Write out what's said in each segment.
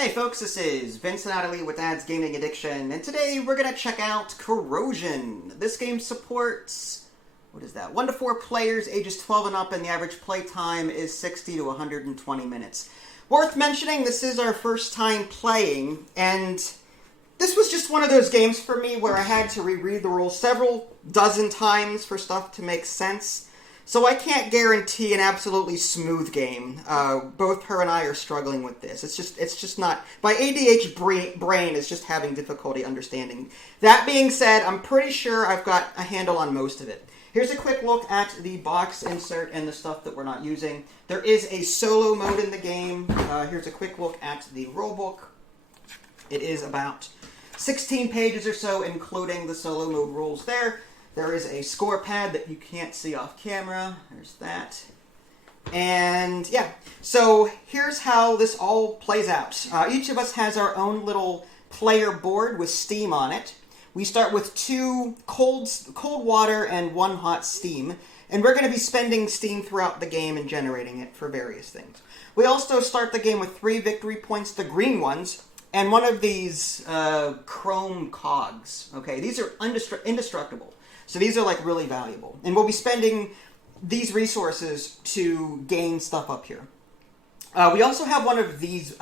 Hey folks, this is Vincent Adderley with Dad's Gaming Addiction, and today we're going to check out Corrosion. This game supports, 1 to 4 players, ages 12 and up, and the average play time is 60 to 120 minutes. Worth mentioning, this is our first time playing, and this was just one of those games for me where I had to reread the rules several dozen times for stuff to make sense. So I can't guarantee an absolutely smooth game. Both her and I are struggling with this. It's just not. My ADHD brain is just having difficulty understanding. That being said, I'm pretty sure I've got a handle on most of it. Here's a quick look at the box insert and the stuff that we're not using. There is a solo mode in the game. Here's a quick look at the rulebook. It is about 16 pages or so, including the solo mode rules there. There is a score pad that you can't see off camera. There's that. And yeah, so here's how this all plays out. Each of us has our own little player board with steam on it. We start with 2 cold water and 1 hot steam. And we're going to be spending steam throughout the game and generating it for various things. We also start the game with 3 victory points, the green ones, and one of these chrome cogs. Okay, these are indestructible. So these are like really valuable. And we'll be spending these resources to gain stuff up here. We also have one of these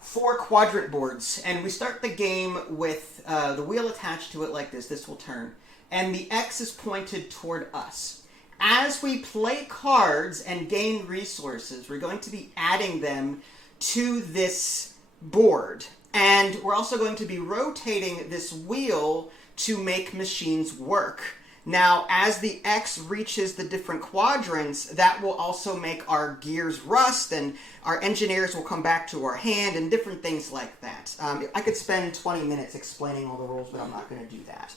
4 quadrant boards. And we start the game with the wheel attached to it like this. This will turn. And the X is pointed toward us. As we play cards and gain resources, we're going to be adding them to this board. And we're also going to be rotating this wheel to make machines work. Now, as the X reaches the different quadrants, that will also make our gears rust, and our engineers will come back to our hand, and different things like that. I could spend 20 minutes explaining all the rules, but I'm not going to do that.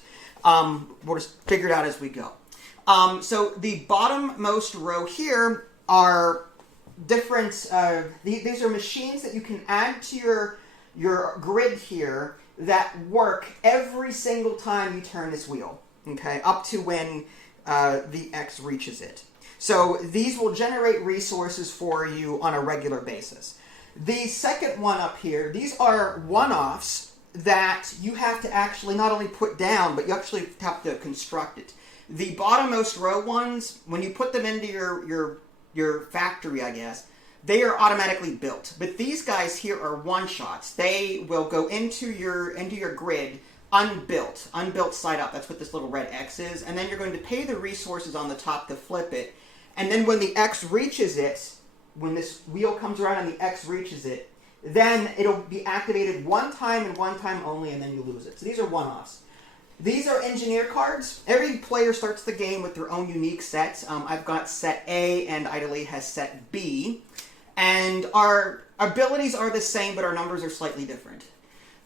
We'll just figure it out as we go. So the bottommost row here are different, these are machines that you can add to your grid here that work every single time you turn this wheel, okay, up to when the X reaches it. So these will generate resources for you on a regular basis. The second one up here, these are one-offs that you have to actually not only put down, but you actually have to construct it. The bottommost row ones, when you put them into your factory, I guess, they are automatically built. But these guys here are one-shots. They will go into your grid unbuilt side up. That's what this little red X is. And then you're going to pay the resources on the top to flip it. And then when the X reaches it, when this wheel comes around and the X reaches it, then it'll be activated one time and one time only, and then you lose it. So these are one-offs. These are engineer cards. Every player starts the game with their own unique sets. I've got set A, and Idly has set B. And our abilities are the same, but our numbers are slightly different.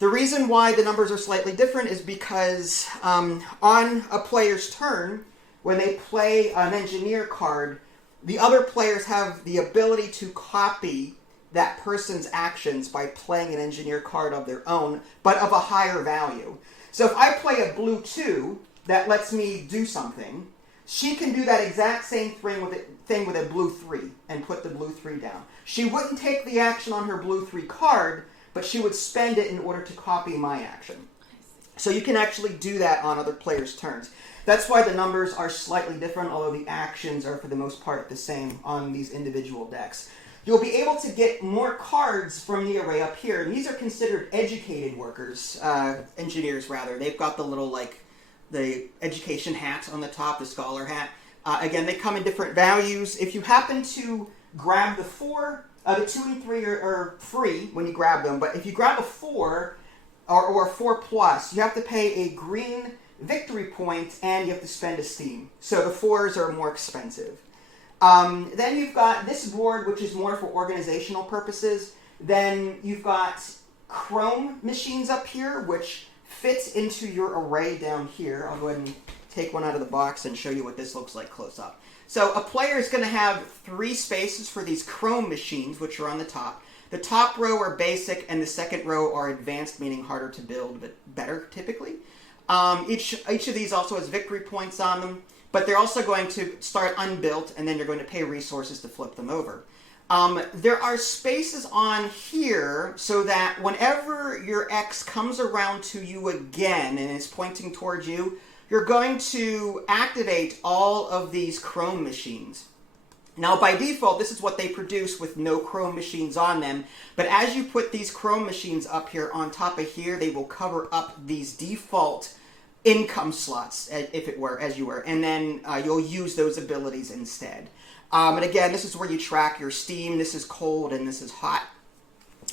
The reason why the numbers are slightly different is because on a player's turn, when they play an engineer card, the other players have the ability to copy that person's actions by playing an engineer card of their own, but of a higher value. So if I play a blue 2 that lets me do something, she can do that exact same thing with a blue 3 and put the blue 3 down. She wouldn't take the action on her blue 3 card, but she would spend it in order to copy my action. So you can actually do that on other players' turns. That's why the numbers are slightly different, although the actions are for the most part the same on these individual decks. You'll be able to get more cards from the array up here, and these are considered educated workers, engineers rather. They've got the little, the education hat on the top, the scholar hat. Again, they come in different values. If you happen to grab the 4, the 2 and 3 are free when you grab them, but if you grab a 4 or a 4+, you have to pay a green victory point and you have to spend a steam. So the 4s are more expensive. Then you've got this board, which is more for organizational purposes. Then you've got chrome machines up here, which fits into your array down here. I'll go ahead and take one out of the box and show you what this looks like close up. So a player is going to have 3 spaces for these chrome machines, which are on the top. The top row are basic, and the second row are advanced, meaning harder to build, but better, typically. Each of these also has victory points on them, but they're also going to start unbuilt, and then you're going to pay resources to flip them over. There are spaces on here so that whenever your X comes around to you again and is pointing towards you, you're going to activate all of these Chrome machines. Now, by default, this is what they produce with no Chrome machines on them. But as you put these Chrome machines up here on top of here, they will cover up these default income slots, if it were, as you were. And then you'll use those abilities instead. And again, this is where you track your steam. This is cold and this is hot.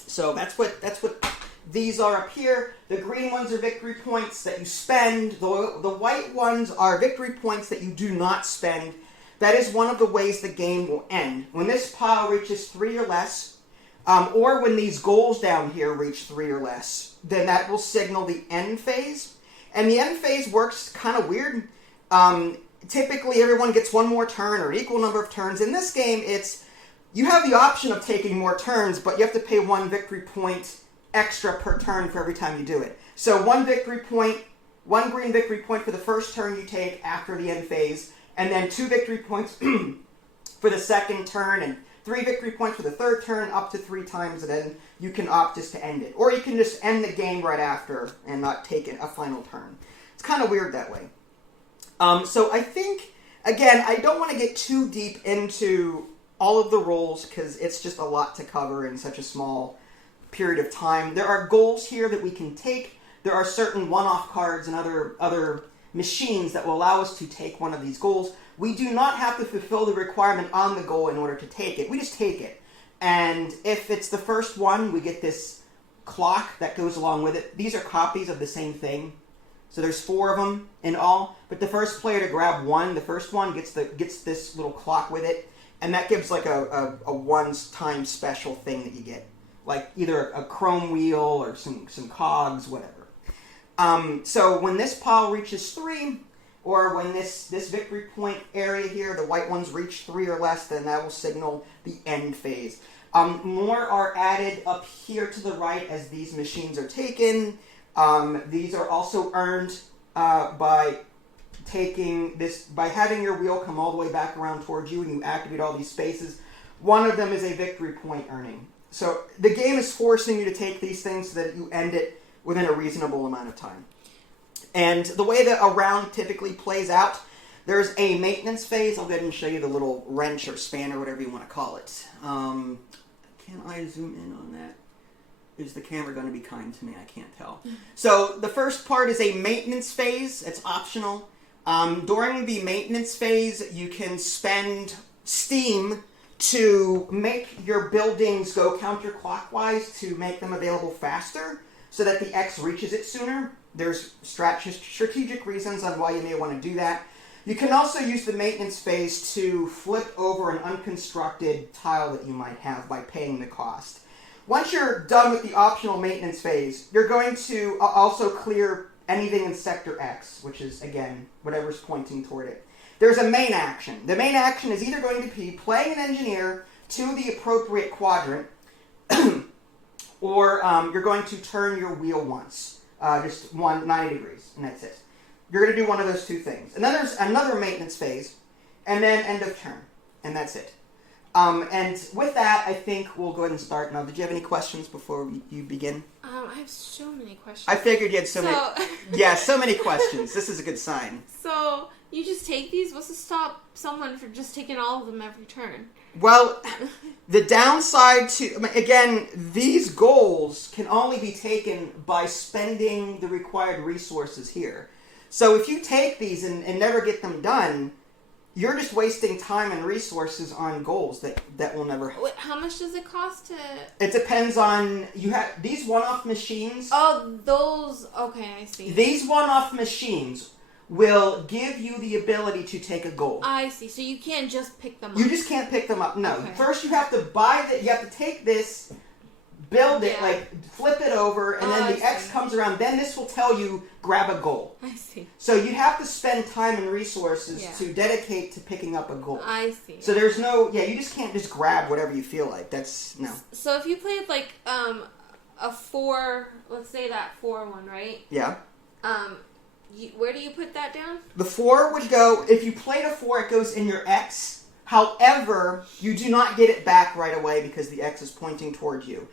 So that's what these are up here. The green ones are victory points that you spend. The white ones are victory points that you do not spend. That is one of the ways the game will end. When this pile reaches 3 or less, or when these goals down here reach 3 or less, then that will signal the end phase. And the end phase works kind of weird. Typically, everyone gets one more turn or an equal number of turns. In this game, you have the option of taking more turns, but you have to pay 1 victory point extra per turn for every time you do it. So 1 victory point, 1 green victory point for the first turn you take after the end phase, and then 2 victory points for the second turn, and 3 victory points for the third turn, up to 3 times, and then you can opt just to end it. Or you can just end the game right after and not take a final turn. It's kind of weird that way. So I think, again, I don't want to get too deep into all of the roles because it's just a lot to cover in such a small period of time. There are goals here that we can take. There are certain one-off cards and other machines that will allow us to take one of these goals. We do not have to fulfill the requirement on the goal in order to take it. We just take it. And if it's the first one, we get this clock that goes along with it. These are copies of the same thing. So there's 4 of them in all. But the first player to grab one, the first one gets this little clock with it. And that gives like a one-time special thing that you get. Like either a chrome wheel or some cogs, whatever. So when this pile reaches 3, or when this victory point area here, the white ones reach 3 or less, then that will signal the end phase. More are added up here to the right as these machines are taken. These are also earned by having your wheel come all the way back around towards you and you activate all these spaces. One of them is a victory point earning. So the game is forcing you to take these things so that you end it within a reasonable amount of time. And the way that a round typically plays out, there's a maintenance phase. I'll go ahead and show you the little wrench or spanner, whatever you want to call it. Can I zoom in on that? Is the camera going to be kind to me? I can't tell. So the first part is a maintenance phase. It's optional. During the maintenance phase, you can spend steam to make your buildings go counterclockwise to make them available faster so that the X reaches it sooner. There's strategic reasons on why you may want to do that. You can also use the maintenance phase to flip over an unconstructed tile that you might have by paying the cost. Once you're done with the optional maintenance phase, you're going to also clear anything in Sector X, which is, again, whatever's pointing toward it. There's a main action. The main action is either going to be playing an engineer to the appropriate quadrant, or you're going to turn your wheel once, just 90 degrees, and that's it. You're going to do one of those two things. And then there's another maintenance phase, and then end of turn, and that's it. And with that, I think we'll go ahead and start. Now, did you have any questions before you begin? I have so many questions. I figured you had so many. Yeah, so many questions. This is a good sign. So, you just take these? What's to stop someone from just taking all of them every turn? Well, the downside again, these goals can only be taken by spending the required resources here. So if you take these and never get them done, you're just wasting time and resources on goals that will never happen. Wait, how much does it cost to... It depends on... You have these one-off machines... Oh, those... Okay, I see. These one-off machines will give you the ability to take a goal. I see. So you can't just pick them up. You just can't pick them up. No. Okay. First you have to you have to take this, build it, flip it over, and then the X comes around. Then this will tell you, grab a goal. I see. So you have to spend time and resources to dedicate to picking up a goal. I see. So there's no... Yeah, you just can't just grab whatever you feel like. That's... No. So if you played like a 4... Let's say that 4-1, right? Yeah. Where do you put that down? The 4 would go... If you played a 4, it goes in your X. However, you do not get it back right away because the X is pointing towards you.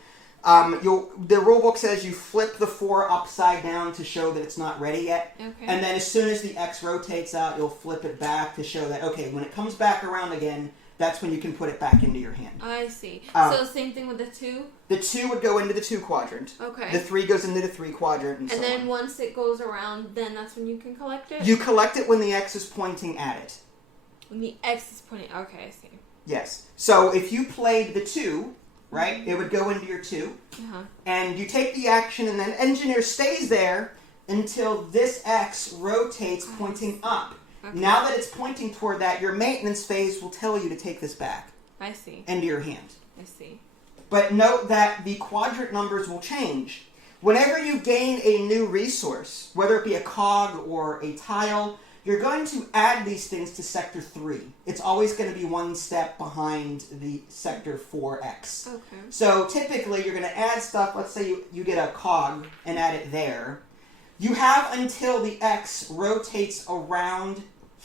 The rulebook says you flip the 4 upside down to show that it's not ready yet. Okay. And then as soon as the X rotates out, you'll flip it back to show that, okay, when it comes back around again, that's when you can put it back into your hand. I see. So same thing with the 2? The 2 would go into the 2 quadrant. Okay. The 3 goes into the 3 quadrant, and so then on. once it goes around, then that's when you can collect it? You collect it when the X is pointing at it. When the X is pointing... Okay, I see. Yes. So if you played the 2, right, it would go into your 2. Uh-huh. And you take the action, and then engineer stays there until this X rotates pointing up. Okay. Now that it's pointing toward that, your maintenance phase will tell you to take this back. I see. Into your hand. I see. But note that the quadrant numbers will change. Whenever you gain a new resource, whether it be a cog or a tile, you're going to add these things to Sector 3. It's always going to be one step behind the Sector 4X. Okay. So typically you're going to add stuff, let's say you get a cog and add it there. You have until the X rotates around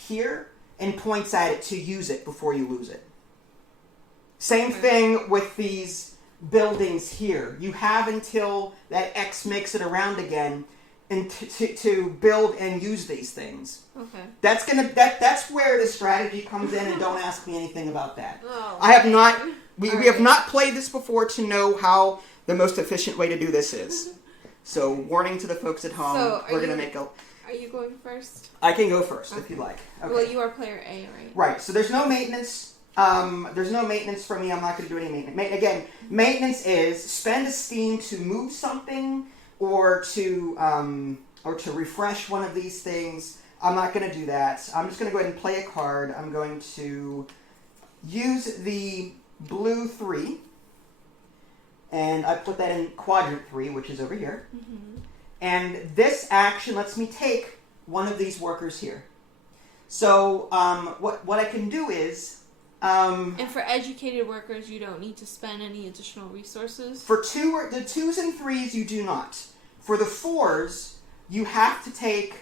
here and points at it to use it before you lose it. Same thing with these buildings here. You have until that X makes it around again and to build and use these things. Okay. That's where the strategy comes in, and don't ask me anything about that. Oh. I have not we have not played this before to know how the most efficient way to do this is. So warning to the folks at home, we're gonna make a... Are you going first? I can go first if you like. Okay. Well, you are player A, right? Right. So there's no maintenance. There's no maintenance for me. I'm not going to do any maintenance. Again, maintenance is spend a steam to move something or to refresh one of these things. I'm not going to do that. I'm just going to go ahead and play a card. I'm going to use the blue 3, and I put that in quadrant 3, which is over here. Mm-hmm. And this action lets me take one of these workers here. So what I can do is... and for educated workers, you don't need to spend any additional resources? For the 2s and 3s, you do not. For the 4s, you have to take...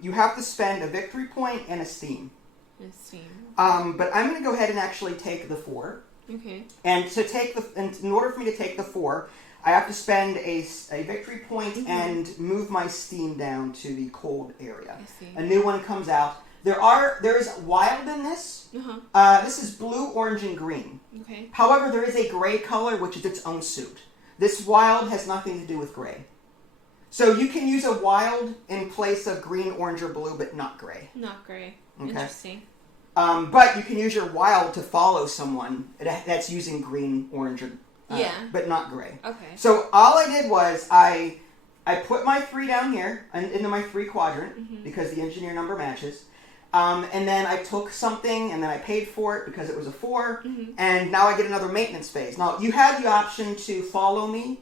you have to spend a victory point and a steam. A steam. But I'm going to go ahead and actually take the 4. Okay. And in order for me to take the 4... I have to spend a victory point and move my steam down to the cold area. I see. A new one comes out. There is wild in this. Uh-huh. This is blue, orange, and green. Okay. However, there is a gray color, which is its own suit. This wild has nothing to do with gray. So you can use a wild in place of green, orange, or blue, but not gray. Not gray. Okay. Interesting. But you can use your wild to follow someone that's using green, orange, or but not gray. Okay. So all I did was I put my 3 down here into my 3 quadrant because the engineer number matches. And then I took something and then I paid for it because it was a 4. And now I get another maintenance phase. Now you have the option to follow me.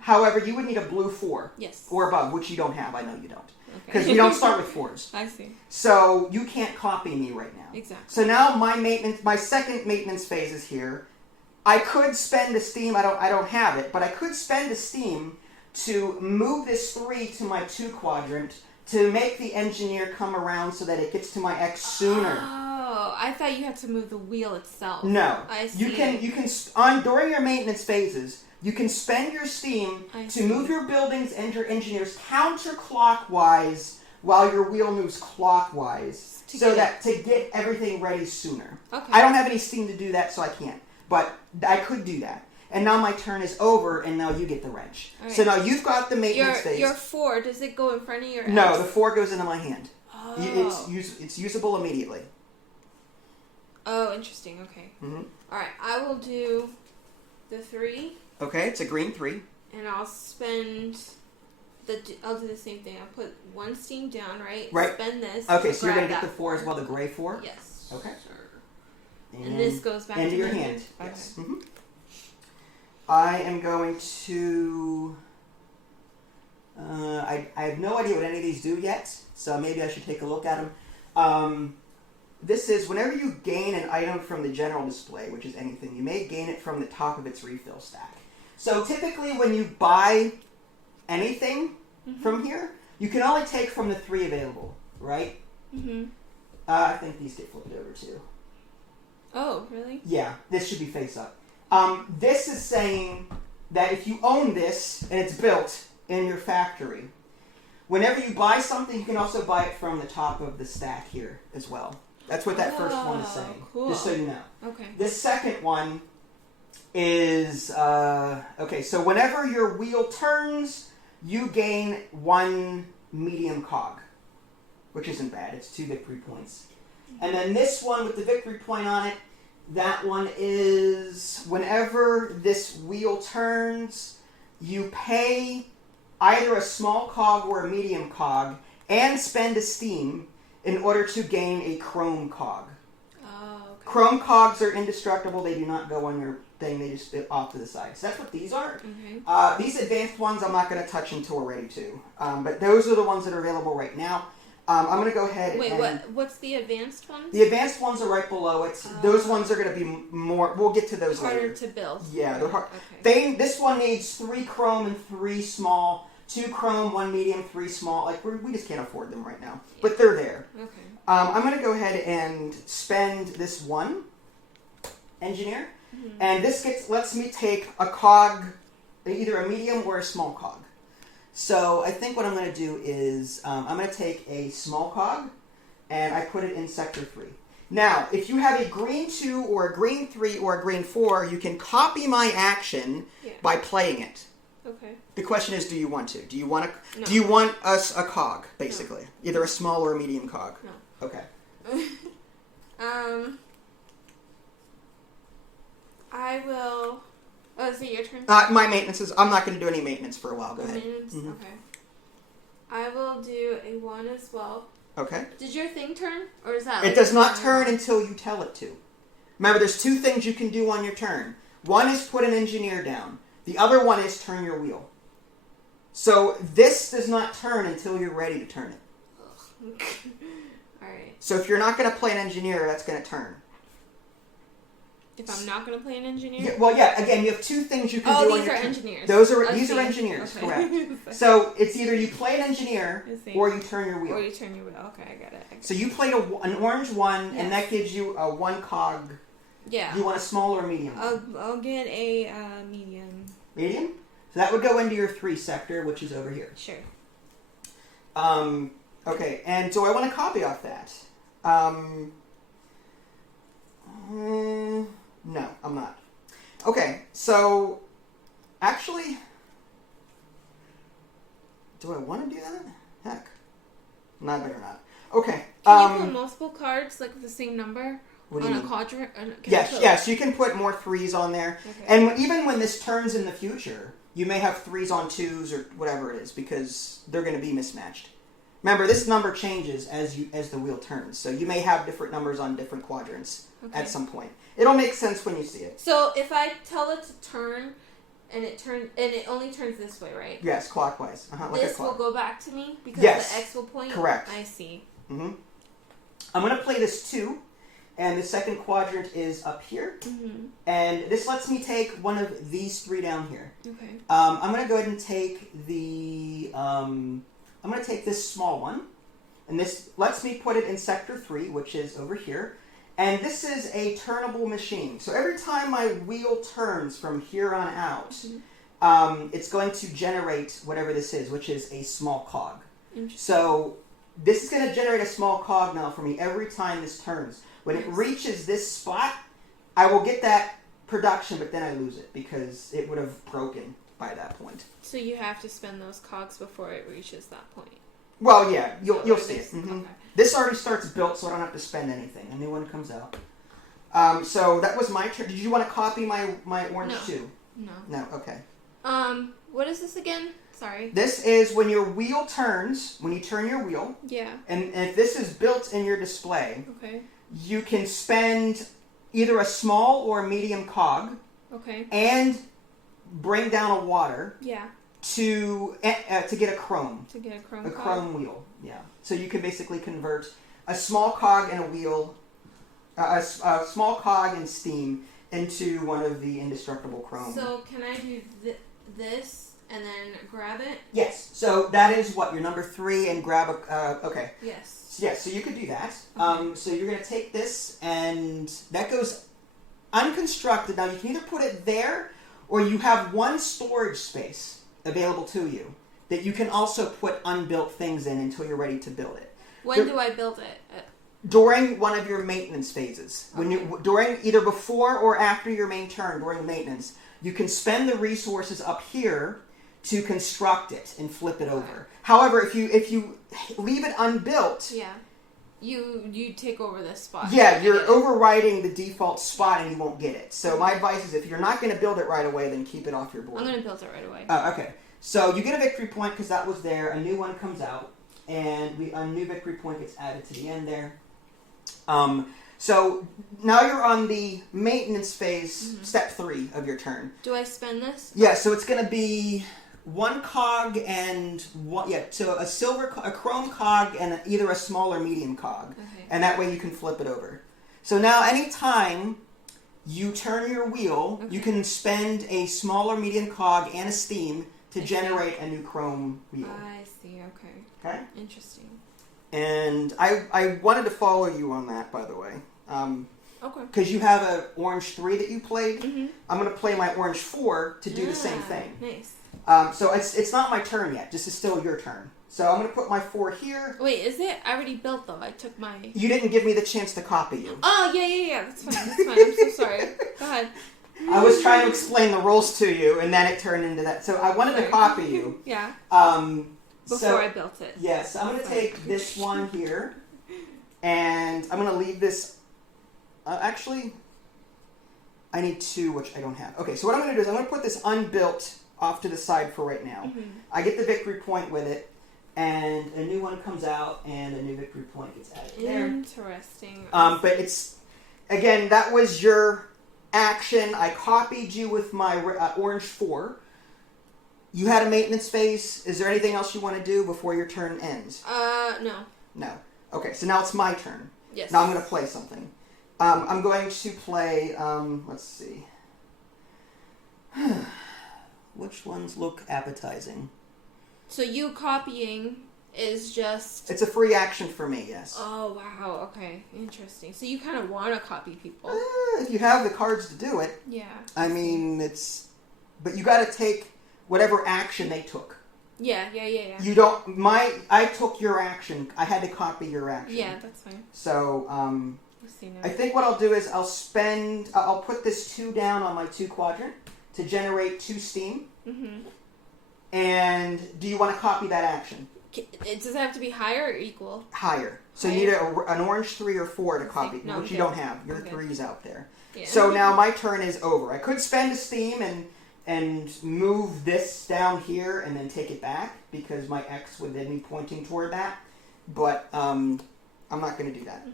However, you would need a blue 4. Yes. Or above, which you don't have. I know you don't. Because we don't start with 4s. I see. So you can't copy me right now. Exactly. So now my second maintenance phase is here. I could spend a steam. I don't have it, but I could spend a steam to move this 3 to my 2 quadrant to make the engineer come around so that it gets to my X sooner. Oh, I thought you had to move the wheel itself. No. I see. You can during your maintenance phases, you can spend your steam to move your buildings and your engineers counterclockwise while your wheel moves clockwise to get everything ready sooner. Okay. I don't have any steam to do that, so I can't. But I could do that. And now my turn is over, and now you get the wrench. Right. So now you've got the maintenance phase. Your 4, does it go in front of your X? No, the 4 goes into my hand. Oh. It's usable immediately. Oh, interesting. Okay. All right, I will do the 3. Okay, it's a green 3. And I'll spend... I'll do the same thing. I'll put 1 steam down, right? Right. Spend this. Okay, so you're going to get the 4 as well, the gray 4? Yes. Okay. Sure. And this goes back into to your my hand. Okay. Yes. I am going to... I have no idea what any of these do yet, so maybe I should take a look at them. This is whenever you gain an item from the general display, which is anything, you may gain it from the top of its refill stack. So typically when you buy anything from here, you can only take from the 3 available, right? I think these get flipped over too. Oh, really? Yeah, this should be face up. This is saying that if you own this and it's built in your factory, whenever you buy something, you can also buy it from the top of the stack here as well. That's what that first one is saying. Cool. Just so you know. Okay. This second one is, okay, so whenever your wheel turns, you gain 1 medium cog, which isn't bad. It's 2 victory points. And then this one with the victory point on it, that one is whenever this wheel turns, you pay either a small cog or a medium cog and spend a steam in order to gain a chrome cog. Oh, okay. Chrome cogs are indestructible. They do not go on your thing. They just off to the side. So that's what these are. Okay. These advanced ones I'm not going to touch until we're ready to. But those are the ones that are available right now. I'm going to go ahead Wait, and... what's the advanced ones? The advanced ones are right below it. Those ones are going to be more... We'll get to those harder later. to build. Yeah, they're hard. Okay. This one needs 3 chrome and 3 small. 2 chrome, 1 medium, 3 small. Like, we just can't afford them right now. Yeah. But they're there. Okay. I'm going to go ahead and spend this 1 engineer. Mm-hmm. And this lets me take a cog, either a medium or a small cog. So I think what I'm going to do is I'm going to take a small cog and I put it in sector 3. Now, if you have a green 2 or a green 3 or a green 4, you can copy my action by playing it. Okay. The question is, do you want to? Do you want No. Do you want us a cog, basically? No. Either a small or a medium cog? No. Okay. I will... Oh, is it your turn? My maintenance is... I'm not going to do any maintenance for a while. Go ahead. Maintenance? Mm-hmm. Okay. I will do a 1 as well. Okay. Did your thing turn? Or is that... It does not turn until you tell it to. Remember, there's 2 things you can do on your turn. One is put an engineer down. The other one is turn your wheel. So this does not turn until you're ready to turn it. Alright. So if you're not going to play an engineer, that's going to turn. If I'm not going to play an engineer? Yeah, well, yeah, again, you have 2 things you can do on your turn. Oh, these are engineers. These are engineers, okay. correct. So it's either you play an engineer or you turn your wheel. Or you turn your wheel. Okay, I got it. So you played an orange 1, and that gives you a 1 cog. Yeah. Do you want a small or a medium? I'll get a medium. Medium? So that would go into your 3 sector, which is over here. Sure. Okay, and so I want to copy off that. No, I'm not. Okay, so actually, do I want to do that? Heck, no, I better not. Okay. Can you put multiple cards, like the same number? What do you on mean? A quadrant? Yes, you can put more 3s on there. Okay. And even when this turns in the future, you may have 3s on 2s or whatever it is, because they're going to be mismatched. Remember, this number changes as the wheel turns, so you may have different numbers on different quadrants at some point. It'll make sense when you see it. So if I tell it to turn, and it only turns this way, right? Yes, clockwise. Like this will go back to me because the X will point. Correct. I see. Mm-hmm. I'm going to play this 2, and the second quadrant is up here, and this lets me take one of these 3 down here. Okay. I'm going to go ahead and take the. I'm going to take this small one, and this lets me put it in sector 3, which is over here. And this is a turnable machine. So every time my wheel turns from here on out, it's going to generate whatever this is, which is a small cog. So this is going to generate a small cog now for me every time this turns. When it reaches this spot, I will get that production, but then I lose it because it would have broken by that point. So you have to spend those cogs before it reaches that point. Well, yeah, you'll see it. Okay. This already starts built, so I don't have to spend anything. A new one comes out. So that was my turn. Did you want to copy my orange too? No. No. Okay. What is this again? Sorry. This is when your wheel turns. When you turn your wheel. Yeah. And if this is built in your display. Okay. You can spend either a small or a medium cog. Okay. And bring down a water. Yeah. To get a chrome. To get a chrome A cog? chrome wheel, yeah. So you can basically convert a small cog and a wheel, a small cog and steam into one of the indestructible chrome. So can I do this and then grab it? Yes. So that is what, your number 3 and grab a... okay. Yes. So you could do that. So you're going to take this, and that goes unconstructed. Now, you can either put it there, or you have one storage space available to you that you can also put unbuilt things in until you're ready to build it. When do I build it? During one of your maintenance phases. Okay. During either before or after your main turn, during maintenance, you can spend the resources up here to construct it and flip it over. However, if you leave it unbuilt, you take over this spot. Yeah, you're overriding the default spot and you won't get it. So my advice is if you're not going to build it right away, then keep it off your board. I'm going to build it right away. Oh, okay. So you get a victory point because that was there. A new one comes out, and a new victory point gets added to the end there. So now you're on the maintenance phase, step 3 of your turn. Do I spend this? Yeah, so it's going to be 1 cog and so a chrome cog and either a small or medium cog. Okay. And that way you can flip it over. So now anytime you turn your wheel, you can spend a small or medium cog and a steam to generate a new chrome wheel. I see, okay. Okay? Interesting. And I wanted to follow you on that, by the way. Okay. Because you have an orange 3 that you played. I'm going to play my orange 4 to do the same thing. Nice. So it's not my turn yet. This is still your turn. So I'm going to put my 4 here. Wait, is it? I already built, though. I took my... You didn't give me the chance to copy you. Oh, yeah. That's fine. I'm so sorry. Go ahead. I was trying to explain the rules to you, and then it turned into that. So I wanted to copy you. Yeah. Before I built it. Yes, I'm going to take this one here, and I'm going to leave this... actually, I need 2, which I don't have. Okay, so what I'm going to do is I'm going to put this unbuilt off to the side for right now. I get the victory point with it, and a new one comes out, and a new victory point gets added there. Interesting. But it's... Again, that was your action. I copied you with my orange 4. You had a maintenance phase. Is there anything else you want to do before your turn ends? No. No. Okay, so now it's my turn. Yes. Now I'm going to play something. I'm going to play, let's see. Which ones look appetizing? So you copying is just... It's a free action for me, yes. Oh, wow. Okay. Interesting. So you kind of want to copy people. If you have the cards to do it. Yeah. I mean, it's... But you got to take whatever action they took. Yeah. You don't... I took your action. I had to copy your action. Yeah, that's fine. So, I think what I'll do is I'll put this 2 down on my 2 quadrant to generate 2 steam. And do you want to copy that action? Does it have to be higher or equal? Higher. So you need an orange 3 or 4 to copy, which you don't have. Your 3's out there. Yeah. So now my turn is over. I could spend a steam and move this down here and then take it back because my X would then be pointing toward that. But I'm not going to do that.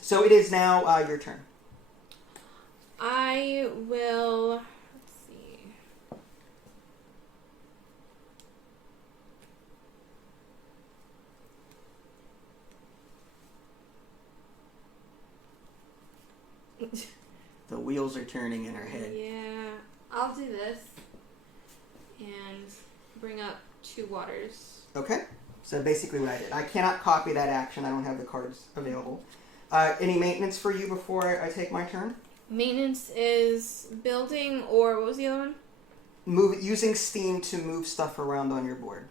So it is now your turn. I will... Let's see. The wheels are turning in her head. Yeah. I'll do this. And bring up 2 waters. Okay. So basically what I did. I cannot copy that action. I don't have the cards available. Any maintenance for you before I take my turn? Maintenance is building, or what was the other one? Using steam to move stuff around on your board.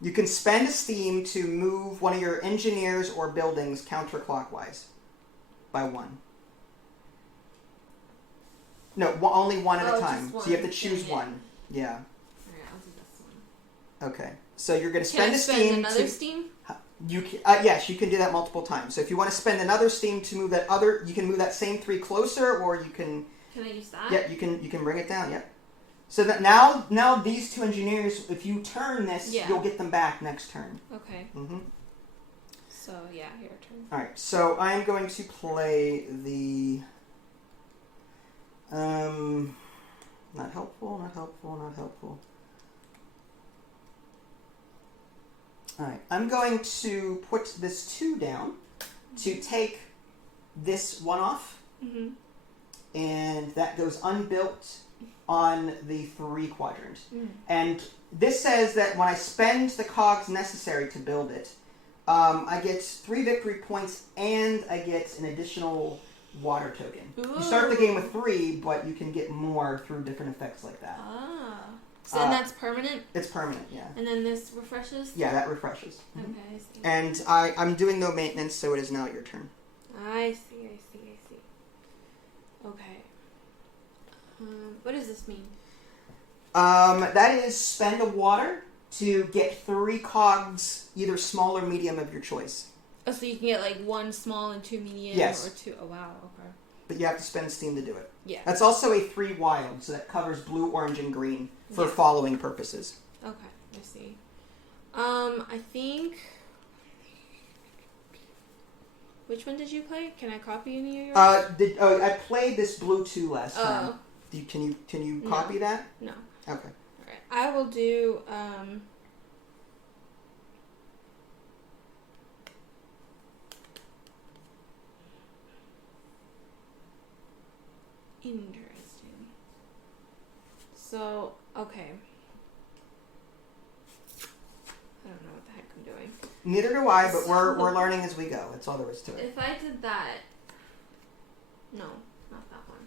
You can spend a steam to move one of your engineers or buildings counterclockwise by 1. No, only 1 at a time. So you have to choose 1. Yeah. Alright, I'll do this one. Okay. So you're going to Can spend I a spend steam another steam? You can, yes, you can do that multiple times. So if you want to spend another steam to move that other, you can move that same 3 closer, or you can... Can I use that? Yeah, you can bring it down, yep. So that now these 2 engineers, if you turn this, you'll get them back next turn. Okay. So, yeah, your turn. Alright, so I'm going to play the... not helpful. Alright, I'm going to put this 2 down to take this 1 off. And that goes unbuilt on the 3 quadrant. And this says that when I spend the cogs necessary to build it, I get 3 victory points and I get an additional water token. Ooh. You start the game with 3, but you can get more through different effects like that. Ah. So and that's permanent? It's permanent, yeah. And then this refreshes? Yeah, that refreshes. Okay, I see. And I'm doing no maintenance, so it is now your turn. I see. Okay. What does this mean? That is spend a water to get 3 cogs, either small or medium of your choice. Oh, so you can get like 1 small and 2 medium? Yes. Or 2, oh wow, okay. But you have to spend steam to do it. Yeah. That's also a 3 wild, so that covers blue, orange, and green for following purposes. Okay, I see. I think... Which one did you play? Can I copy any of yours? I played this blue 2 last time. Can you copy that? No. Okay. Alright. I will do interesting. So, okay. I don't know what the heck I'm doing. Neither do I, but we're learning as we go. That's all there is to it. If I did that... No, not that one.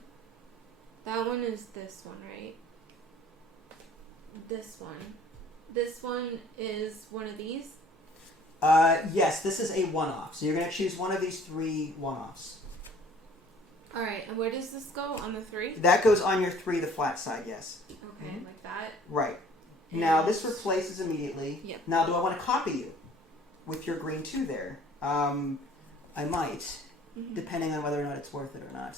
That one is this one, right? This one. This one is one of these? Yes, this is a one-off. So you're going to choose one of these 3 one-offs. Alright, and where does this go? On the 3? That goes on your 3, the flat side, yes. Okay, like that? Right. Now, this replaces immediately. Yep. Now, do I want to copy you with your green 2 there? I might, depending on whether or not it's worth it or not.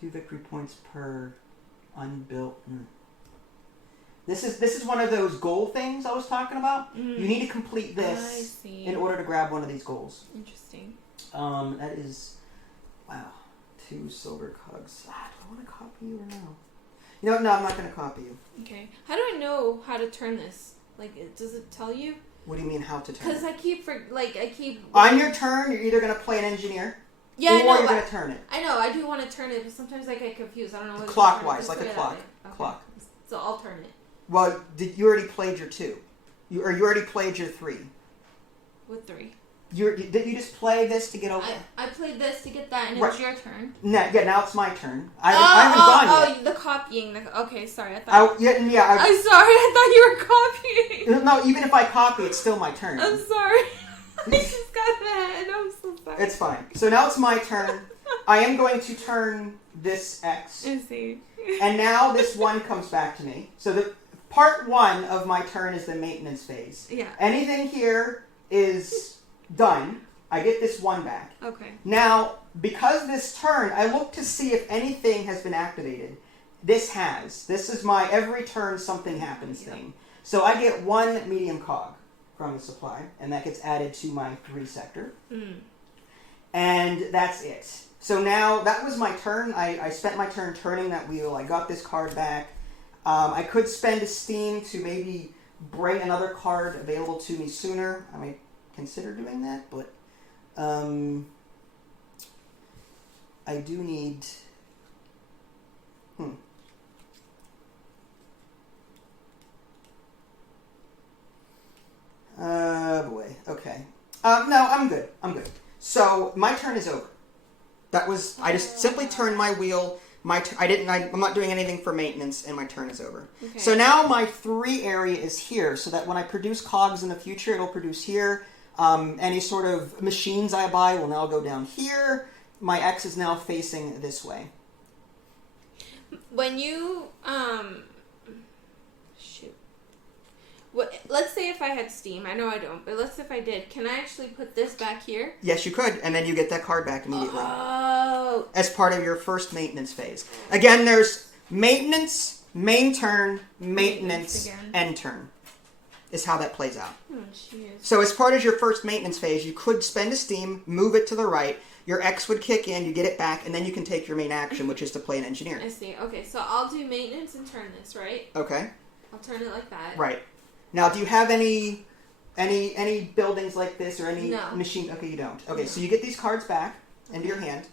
2 victory points per unbuilt. This is one of those goal things I was talking about. You need to complete this in order to grab one of these goals. Interesting. That is, wow, 2 silver cogs. Do I want to copy you or no? You know what? No, I'm not going to copy you. Okay. How do I know how to turn this? Like, does it tell you? What do you mean how to turn it? Because I keep... On your turn, you're either going to play an engineer, or you're going to turn it. I know, I do want to turn it, but sometimes I get confused. I don't know what Clockwise, like a clock. Okay. Clock. So I'll turn it. Well, you already played your 2. You already played your 3. What 3? Did you just play this to get over? I played this to get that, and it was your turn. Now it's my turn. I haven't gone yet. Oh, the copying. Okay, sorry. I'm sorry. I thought you were copying. No, even if I copy, it's still my turn. I'm sorry. I just got mad. I'm so sorry. It's fine. So now it's my turn. I am going to turn this X. I see. And now this 1 comes back to me. So the part 1 of my turn is the maintenance phase. Yeah. Anything here is done. I get this 1 back. Okay. Now, because this turn, I look to see if anything has been activated. This has. This is my every turn something happens thing. So I get 1 medium cog from the supply, and that gets added to my 3 sector. And that's it. So now, that was my turn. I spent my turn turning that wheel. I got this card back. I could spend a steam to maybe bring another card available to me sooner. I might consider doing that, but I do need... boy. Okay. No, I'm good. So, my turn is over. I just simply turned my wheel. I'm not doing anything for maintenance, and my turn is over. Okay. So now my 3 area is here, so that when I produce cogs in the future, it'll produce here. Any sort of machines I buy will now go down here. My X is now facing this way. When you, let's say if I had Steam, I know I don't, but let's say if I did, can I actually put this back here? Yes, you could, and then you get that card back immediately. Oh. As part of your first maintenance phase. Again, there's maintenance, main turn, maintenance, end turn. Is how that plays out. Oh, jeez. So as part of your first maintenance phase, you could spend a steam, move it to the right, your X would kick in, you get it back, and then you can take your main action, which is to play an engineer. I see. Okay, so I'll do maintenance and turn this, right? Okay. I'll turn it like that. Right. Now, do you have any buildings like this or any machine? Okay, you don't. Okay, so you get these cards back into your hand.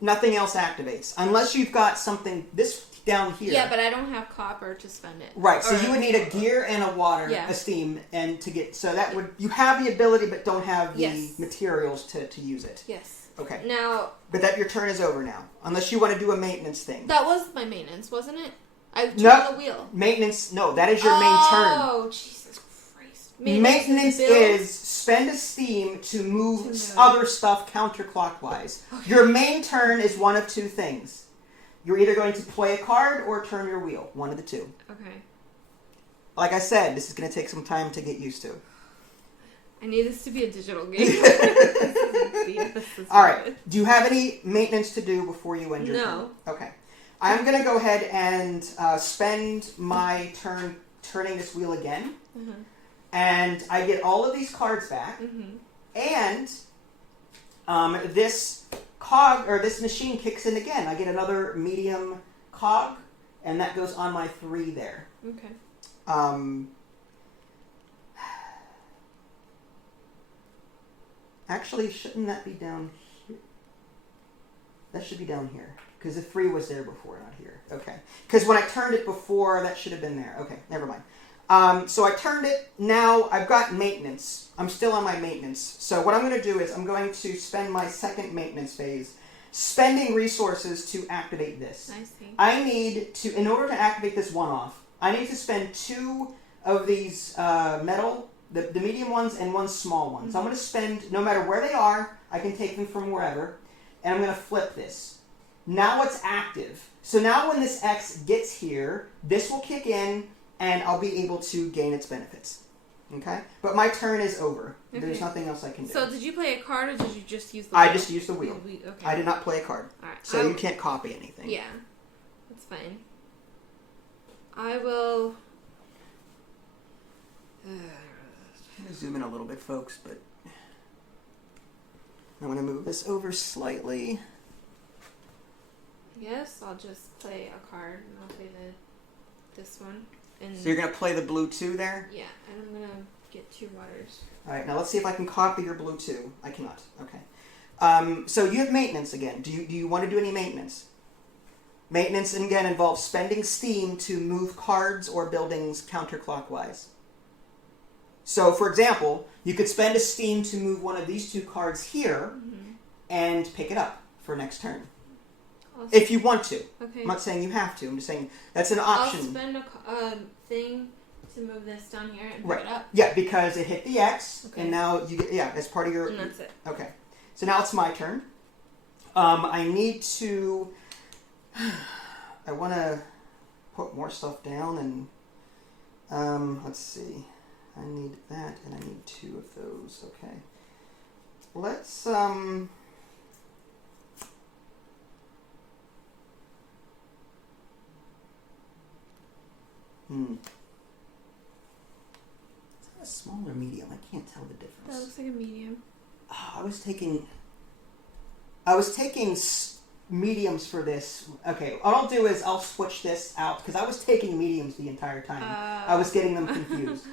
nothing else activates. Unless you've got something, this down here. Yeah, but I don't have copper to spend it. Right, so you would need a gear and a water, a steam, and to get, so that would, you have the ability but don't have the materials to use it. Yes. Okay. Now. But that your turn is over now. Unless you want to do a maintenance thing. That was my maintenance, wasn't it? I turned the wheel. Maintenance, no, that is your main turn. Oh, Jesus Christ. Maintenance is spend a steam to move other stuff counterclockwise. Okay. Your main turn is one of two things. You're either going to play a card or turn your wheel. One of the two. Okay. Like I said, this is going to take some time to get used to. I need this to be a digital game. All right. Do you have any maintenance to do before you end your turn? No. Okay. I'm going to go ahead and spend my turn turning this wheel again. Mm-hmm. And I get all of these cards back. Mm-hmm. And this cog, or this machine kicks in again. I get another medium cog, and that goes on my 3 there. Okay. Actually, shouldn't that be down here? That should be down here. Because the 3 was there before, not here. Okay. Because when I turned it before, that should have been there. Okay, never mind. So I turned it. Now I've got maintenance. I'm still on my maintenance. So what I'm going to do is I'm going to spend my second maintenance phase spending resources to activate this. I see. I need to, in order to activate this one-off, I need to spend 2 of these metal, the medium ones and 1 small one. Mm-hmm. So I'm going to spend, no matter where they are, I can take them from wherever, and I'm going to flip this. Now it's active. So now when this X gets here, this will kick in, and I'll be able to gain its benefits. Okay? But my turn is over. Okay. There's nothing else I can do. So did you play a card, or did you just use the wheel? I just used the wheel. Okay. I did not play a card. All right. So you can't copy anything. Yeah. That's fine. I will... I'm going to zoom in a little bit, folks, but I'm going to move this over slightly. Yes, I'll just play a card, and I'll play this one. And so you're going to play the blue 2 there? Yeah, and I'm going to get 2 waters. All right, now let's see if I can copy your blue 2. I cannot. Okay. So you have maintenance again. Do you want to do any maintenance? Maintenance, again, involves spending steam to move cards or buildings counterclockwise. So, for example, you could spend a steam to move one of these 2 cards here and pick it up for next turn. If you want to. Okay. I'm not saying you have to. I'm just saying that's an option. I'll spend a thing to move this down here and pick it up. Yeah, because it hit the X, and now you get, as part of your... And that's it. Okay. So now it's my turn. I need to... I want to put more stuff down, and... let's see. I need that, and I need 2 of those. Okay. Let's, Is that a small or medium? I can't tell the difference. That looks like a medium. Oh, I was taking mediums for this. Okay, what I'll do is I'll switch this out, because I was taking mediums the entire time. I was getting them confused.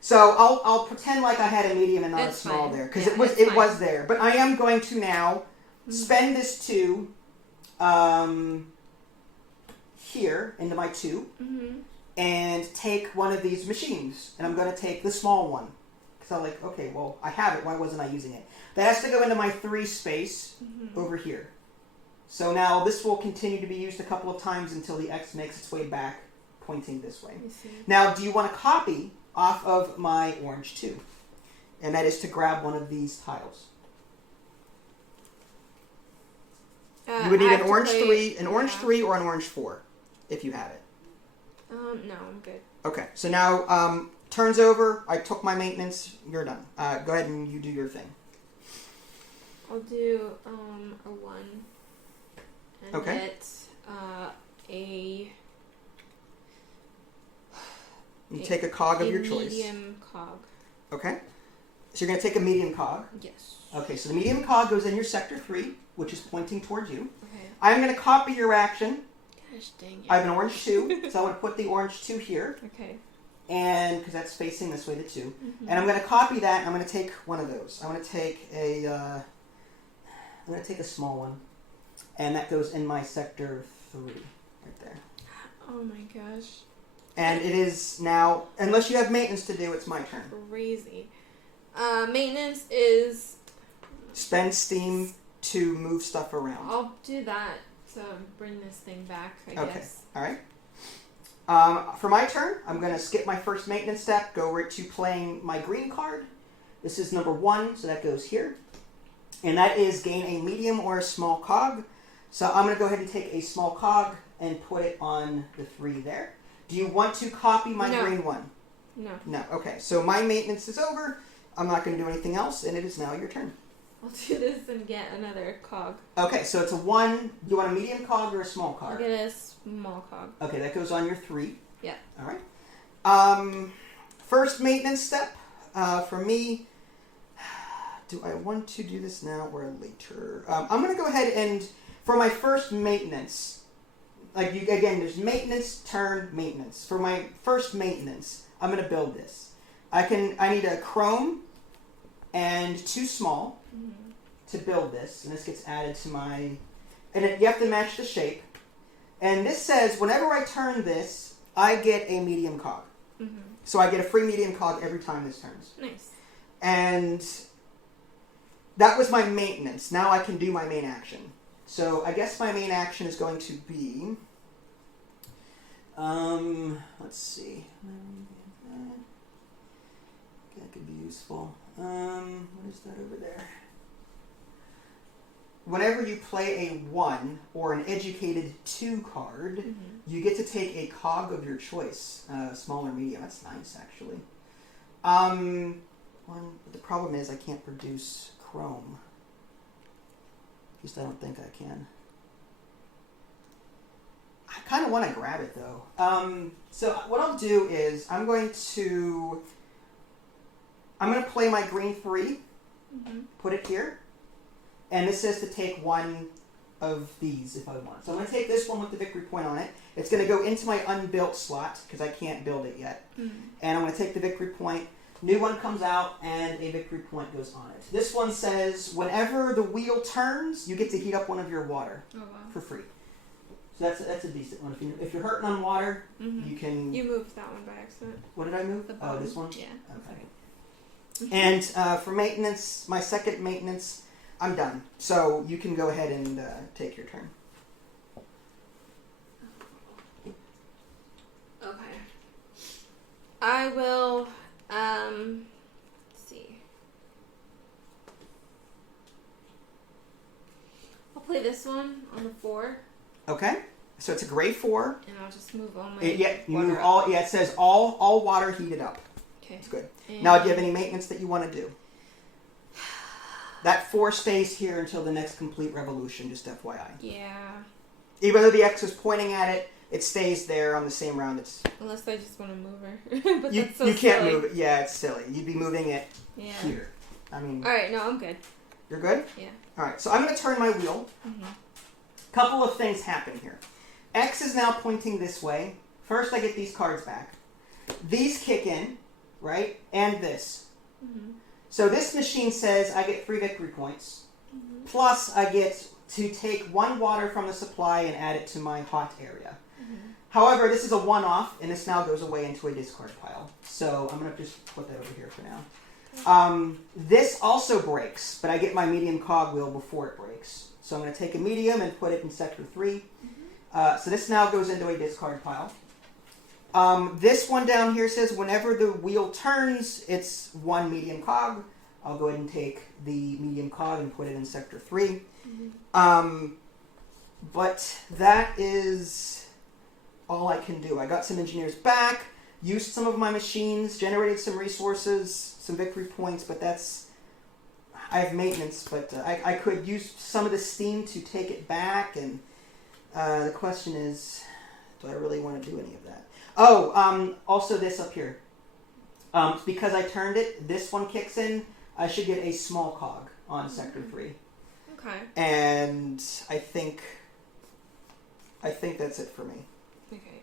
So I'll pretend like I had a medium and not a small there, because it was there. But I am going to now spend this 2 here into my 2 and take one of these machines, and I'm going to take the small one, because I'm like, okay, well, I have it. Why wasn't I using it? That has to go into my 3 space over here. So now this will continue to be used a couple of times until the X makes its way back, pointing this way. Now, do you want to copy off of my orange 2? And that is to grab one of these tiles. You would need an orange 3, an orange 3 or an orange 4, if you have it. No, I'm good. Okay, so now turn's over. I took my maintenance. You're done. Go ahead and you do your thing. I'll do a 1 and get a... You take a cog of your choice. Medium cog. Okay. So you're going to take a medium cog? Yes. Okay, so the medium cog goes in your sector 3, which is pointing towards you. Okay. I'm going to copy your action. Gosh dang it. I have an orange 2, so I'm going to put the orange 2 here. Okay. And, because that's facing this way, the 2. And I'm going to copy that, and I'm going to take one of those. I'm going to take a small one. And that goes in my sector 3, right there. Oh my gosh. And it is now, unless you have maintenance to do, it's my turn. Crazy. Maintenance is... Spend steam to move stuff around. I'll do that to bring this thing back, I guess. Okay, all right. For my turn, I'm going to skip my first maintenance step, go right to playing my green card. This is number 1, so that goes here. And that is gain a medium or a small cog. So I'm going to go ahead and take a small cog and put it on the 3 there. Do you want to copy my green one? No. No. Okay, so my maintenance is over. I'm not going to do anything else, and it is now your turn. I'll do this and get another cog. Okay, so it's a 1. You want a medium cog or a small cog? I'll get a small cog. Okay, that goes on your 3. Yeah. All right. First maintenance step for me. Do I want to do this now or later? I'm going to go ahead and, for my first maintenance, again, there's maintenance, turn, maintenance. For my first maintenance, I'm going to build this. I need a chrome and 2 small to build this, and this gets added to my, you have to match the shape. And this says, whenever I turn this, I get a medium cog. So I get a free medium cog every time this turns. Nice. And that was my maintenance. Now I can do my main action. So I guess my main action is going to be, let's see. That could be useful. What is that over there? Whenever you play a 1 or an educated 2 card, you get to take a cog of your choice, small or medium. That's nice, actually. The problem is I can't produce chrome. At least I don't think I can. I kind of want to grab it, though. So what I'll do is I'm going to play my green 3, put it here, and this says to take 1 of these if I want. So I'm going to take this one with the victory point on it. It's going to go into my unbuilt slot because I can't build it yet. And I'm going to take the victory point. New one comes out, and a victory point goes on it. This one says, whenever the wheel turns, you get to heat up one of your water for free. So that's a decent one. If you're hurting on water, you can... You moved that one by accident. What did I move? Oh, this one? Yeah. Okay. And for maintenance, my second maintenance, I'm done. So you can go ahead and take your turn. Okay. I will, let's see. I'll play this one on the 4. Okay. So it's a gray 4. And I'll just move all my you move up. all. Yeah, it says all water heated up. Okay. It's good. And Now, do you have any maintenance that you want to do? That 4 stays here until the next complete revolution, just FYI. Yeah. Even though the X is pointing at it, it stays there on the same round. Unless I just want to move her. But you that's so you can't silly. move it. Yeah, it's silly. You'd be moving it here. I mean... Alright, no, I'm good. You're good? Yeah. Alright, so I'm going to turn my wheel. Couple of things happen here. X is now pointing this way. First, I get these cards back. These kick in, right? And this. So this machine says I get 3 victory points. Plus, I get to take 1 water from the supply and add it to my hot area. However, this is a one-off, and this now goes away into a discard pile. So I'm going to just put that over here for now. This also breaks, but I get my medium cog wheel before it breaks. So I'm going to take a medium and put it in sector 3. So this now goes into a discard pile. This one down here says whenever the wheel turns, it's 1 medium cog. I'll go ahead and take the medium cog and put it in sector 3. But that is all I can do. I got some engineers back, used some of my machines, generated some resources, some victory points, but that's... I have maintenance, but I could use some of the steam to take it back, and the question is, do I really want to do any of that? Oh, also this up here. Because I turned it, this one kicks in, I should get a small cog on sector 3. Okay. And I think that's it for me. Okay.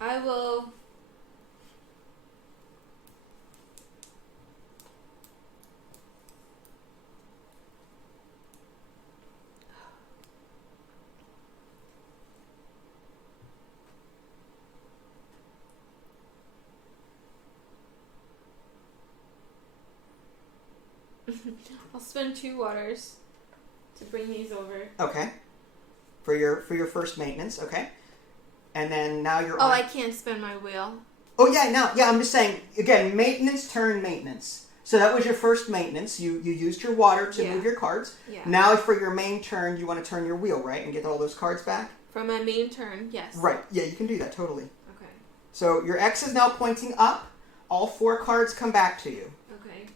I will... I'll spend 2 waters to bring these over. Okay. For your first maintenance, okay. And then now you're Oh, on... I can't spend my wheel. Oh, yeah, no. Yeah, I'm just saying, again, maintenance, turn, maintenance. So that was your first maintenance. You used your water to move your cards. Yeah. Now for your main turn, you want to turn your wheel, right? And get all those cards back? For my main turn, yes. Right. Yeah, you can do that, totally. Okay. So your X is now pointing up. All 4 cards come back to you. Okay.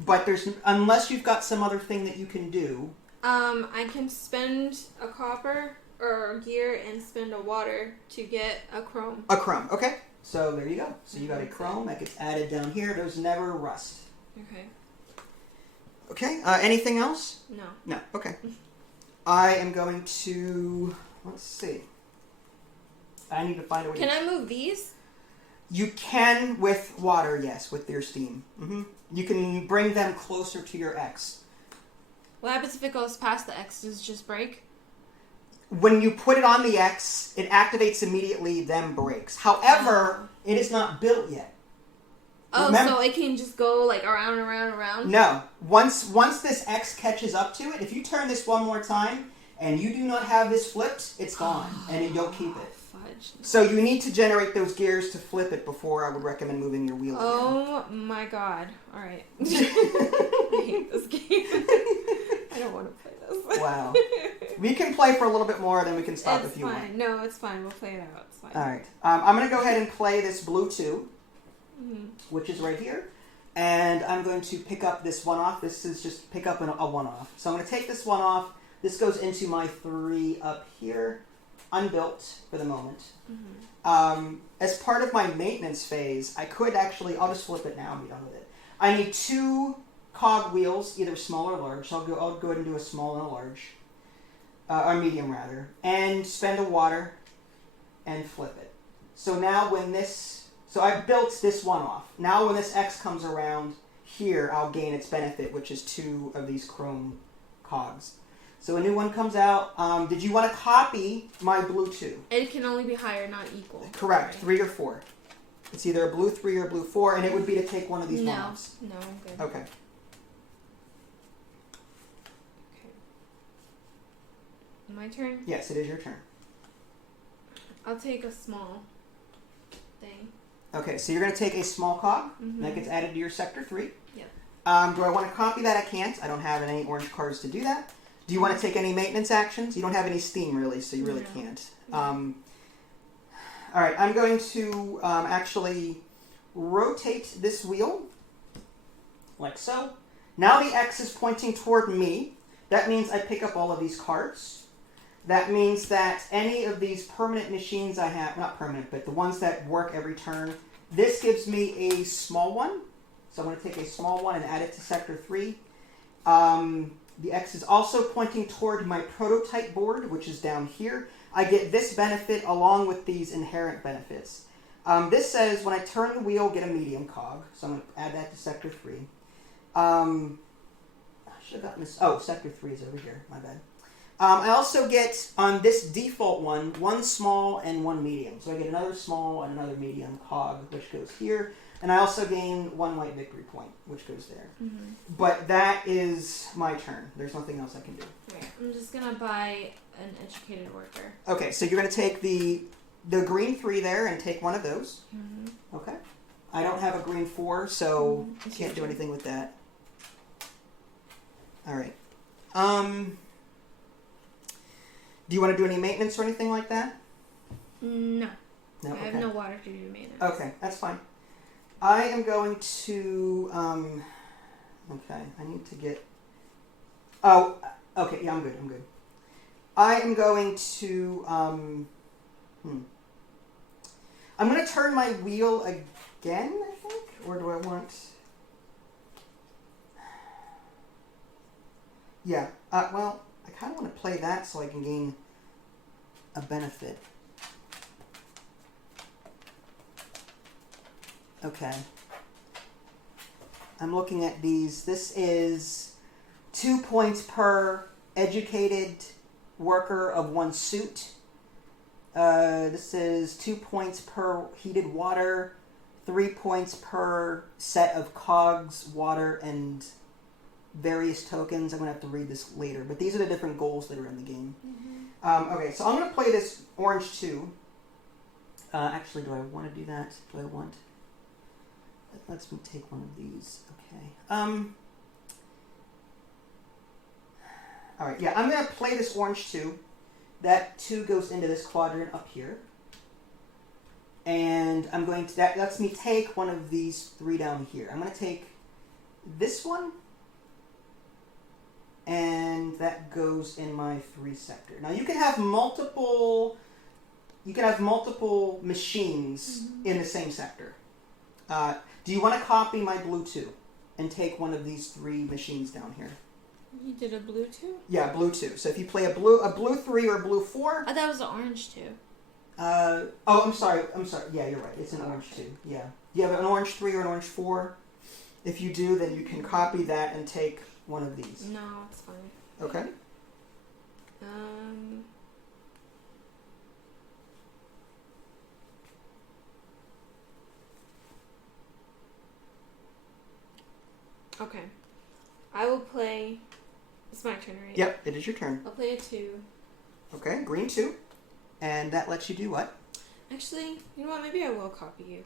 But unless you've got some other thing that you can do... I can spend a copper or a gear and spend a water to get a chrome. A chrome, okay. So there you go. So you got a chrome that gets added down here. Those never rust. Okay. Okay, anything else? No. No, okay. I am going to... Let's see. I need to find a way Can I move these? You can with water, yes, with your steam. Mm-hmm. You can bring them closer to your X. What happens if it goes past the X? Does it just break? When you put it on the X, it activates immediately, then breaks. However, it is not built yet. Oh, Remember, so it can just go like around and around and around? No. Once this X catches up to it, if you turn this one more time and you do not have this flipped, it's gone, and you don't keep it. Fudge. So you need to generate those gears to flip it before I would recommend moving your wheel again. Oh my god. Alright. I hate this game. I don't want to play this. Wow. We can play for a little bit more, then we can stop if you want. It's fine. No, it's fine. We'll play it out. It's fine. Alright. I'm going to go ahead and play this blue 2, which is right here. And I'm going to pick up this one off. This is just pick up a one off. So I'm going to take this one off. This goes into my 3 up here. Unbuilt for the moment. As part of my maintenance phase, I could actually... I'll just flip it now and be done with it. I need 2 cog wheels, either small or large. So I'll go ahead and do a small and a large. Or medium, rather. And spend a water and flip it. So now when this... So I built this one off. Now when this X comes around here, I'll gain its benefit, which is 2 of these chrome cogs. So a new one comes out. Did you want to copy my blue 2? It can only be higher, not equal. Correct. Right. 3 or 4. It's either a blue 3 or a blue 4, and it would be to take one of these one-offs. No, I'm good. Okay. Okay. My turn? Yes, it is your turn. I'll take a small thing. Okay, so you're going to take a small cog, and that gets added to your sector 3. Yeah. Do I want to copy that? I can't. I don't have any orange cards to do that. Do you want to take any maintenance actions? You don't have any steam, really, so you really can't. All right, I'm going to actually rotate this wheel, like so. Now the X is pointing toward me. That means I pick up all of these cards. That means that any of these permanent machines I have, not permanent, but the ones that work every turn, this gives me a small one. So I'm going to take a small one and add it to sector 3. The X is also pointing toward my prototype board, which is down here. I get this benefit along with these inherent benefits. This says when I turn the wheel, get a medium cog. So I'm going to add that to sector 3. I should have gotten this. Oh, sector 3 is over here. My bad. I also get, on this default one small and 1 medium. So I get another small and another medium cog, which goes here. And I also gain 1 white victory point, which goes there. But that is my turn. There's nothing else I can do. Right. I'm just going to buy an educated worker. Okay, so you're going to take the green 3 there and take one of those. Okay. I don't have a green 4, so can't do anything with that. All right. Do you want to do any maintenance or anything like that? No. No. I have no water to do maintenance. Okay, that's fine. I am going to, okay, I need to get, oh, okay, yeah, I'm good. I am going to, I'm going to turn my wheel again, I think, or do I want, yeah, well, I kind of want to play that so I can gain a benefit. Okay. I'm looking at these. This is 2 points per educated worker of 1 suit. This is 2 points per heated water, 3 points per set of cogs, water, and various tokens. I'm going to have to read this later, but these are the different goals that are in the game. Okay, so I'm going to play this orange 2. Actually, do I want to do that? Do I want... That lets me take one of these. Okay. Alright, yeah, I'm going to play this orange 2. That 2 goes into this quadrant up here. And I'm going to... That lets me take one of these 3 down here. I'm going to take this one. And that goes in my 3 sector. Now, you can have multiple... You can have multiple machines in the same sector. Do you want to copy my blue 2 and take one of these 3 machines down here? You did a blue 2? Yeah, blue 2. So if you play a blue 3 or a blue 4... I thought it was an orange 2. I'm sorry. Yeah, you're right. It's an orange 2. Yeah. You have an orange 3 or an orange 4. If you do, then you can copy that and take one of these. No, it's fine. Okay. Okay. I will play... It's my turn, right? Yep, it is your turn. I'll play a 2. Okay, green 2. And that lets you do what? Actually, you know what? Maybe I will copy you.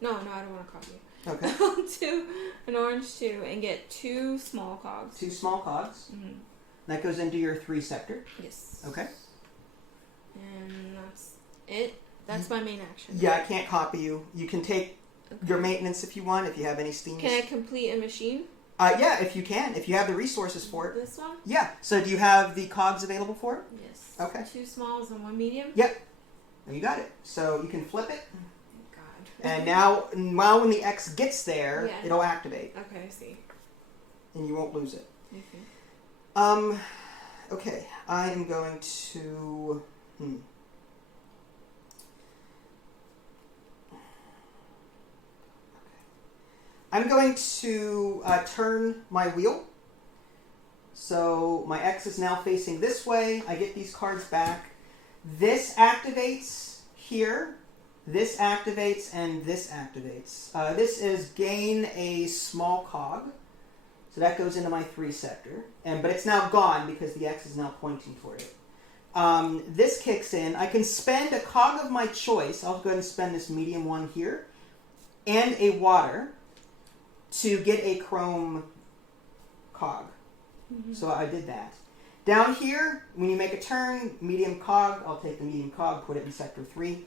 No, I don't want to copy you. Okay. I'll do an orange 2 and get 2 small cogs. 2 small cogs. That goes into your 3 sector. Yes. Okay. And that's it. That's my main action. Yeah, I can't copy you. You can take your maintenance if you want, if you have any steams. Can I complete a machine? Yeah, if you can. If you have the resources for it. This one? Yeah. So do you have the cogs available for it? Yes. Okay. 2 smalls and 1 medium? Yep. You got it. So you can flip it. Thank God. And now when the X gets there, it'll activate. Okay, I see. And you won't lose it. Okay. Okay. I am going to... I'm going to turn my wheel. So my X is now facing this way. I get these cards back. This activates here. This activates and this activates. This is gain a small cog. So that goes into my 3 sector. But it's now gone because the X is now pointing toward it. This kicks in. I can spend a cog of my choice. I'll go ahead and spend this medium 1 here. And a water to get a chrome cog. So I did that. Down here, when you make a turn, medium cog, I'll take the medium cog, put it in sector 3.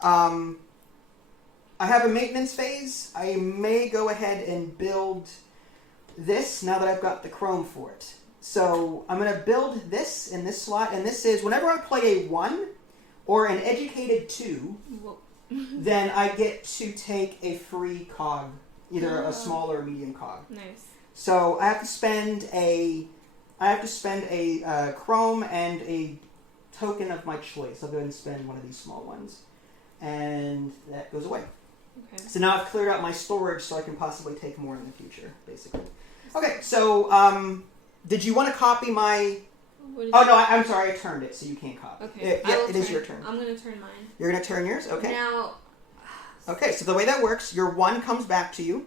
I have a maintenance phase. I may go ahead and build this now that I've got the chrome for it. So I'm going to build this in this slot, and this is whenever I play a 1 or an educated 2, then I get to take a free cog. Either a small or a medium cog. Nice. So I have to spend a chrome and a token of my choice. I'll go ahead and spend one of these small ones, and that goes away. Okay. So now I've cleared out my storage, so I can possibly take more in the future, basically. Okay. So did you want to copy my? I'm sorry. I turned it, so you can't copy. Okay. It is your turn. I'm going to turn mine. You're going to turn yours. Okay. Now. Okay, so the way that works, your 1 comes back to you.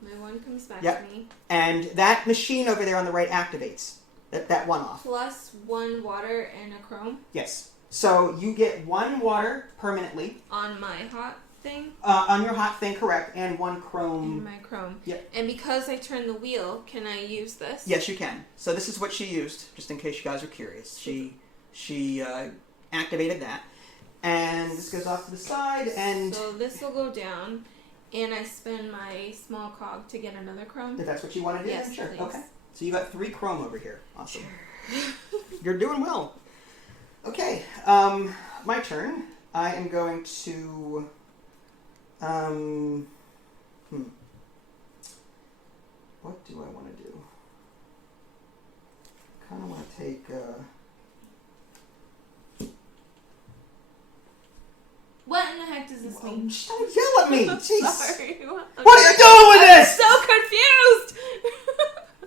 My 1 comes back to me. And that machine over there on the right activates. That 1 off. Plus 1 water and a chrome? Yes. So you get 1 water permanently. On my hot thing? On your hot thing, correct. And 1 chrome. And my chrome. Yep. And because I turn the wheel, can I use this? Yes, you can. So this is what she used, just in case you guys are curious. She activated that. And this goes off to the side, and... So this will go down, and I spend my small cog to get another chrome? If that's what you want to do, yes, sure. Please. Okay. So you got 3 chrome over here. Awesome. Sure. You're doing well. Okay, my turn. I am going to... What do I want to do? I kind of want to take... What in the heck does this mean? Don't yell at me! Jeez. Sorry. What are you doing with this? I'm so confused!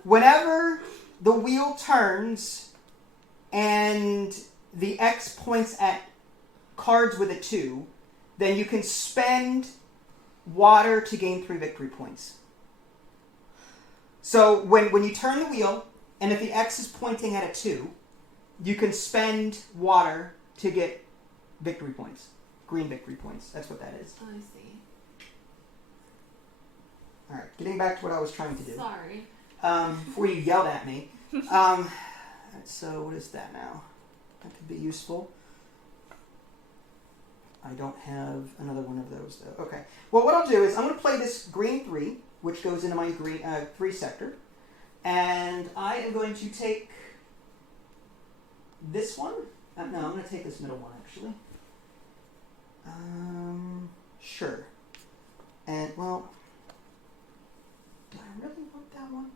Whenever the wheel turns and the X points at cards with a 2, then you can spend water to gain 3 victory points. So when you turn the wheel, and if the X is pointing at a 2, you can spend water to get victory points. Green victory points. That's what that is. Oh, I see. Alright, getting back to what I was trying to do. Sorry. Before you yelled at me. So what is that now? That could be useful. I don't have another one of those though. Okay. Well, what I'll do is I'm going to play this green 3, which goes into my green 3 sector. And I am going to take this one. No, I'm going to take this middle one actually. Sure. And, well, do I really want that one?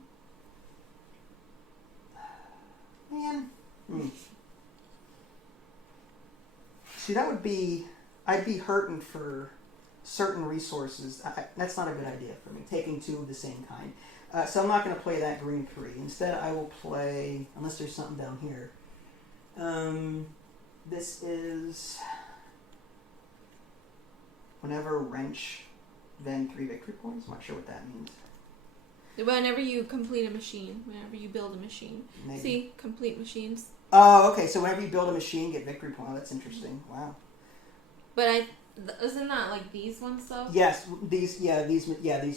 Man. See, that would be... I'd be hurting for certain resources. That's not a good idea for me, taking 2 of the same kind. So I'm not going to play that green 3. Instead, I will play... Unless there's something down here. This is... Whenever wrench, then 3 victory points. I'm not sure what that means. Whenever you complete a machine, whenever you build a machine. Maybe. See, complete machines. Oh, okay. So whenever you build a machine, get victory points. Oh, that's interesting. Wow. But isn't that like these ones though? Yes, these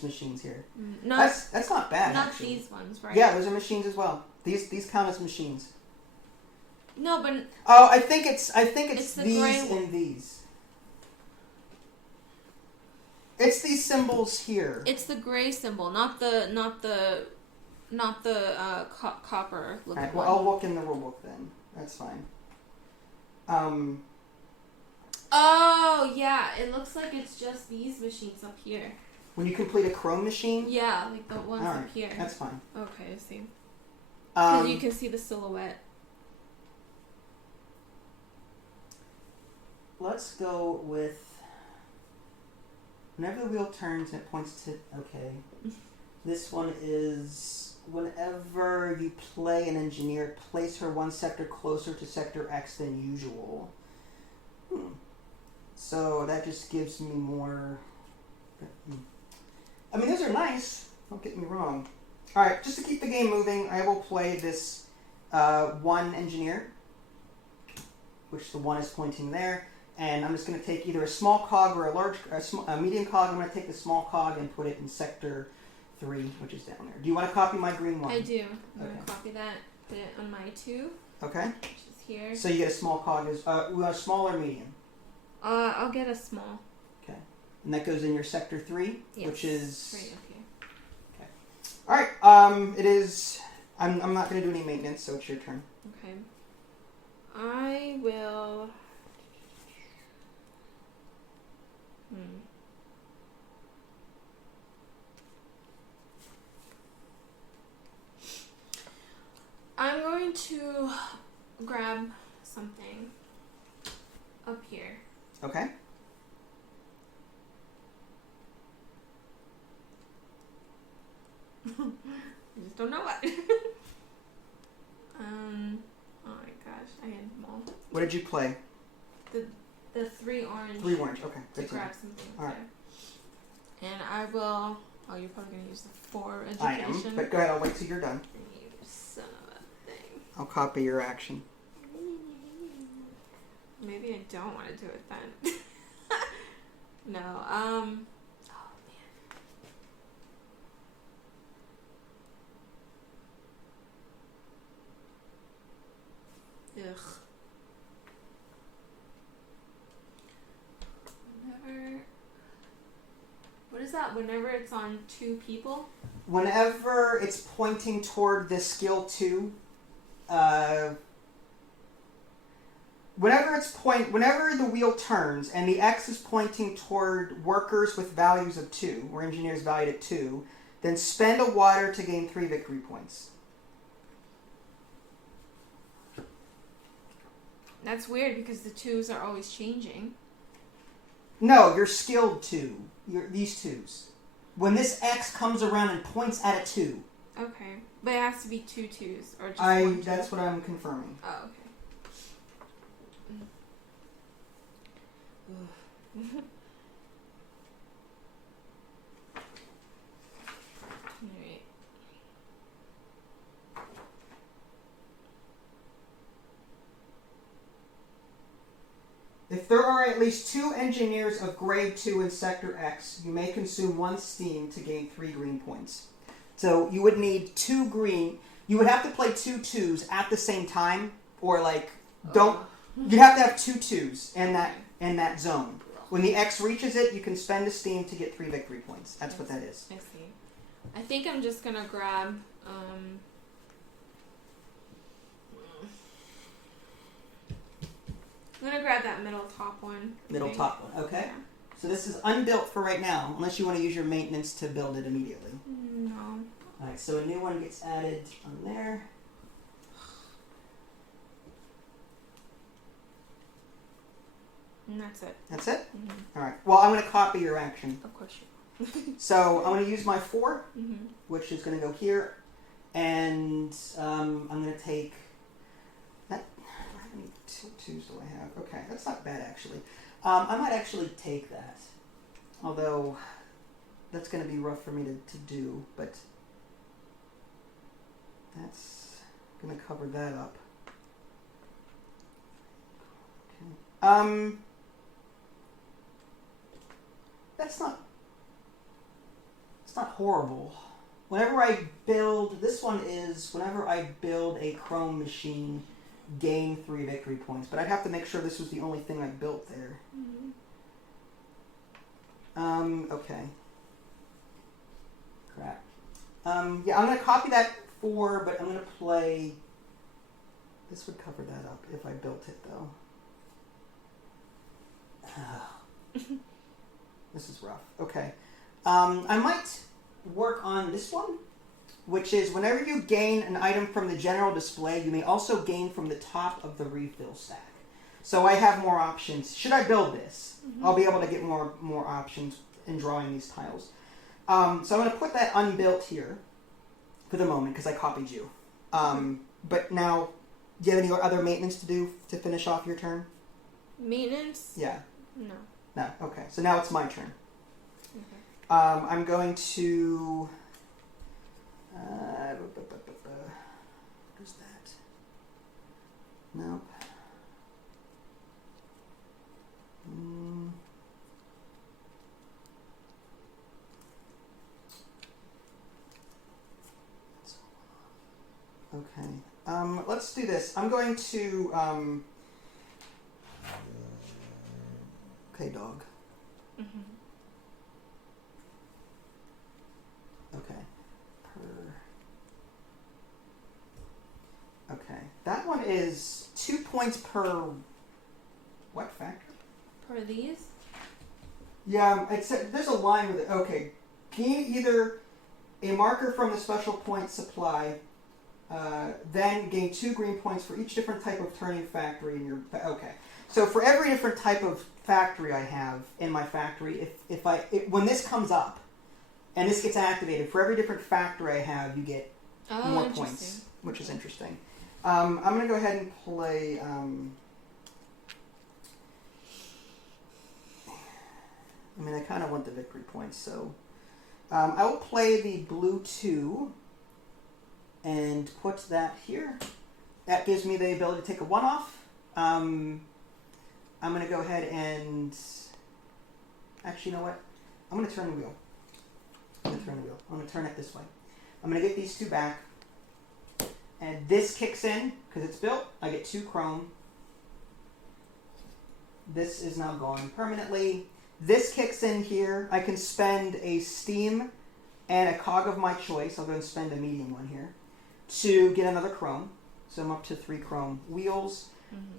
machines here. No, that's not bad. Not actually. these ones, right? Yeah, those are machines as well. These count as machines. No, but oh, I think it's the these gray and these. It's these symbols here. It's the gray symbol, not the copper looking Alright, well, one. I'll look in the rulebook then. That's fine. Oh yeah, it looks like it's just these machines up here. When you complete a chrome machine? Yeah, like the ones All right, up here. That's fine. Okay, I see. Because you can see the silhouette. Let's go with... Whenever the wheel turns and it points to... Okay. This one is... Whenever you play an engineer, place her 1 sector closer to sector X than usual. So that just gives me more... I mean, those are nice. Don't get me wrong. Alright, just to keep the game moving, I will play this 1 engineer, which the 1 is pointing there. And I'm just going to take either a small cog or a medium cog. I'm going to take the small cog and put it in sector 3, which is down there. Do you want to copy my green one? I do. I'm going to copy that, put it on my 2. Okay. Which is here. So you get a small cog. Small or medium? I'll get a small. Okay. And that goes in your sector 3, yes. which is... Right up here. Okay. Alright, it is... I'm not going to do any maintenance, so it's your turn. Okay. I will... I'm going to grab something up here. Okay. I just don't know what. Oh my gosh, I had them all. What did you play? The 3 orange. 3 orange, okay. To Good grab something. All right. There. And I will... Oh, you're probably going to use the 4 education. I am, but go ahead, I'll wait till you're done. You son of a thing. I'll copy your action. Maybe I don't want to do it then. No, oh man. Ugh. What is that? Whenever it's on 2 people? Whenever it's pointing toward the skill 2, whenever the wheel turns and the X is pointing toward workers with values of 2, or engineers valued at 2, then spend a water to gain 3 victory points. That's weird because the 2s are always changing. No, you're skilled 2. These 2s. When this X comes around and points at a 2. Okay. But it has to be 2 2s or just 1 2? That's what I'm confirming. Oh, okay. Alright. If there are at least 2 engineers of grade 2 in Sector X, you may consume 1 steam to gain 3 green points. So you would need 2 green. You would have to play 2 2s at the same time, or like you'd have to have 2 2s in that zone. When the X reaches it, you can spend a steam to get 3 victory points. That's what that is. I see. I think I'm just gonna grab. I'm gonna grab that middle top one. Middle top one, okay. Yeah. So this is unbuilt for right now, unless you want to use your maintenance to build it immediately. No. Alright, so a new one gets added on there. And that's it. That's it? Mm-hmm. Alright, well I'm going to copy your action. Of course you So I'm going to use my 4, which is going to go here, and I'm going to take that. How many 2s do I have? Okay, that's not bad actually. I might actually take that, although that's going to be rough for me to do, but that's going to cover that up. Okay. That's not. It's not horrible. Whenever I build, this one is, whenever I build a chrome machine, gain 3 victory points. But I'd have to make sure this was the only thing I built there. Okay. Crap. Yeah, I'm going to copy that 4, but I'm going to play, this would cover that up if I built it, though. This is rough. Okay. I might work on this one, which is whenever you gain an item from the general display, you may also gain from the top of the refill stack. So I have more options. Should I build this? I'll be able to get more options in drawing these tiles. So I'm going to put that unbuilt here for the moment because I copied you. But now, do you have any other maintenance to do to finish off your turn? Maintenance? Yeah. No. No. Okay. So now it's my turn. Okay. I'm going to. What is that? Nope. Okay. Let's do this. I'm going to. Okay, dog. Okay. Okay. That one is 2 points per. What factor? Per these? Yeah, except there's a line with it. Okay. Gain either a marker from the special point supply, then gain 2 green points for each different type of turning factory in your. Okay. So for every different type of factory I have in my factory, when this comes up and this gets activated, for every different factory I have, you get more points, which is interesting. I'm going to go ahead and play. I mean, I kind of want the victory points, so I will play the blue 2 and put that here. That gives me the ability to take a 1 off. I'm going to go ahead and... Actually, you know what? I'm going to turn the wheel. I'm going to turn it this way. I'm going to get these 2 back. And this kicks in, because it's built. I get 2 chrome. This is now gone permanently. This kicks in here. I can spend a steam and a cog of my choice. I'll go and spend a medium one here to get another chrome. So I'm up to 3 chrome wheels.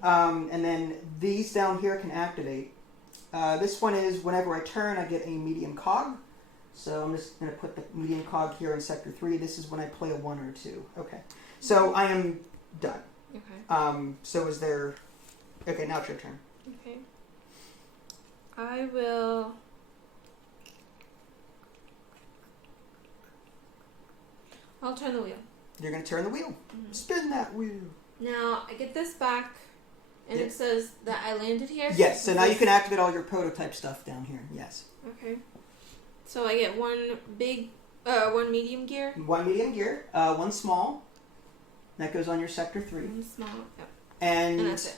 And then these down here can activate. This one is whenever I turn, I get a medium cog. So I'm just going to put the medium cog here in Sector 3. This is when I play a 1 or 2. Okay. So I am done. Okay. So is there... Okay, now it's your turn. Okay. I will... I'll turn the wheel. You're going to turn the wheel. Spin that wheel. Now, I get this back, and it says that I landed here? Yes, so now you can activate all your prototype stuff down here. Yes. Okay. So I get 1 medium gear? 1 medium gear, 1 small. That goes on your Sector 3. 1 small, yep. And that's it.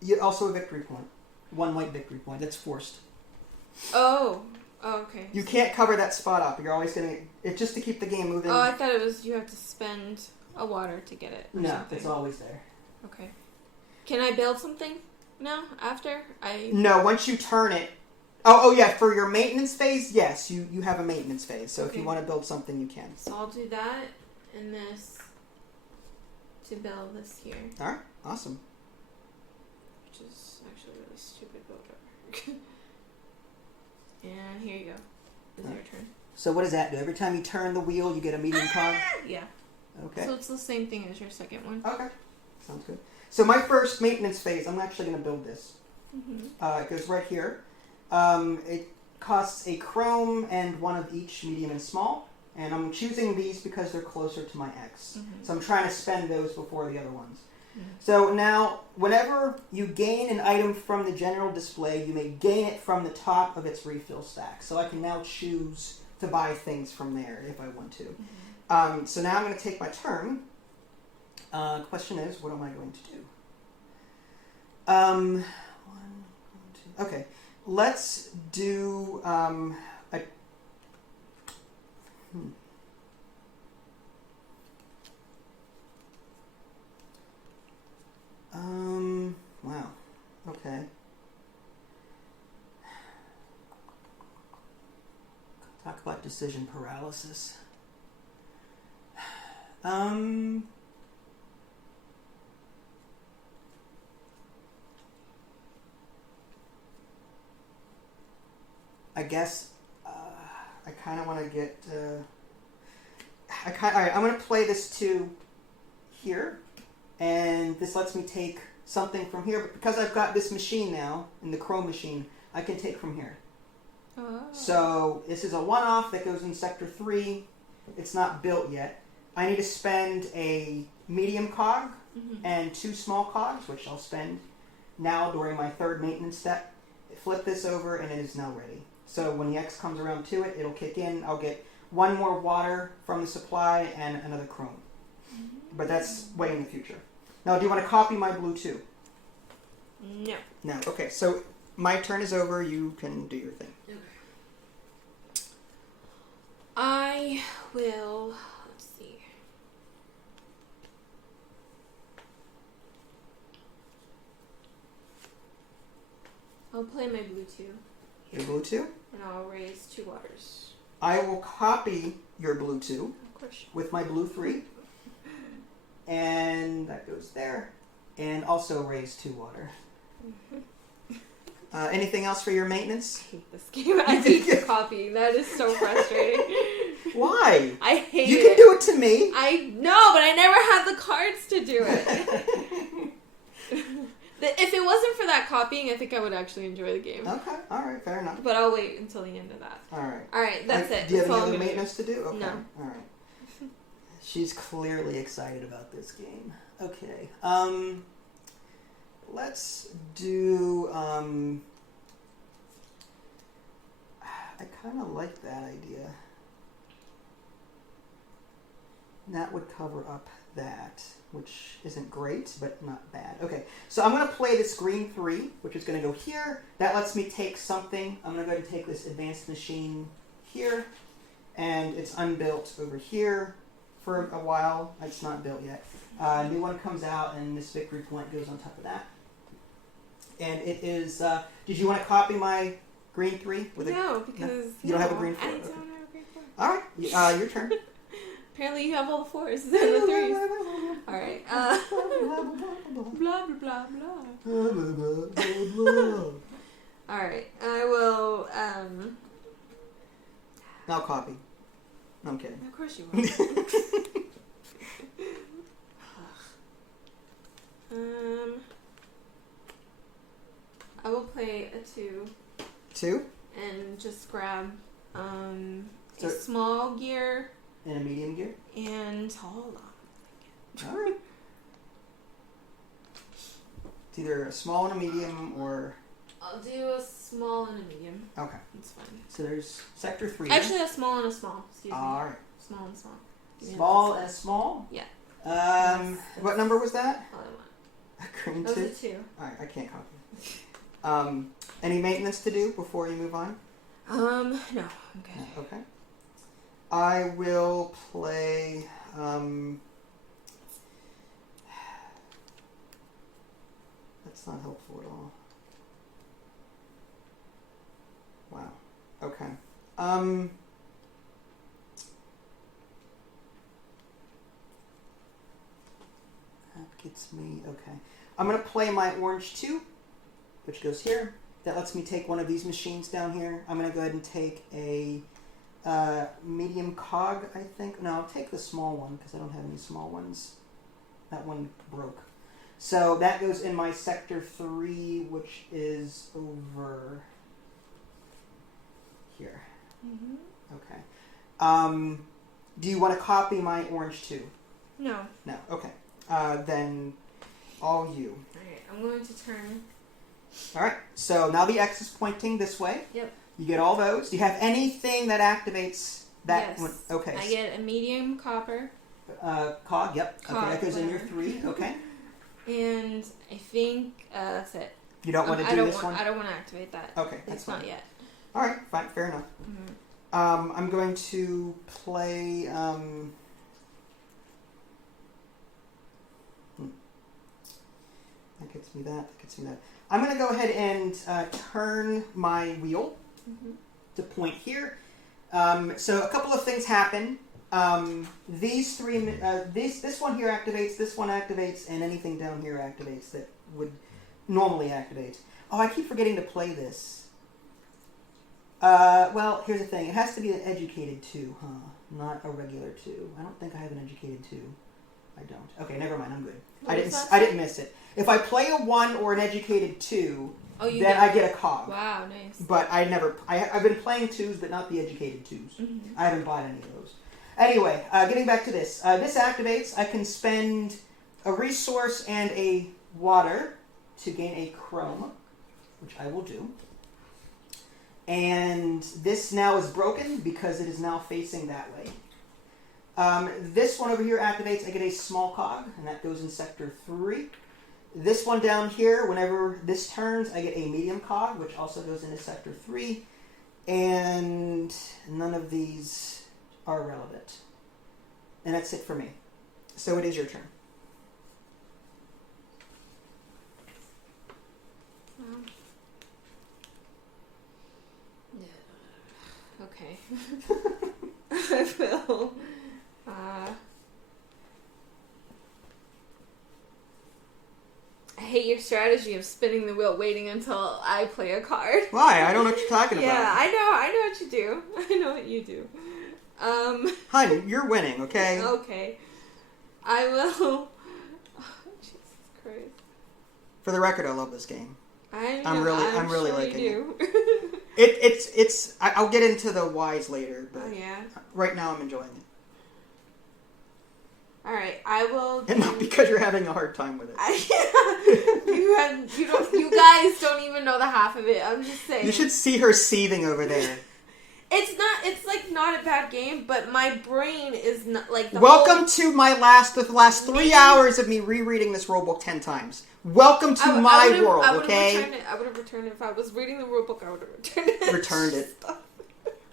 You also a victory point. 1 white victory point. That's forced. Oh. Oh, okay. You can't cover that spot up. You're always gonna. It's just to keep the game moving. Oh, I thought it was you have to spend a water to get it. No, something. it's always there. Okay. Can I build something now after I? No, once you turn it. Oh yeah. For your maintenance phase, yes, you have a maintenance phase. So if you want to build something, you can. So I'll do that and this to build this here. All right. Awesome. Which is actually really stupid builder. And here you go. It's your turn. So what does that do? Every time you turn the wheel, you get a medium cog? Yeah. Okay. So it's the same thing as your second one. Okay. Sounds good. So my first maintenance phase, I'm actually going to build this. Mm-hmm. It goes right here. It costs a chrome and 1 of each, medium and small. And I'm choosing these because they're closer to my X. Mm-hmm. So I'm trying to spend those before the other ones. Mm-hmm. So now, whenever you gain an item from the general display, you may gain it from the top of its refill stack. So I can now choose to buy things from there if I want to. Mm-hmm. So now I'm going to take my turn. Question is, what am I going to do? 1, 2. Okay, let's do wow. Okay. Talk about decision paralysis. I guess I kind of want to get. All right, I'm going to play this to here, and this lets me take something from here. But because I've got this machine now, in the Chrome machine, I can take from here. Oh. So this is a one-off that goes in Sector 3. It's not built yet. I need to spend a medium cog and 2 small cogs, which I'll spend now during my 3rd maintenance step. Flip this over, and it is now ready. So when the X comes around to it, it'll kick in. I'll get 1 more water from the supply and another chrome. But that's way in the future. Now, do you want to copy my blue too? No. No. Okay, so my turn is over. You can do your thing. Okay. I will. Let's see. I'll play my blue 2. Your blue 2? And I'll raise 2 waters. I will copy your blue 2 Of course. with my blue 3. And that goes there. And also raise 2 water. Anything else for your maintenance? I hate this game. I hate copying. That is so frustrating. Why? I hate it. You can do it to me. I know, but I never had the cards to do it. If it wasn't for that copying, I think I would actually enjoy the game. Okay, alright, fair enough. But I'll wait until the end of that. Alright, that's it. Do you have That's any all other I'm maintenance to do? Okay. No. Alright. She's clearly excited about this game. Okay. Let's do, I kind of like that idea. That would cover up that, which isn't great, but not bad. Okay, so I'm going to play this green 3, which is going to go here. That lets me take something. I'm going to go ahead and take this advanced machine here, and it's unbuilt over here for a while. It's not built yet. New one comes out, and this victory point goes on top of that. And it is, did you want to copy my green 3? No, because... You don't have a green 4? I don't have a green 4. Alright, your turn. Apparently you have all the 4s and the 3s. Alright, blah, blah, blah, blah. Alright, I will, I'll copy. No, I'm kidding. Of course you will. I will play a 2. 2? And just grab So- a small gear And a medium gear? and hold on. Alright. It's either a small and a medium or... I'll do a small and a medium. Okay. That's fine. So there's Sector 3. Actually, a small and a small. Excuse me. Alright. Small and small. Give me Small another and small? Yeah. What number was that? small. All I want. Green That 2? was a 2. Alright, I can't copy. Any maintenance to do before you move on? No. Okay. Okay. I will play. That's not helpful at all. Wow. Okay. That gets me. Okay. I'm gonna play my orange 2, which goes here. That lets me take one of these machines down here. I'm gonna go ahead and take a medium cog, I think. No, I'll take the small one because I don't have any small ones. That one broke. So that goes in my sector 3, which is over here. Mm-hmm. Okay. Do you want to copy my orange 2? No. No. Okay. Then all you. Alright, I'm going to turn. Alright, so now the X is pointing this way. Yep. You get all those. Do you have anything that activates that? Yes. One? Okay. I get a medium copper. Cog, yep. Cog, okay, that goes in your whatever. 3. Okay. And I think that's it. You don't want to do this one? I don't want to activate that. Okay, that's not fine. yet. Alright, fine, fair enough. Mm-hmm. I'm going to play... That gets me that. That gets me that. I'm going to go ahead and turn my wheel to point here. So a couple of things happen. These three, this one here activates, this one activates, and anything down here activates that would normally activate. Oh, I keep forgetting to play this. Well, here's the thing. It has to be an educated 2, huh? Not a regular 2. I don't think I have an educated 2. I don't. Okay, never mind. I'm good. I didn't miss it. If I play a 1 or an educated 2, then I get a cog. Wow, nice. But I've been playing 2s, but not the educated 2s. Mm-hmm. I haven't bought any of those. Anyway, getting back to this. This activates. I can spend a resource and a water to gain a chrome, which I will do. And this now is broken because it is now facing that way. This one over here activates. I get a small cog, and that goes in sector 3. This one down here, whenever this turns, I get a medium cog, which also goes into sector 3. And none of these are relevant. And that's it for me. So it is your turn. Okay. I will. I hate your strategy of spinning the wheel, waiting until I play a card. Why? I don't know what you're talking about. Yeah, I know what you do. I know what you do. Honey, you're winning, okay? Okay. I will. Oh, Jesus Christ. For the record, I love this game. I'm really sure liking you do. it. I'll get into the whys later, but yeah. Right now I'm enjoying it. All right, I will. And not because you're having a hard time with it. You guys don't even know the half of it. I'm just saying. You should see her seething over there. It's like not a bad game, but my brain is not like the Welcome to the last 3 hours of me rereading this rulebook 10 times. Welcome to my world, okay? I would have returned it if I was reading the rulebook. I would have returned it. Returned it.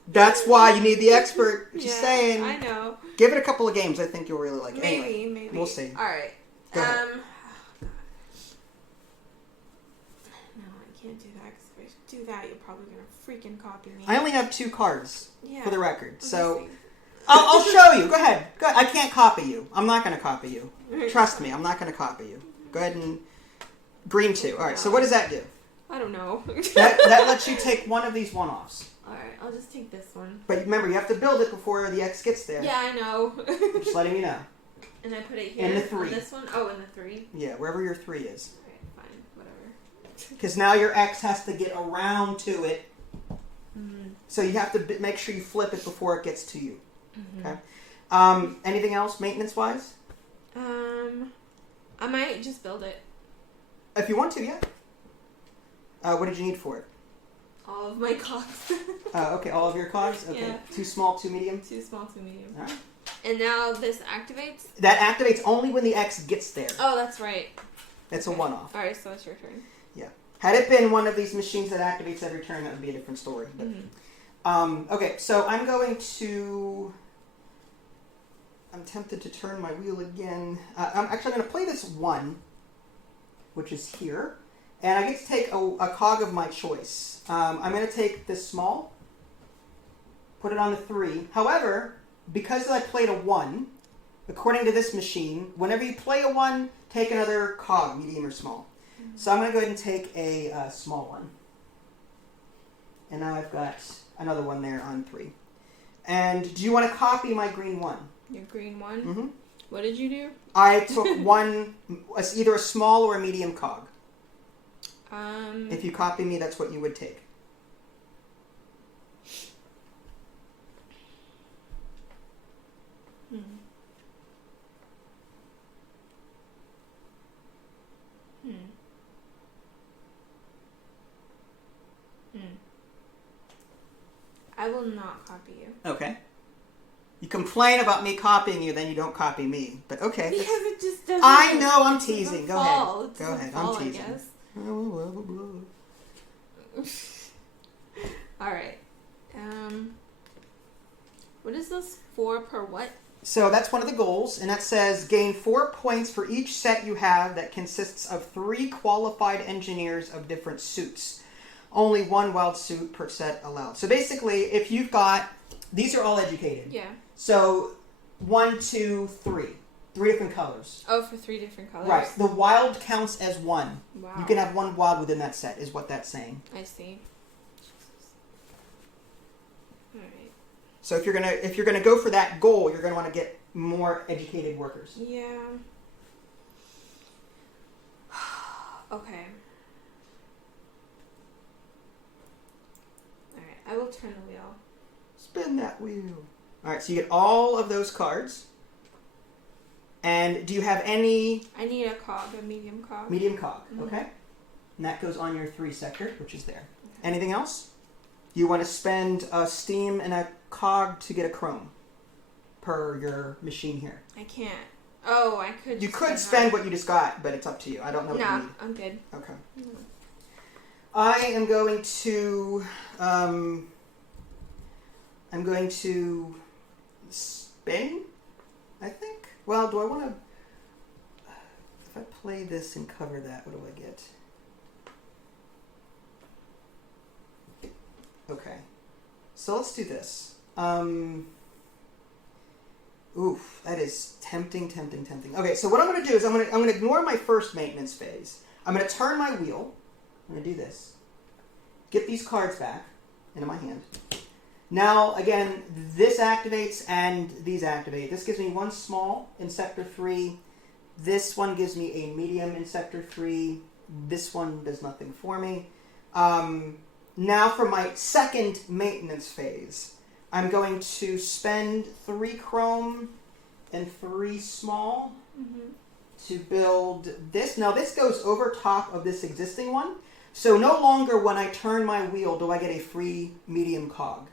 That's why you need the expert. Just saying. I know. Give it a couple of games. I think you'll really like it. Maybe. We'll see. All right. Go ahead. No, I can't do that because if I do that, you're probably gonna freaking copy me. I only have 2 cards for the record, so see. I'll show you. Go ahead. I can't copy you. I'm not going to copy you. Trust me, I'm not going to copy you. Go ahead and green 2. All right. So what does that do? I don't know. that lets you take one of these one-offs. All right, I'll just take this one. But remember, you have to build it before the X gets there. Yeah, I know. Just letting you know. And I put it here. In the 3. On this one? Oh, in the 3. Yeah, wherever your 3 is. Okay, fine, whatever. Because now your X has to get around to it. Mm-hmm. So you have to make sure you flip it before it gets to you. Mm-hmm. Okay. Anything else maintenance-wise? I might just build it. If you want to, yeah. What did you need for it? All of my cogs. Okay, all of your cogs? Okay. Yeah. 2 small, 2 medium? 2 small, 2 medium. All right. And now this activates? That activates only when the X gets there. Oh, that's right. It's a one-off. Alright, so it's your turn. Yeah. Had it been one of these machines that activates every turn, that would be a different story. But, okay, so I'm going to... I'm tempted to turn my wheel again. I'm actually going to play this 1, which is here. And I get to take a cog of my choice. I'm going to take this small, put it on the 3. However, because I played a 1, according to this machine, whenever you play a 1, take another cog, medium or small. So I'm going to go ahead and take a small one. And now I've got another one there on 3. And do you want to copy my green 1? Your green 1? Mm-hmm. What did you do? I took one, either a small or a medium cog. If you copy me, that's what you would take. I will not copy you. Okay. You complain about me copying you, then you don't copy me. But okay. Because it just doesn't. I know, I'm teasing. Go ahead. Go ahead. I'm teasing. I guess. All right. What is this? 4 per what? So that's one of the goals, and that says gain 4 points for each set you have that consists of 3 qualified engineers of different suits. Only 1 wild suit per set allowed. So basically, if you've got, these are all educated. Yeah. So 1, 2, 3. 3 different colors. Oh, for 3 different colors. Right. The wild counts as 1. Wow. You can have 1 wild within that set, is what that's saying. I see. All right. So if you're gonna go for that goal, you're gonna want to get more educated workers. Yeah. Okay. All right. I will turn the wheel. Spin that wheel. All right. So you get all of those cards. And do you have any? I need a cog, a medium cog. Medium cog. Okay. And that goes on your 3 sector, which is there. Okay. Anything else? You want to spend a steam and a cog to get a chrome per your machine here. I can't. Oh, I could. You could spend what you just got, but it's up to you. I don't know what you need. No, I'm good. Okay. No. I am going to spin, I think. Well, do I want to... If I play this and cover that, what do I get? Okay. So let's do this. Oof, that is tempting. Okay, so what I'm going to do is I'm going to ignore my first maintenance phase. I'm going to turn my wheel. I'm going to do this. Get these cards back into my hand. Now, again, this activates and these activate. This gives me 1 small in Sector 3. This one gives me a medium in Sector 3. This one does nothing for me. Now for my second maintenance phase, I'm going to spend 3 chrome and 3 small to build this. Now this goes over top of this existing one. So no longer when I turn my wheel do I get a free medium cog.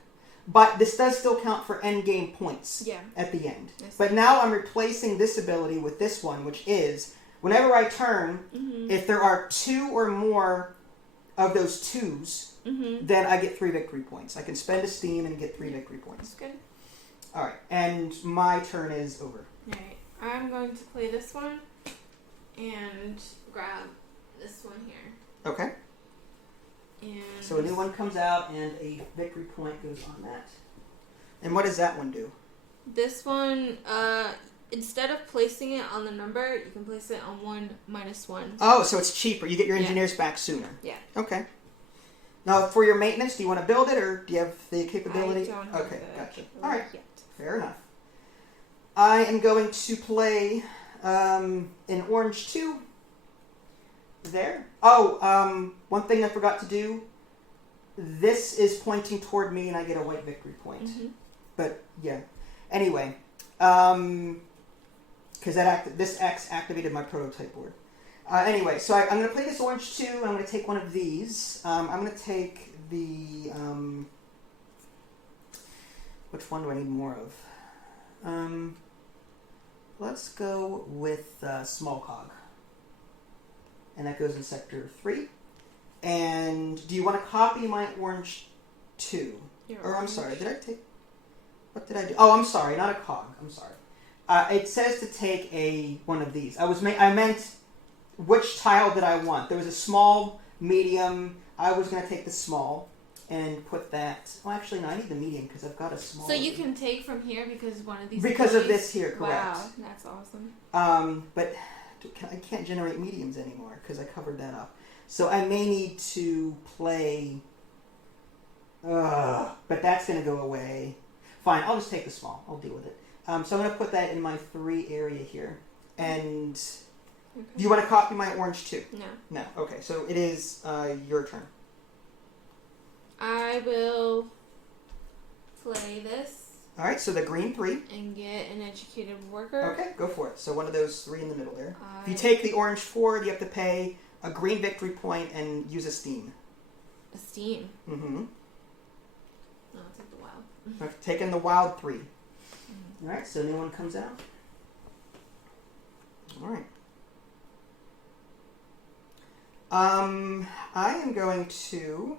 But this does still count for end game points at the end. But now I'm replacing this ability with this one, which is whenever I turn, if there are 2 or more of those 2s, then I get 3 victory points. I can spend a steam and get 3 victory points. That's good. All right, and my turn is over. All right, I'm going to play this one and grab this one here. Okay. And so a new one comes out and a victory point goes on that. And what does that one do? This one, instead of placing it on the number, you can place it on 1 minus 1. Oh, so it's cheaper. You get your engineers back sooner. Yeah. Okay. Now, for your maintenance, do you want to build it or do you have the capability? I don't have okay, the gotcha. capability All right. yet. Fair enough. I am going to play an orange 2 there. Oh, one thing I forgot to do. This is pointing toward me and I get a white victory point. But, yeah. Anyway, because this X activated my prototype board. Anyway, so I'm going to play this orange 2, and I'm going to take one of these. I'm going to take the... which one do I need more of? Let's go with small cog. And that goes in Sector 3. And do you want to copy my orange 2? Or I'm sorry, did I take... What did I do? Oh, I'm sorry, not a cog. I'm sorry. It says to take one of these. I meant which tile did I want. There was a small, medium. I was going to take the small and put that... Oh, actually, no, I need the medium because I've got a small... So you can take from here because one of these... Because of this here, correct. Wow, that's awesome. But I can't generate mediums anymore because I covered that up. So I may need to play... but that's going to go away. Fine, I'll just take the small. I'll deal with it. So I'm going to put that in my 3 area here. And do you want to copy my orange too? No. No. Okay, so it is your turn. I will play this. All right, so the green 3. And get an educated worker. Okay, go for it. So one of those 3 in the middle there. If you take the orange 4, you have to pay a green victory point and use a steam. A steam? Mm-hmm. No, I'll take the wild. Okay, taking the wild 3. All right, so new one comes out. All right. I am going to...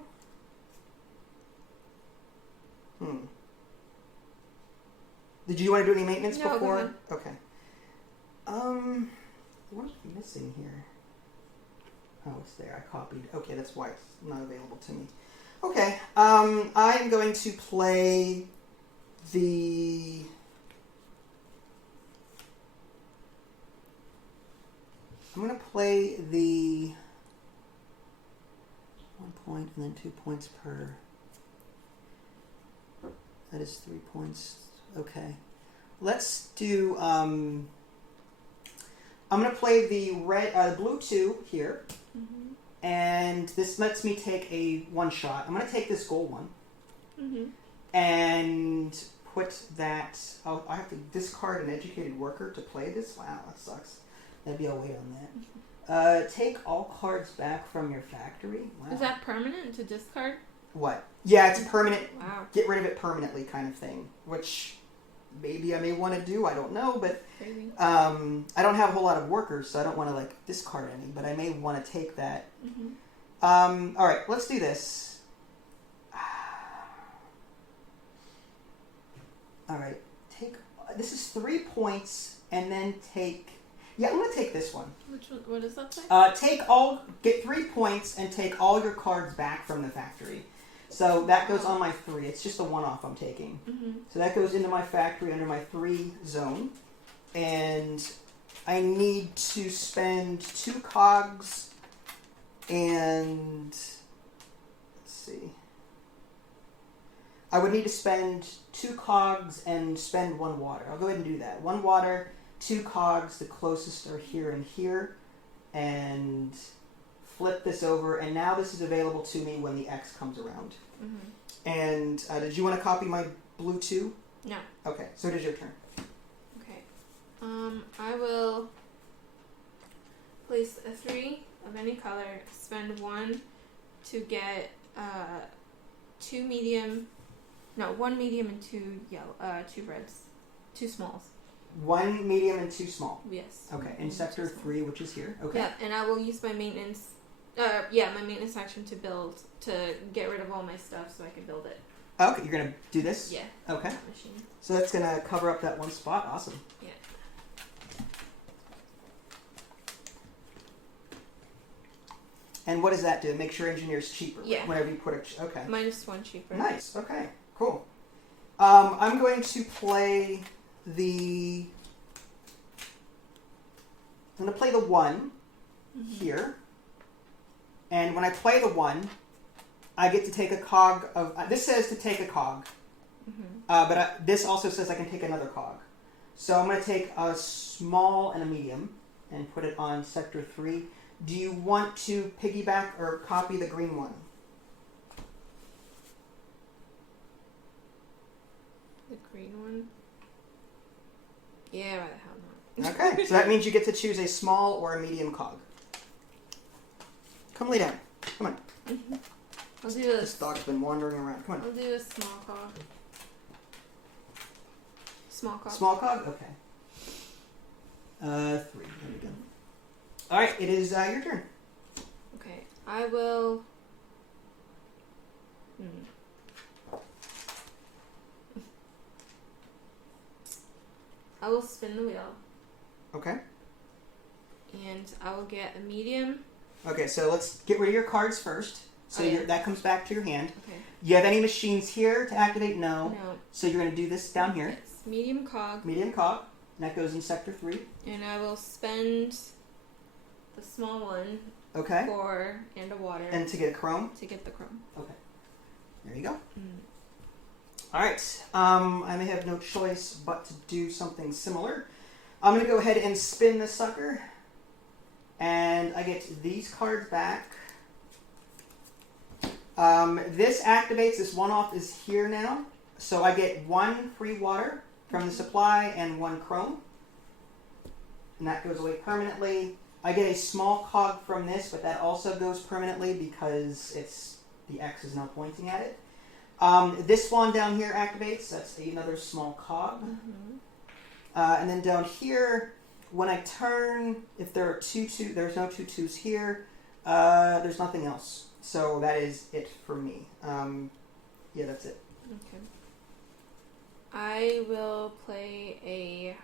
Did you want to do any maintenance before? Go ahead. Okay. What am I missing here? Oh, it's there. I copied. Okay, that's why it's not available to me. Okay. I am going to play the... I'm going to play the 1 point and then 2 points per. That is 3 points. Okay. Let's do, I'm going to play the blue 2 here. Mm-hmm. And this lets me take a 1 shot. I'm going to take this gold 1. Mm-hmm. And put that, I have to discard an educated worker to play this? Wow, that sucks. Maybe I'll wait on that. Take all cards back from your factory. Wow. Is that permanent to discard? What? Yeah, it's permanent. Wow. Get rid of it permanently kind of thing. Which maybe I may want to do. I don't know. But I don't have a whole lot of workers, so I don't want to discard any. But I may want to take that. Mm-hmm. All right, let's do this. All right. This is 3 points, and then take... Yeah, I'm going to take this one. Which one? What does that say? Get 3 points and take all your cards back from the factory. So that goes on my 3. It's just a one-off I'm taking. Mm-hmm. So that goes into my factory under my 3 zone. And I need to spend 2 cogs and... Let's see. I would need to spend 2 cogs and spend 1 water. I'll go ahead and do that. 1 water... 2 cogs, the closest are here and here, and flip this over, and now this is available to me when the X comes around. Mm-hmm. And did you want to copy my blue 2? No. Okay, so it is your turn. Okay. I will place a 3 of any color, spend 1 to get 2 medium, no, 1 medium and 2 yellow, 2 reds, 2 smalls. 1 medium and 2 small. Yes. Okay, in sector 3, which is here. Okay. Yeah, and I will use my maintenance. My maintenance action to get rid of all my stuff so I can build it. Okay, you're gonna do this. Yeah. Okay. So that's gonna cover up that 1 spot. Awesome. Yeah. And what does that do? Make sure engineer's cheaper. Yeah. Whenever you put it. Okay. -1 cheaper. Nice. Okay. Cool. I'm going to play. I'm going to play the 1 here, and when I play the 1, I get to take a cog of... this says to take a cog, but this also says I can take another cog. So I'm going to take a small and a medium and put it on sector 3. Do you want to piggyback or copy the green 1? The green one? Yeah, why the hell not? Okay, so that means you get to choose a small or a medium cog. Come lay down. Come on. I'll do a... This dog's been wandering around. Come on. I'll do a small cog. Small cog. Small cog? Okay. 3. There we go. Alright, it is your turn. Okay, I will I will spin the wheel. Okay. And I will get a medium. Okay, so let's get rid of your cards first. So yeah. that comes back to your hand. Okay. You have any machines here to activate? No. No. So you're going to do this down here. Yes. Medium cog. Medium cog. And that goes in sector 3. And I will spend the small one. Okay. And a water. And to get a chrome? To get the chrome. Okay. There you go. Alright. I may have no choice but to do something similar. I'm going to go ahead and spin this sucker. And I get these cards back. This activates, this one-off is here now. So I get 1 free water from the supply and 1 chrome. And that goes away permanently. I get a small cog from this, but that also goes permanently because the X is now pointing at it. This one down here activates. That's another small cog. And then down here, when I turn, if there are there's no 2 2s here. There's nothing else. So that is it for me. Yeah, that's it. Okay. I will play a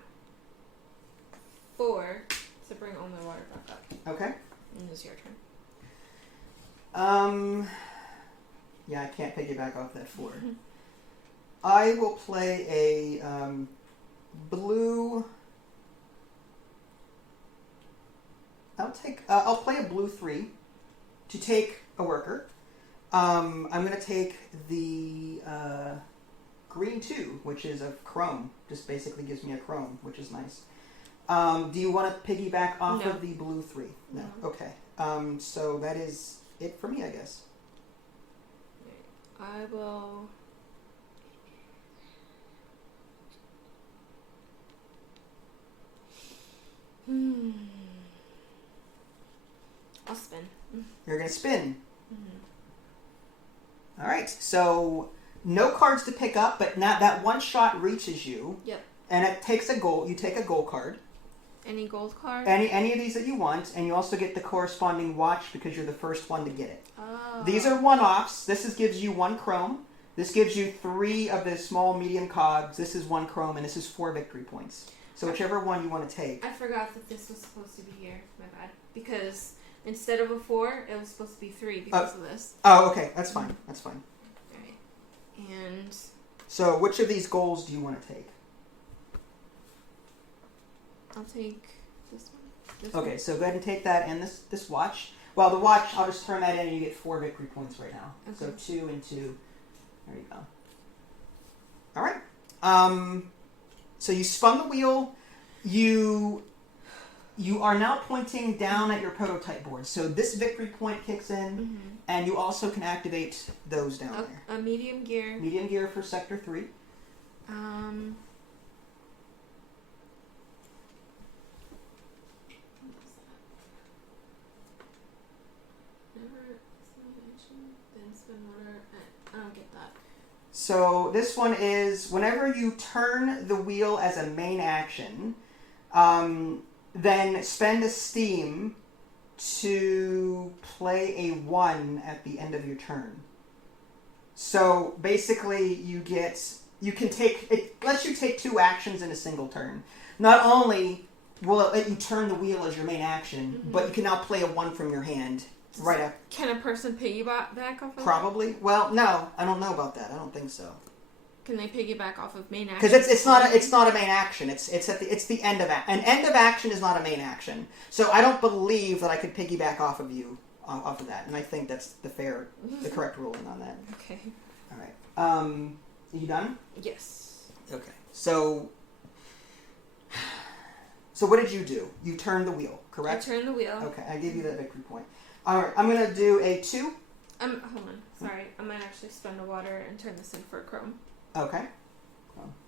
4 to bring all my water back up. Okay. And it's your turn. Yeah, I can't piggyback off that 4. I will play a blue. I'll play a blue 3 to take a worker. I'm going to take the green 2, which is a chrome. Just basically gives me a chrome, which is nice. Do you want to piggyback off of the blue 3? No. Okay. So that is it for me, I guess. I will... I'll spin. You're going to spin. All right. So no cards to pick up, but now that one shot reaches you. Yep. And it takes a gold. You take a gold card. Any gold card? Any of these that you want, and you also get the corresponding watch because you're the first one to get it. Oh. These are one-offs. This gives you 1 chrome. This gives you 3 of the small medium cogs. This is 1 chrome, and this is 4 victory points. So whichever one you want to take. I forgot that this was supposed to be here. My bad. Because instead of a 4, it was supposed to be 3 because of this. Oh, okay. That's fine. That's fine. Alright. And... So which of these goals do you want to take? I'll take this one. Okay, so go ahead and take that and this watch. Well, the watch, I'll just turn that in and you get 4 victory points right now. Okay. So 2 and 2. There you go. All right. So you spun the wheel. You are now pointing down at your prototype board. So this victory point kicks in, and you also can activate those down there. A medium gear. Medium gear for Sector 3. I don't get that. So this one is whenever you turn the wheel as a main action, then spend a steam to play a 1 at the end of your turn. So basically it lets you take 2 actions in a single turn. Not only will it let you turn the wheel as your main action, but you can now play a 1 from your hand. Right up. Can a person piggyback off of Probably. Well, no, I don't know about that. I don't think so. Can they piggyback off of main action? Because it's not a main action. It's the end of an end of action is not a main action. So I don't believe that I could piggyback off of you off of that, and I think that's the correct ruling on that. Okay. All right. Are you done? Yes. Okay. So what did you do? You turned the wheel, correct? I turned the wheel. Okay, I gave you that victory point. All right, I'm going to do a 2. Hold on. Sorry. I might actually spend a water and turn this in for a chrome. Okay.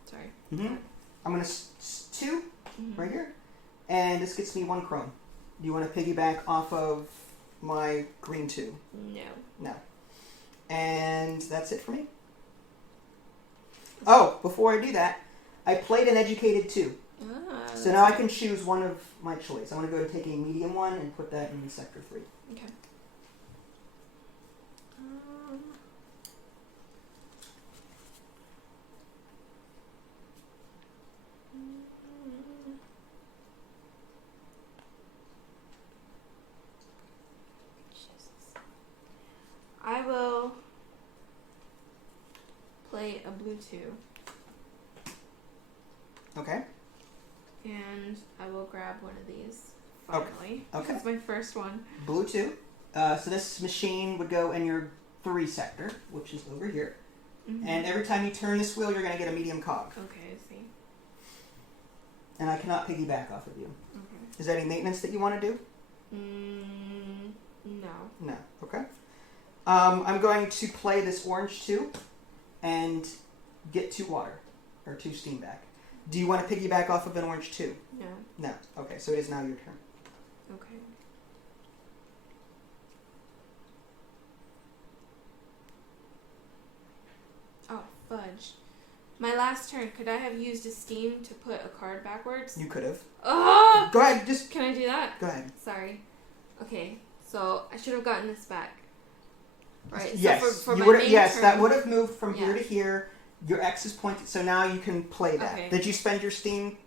Sorry. I'm going to 2 right here. And this gets me 1 chrome. Do you want to piggyback off of my green 2? No. And that's it for me. Oh, before I do that, I played an educated 2. So now I can choose one of my choice. I'm going to go and take a medium 1 and put that in Sector 3. Okay. play a blue 2. Okay. And I will grab one of these. Finally. Okay. It's my first one. Blue 2. So this machine would go in your 3 sector, which is over here. Mm-hmm. And every time you turn this wheel, you're going to get a medium cog. Okay, I see. And I cannot piggyback off of you. Okay. Is there any maintenance that you want to do? No. No. Okay. I'm going to play this orange 2 and get 2 water, or 2 steam back. Do you want to piggyback off of an orange 2? No. No. Okay, so it is now your turn. Okay. Oh, fudge. My last turn, could I have used a steam to put a card backwards? You could have. Oh! Go ahead, just... Can I do that? Go ahead. Sorry. Okay, so I should have gotten this back. Right, yes, so for you my would. main Yes, turn, that would have moved from here Yeah. to here. Your X is pointed, so now you can play that. Okay. Did you spend your steam?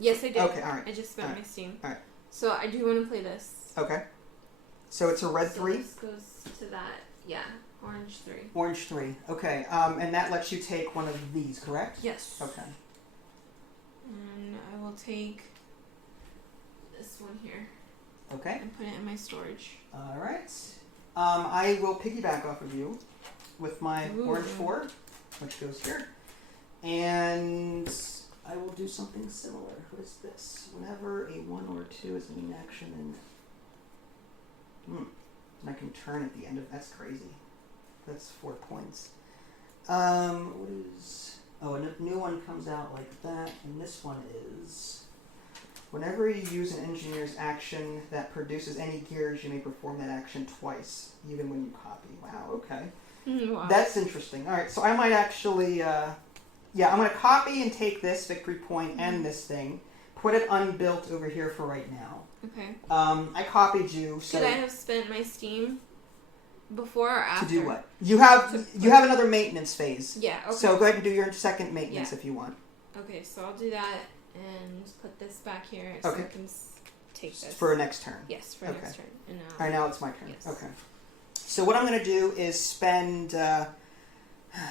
Yes, I did. Okay, all right. I just spent All my right. steam. All right. So I do want to play this. Okay. So it's a red So 3. this goes to that. Yeah, orange 3. Orange 3. Okay. And that lets you take one of these, correct? Yes. Okay. And I will take this one here Okay. and put it in my storage. All right. I will piggyback off of you with my Ooh. orange 4, which goes here. And I will do something similar. What is this? Whenever a 1 or 2 is in action, and I can turn at the end of. That's crazy. That's 4 points. What is? Oh, a new one comes out like that, and this one is. Whenever you use an engineer's action that produces any gears, you may perform that action twice, even when you copy. Wow. Okay. Wow. That's interesting. All right, so I might actually. Yeah, I'm going to copy and take this victory point and this thing, put it unbuilt over here for right now. Okay. I copied you. So Could I have spent my steam before or after? to do what? You have another maintenance phase. Yeah. Okay. So go ahead and do your second maintenance if you want. Okay, so I'll do that and put this back here so Okay. I can take this. For next turn. Yes, for Okay. next turn. And All right, now it's my turn. Yes. Okay. So what I'm going to do is spend... I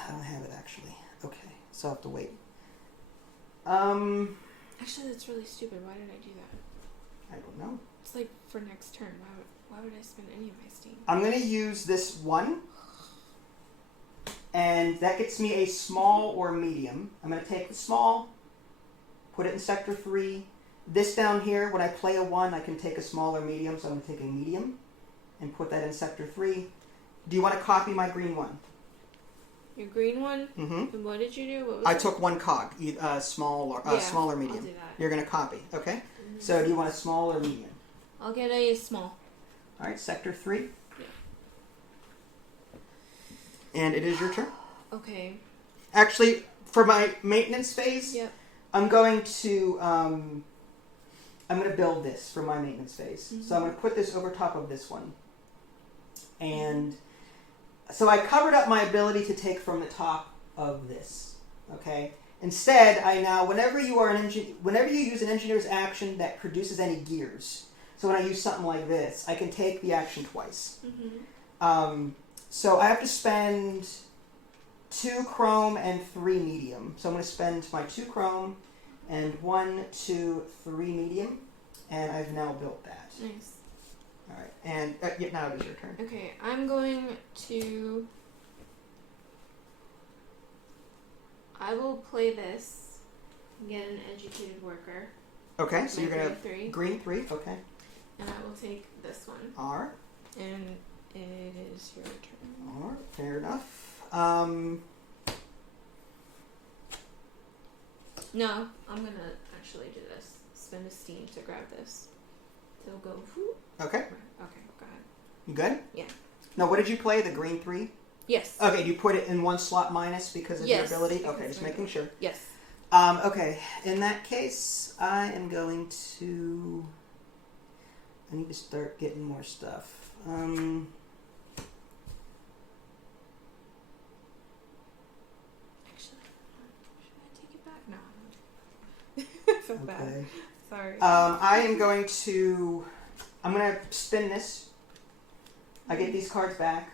don't have it, actually. Okay, so I'll have to wait. Actually, that's really stupid. Why did I do that? I don't know. It's like for next turn. Why would I spend any of my steam? I'm going to use this 1, and that gets me a small or medium. I'm going to take the small, put it in sector 3. This down here, when I play a 1, I can take a small or medium, so I'm going to take a medium and put that in sector 3. Do you want to copy my green 1? Your green one? Mm-hmm. And what did you do? What was I it? took 1 cog, small or small or medium. I'll do that. You're going to copy, okay? Mm-hmm. So do you want a small or medium? I'll get a small. All right, sector 3. Yeah. And it is your turn. Okay. Actually, for my maintenance phase, Yep. I'm going to build this for my maintenance phase. Mm-hmm. So I'm going to put this over top of this one. And so I covered up my ability to take from the top of this. Okay. Instead, I now, whenever you use an engineer's action that produces any gears, so when I use something like this, I can take the action twice. Mm-hmm. So I have to spend 2 chrome and 3 medium. So I'm going to spend my 2 chrome and 1, 2, 3 medium, and I've now built that. Nice. All right, and now it is your turn. Okay, I'm going to... I will play this and get an educated worker. Okay, so My you're gonna green 3. green 3. Okay. And I will take this one. All right. And it is your turn. All right. Fair enough. No, I'm gonna actually do this. Spend a steam to grab this. So go. Whoop. Okay. Okay, go ahead. You good? Yeah. Now, what did you play? The green 3. Yes. Okay. You put it in 1 slot minus because of your Yes, ability. because Okay, just my- making sure. Yes. Okay. In that case, I am going to. I need to start getting more stuff. Actually, should I take it back? No. I feel bad. Okay. Sorry. I am going to. I'm going to spin this. I get these cards back.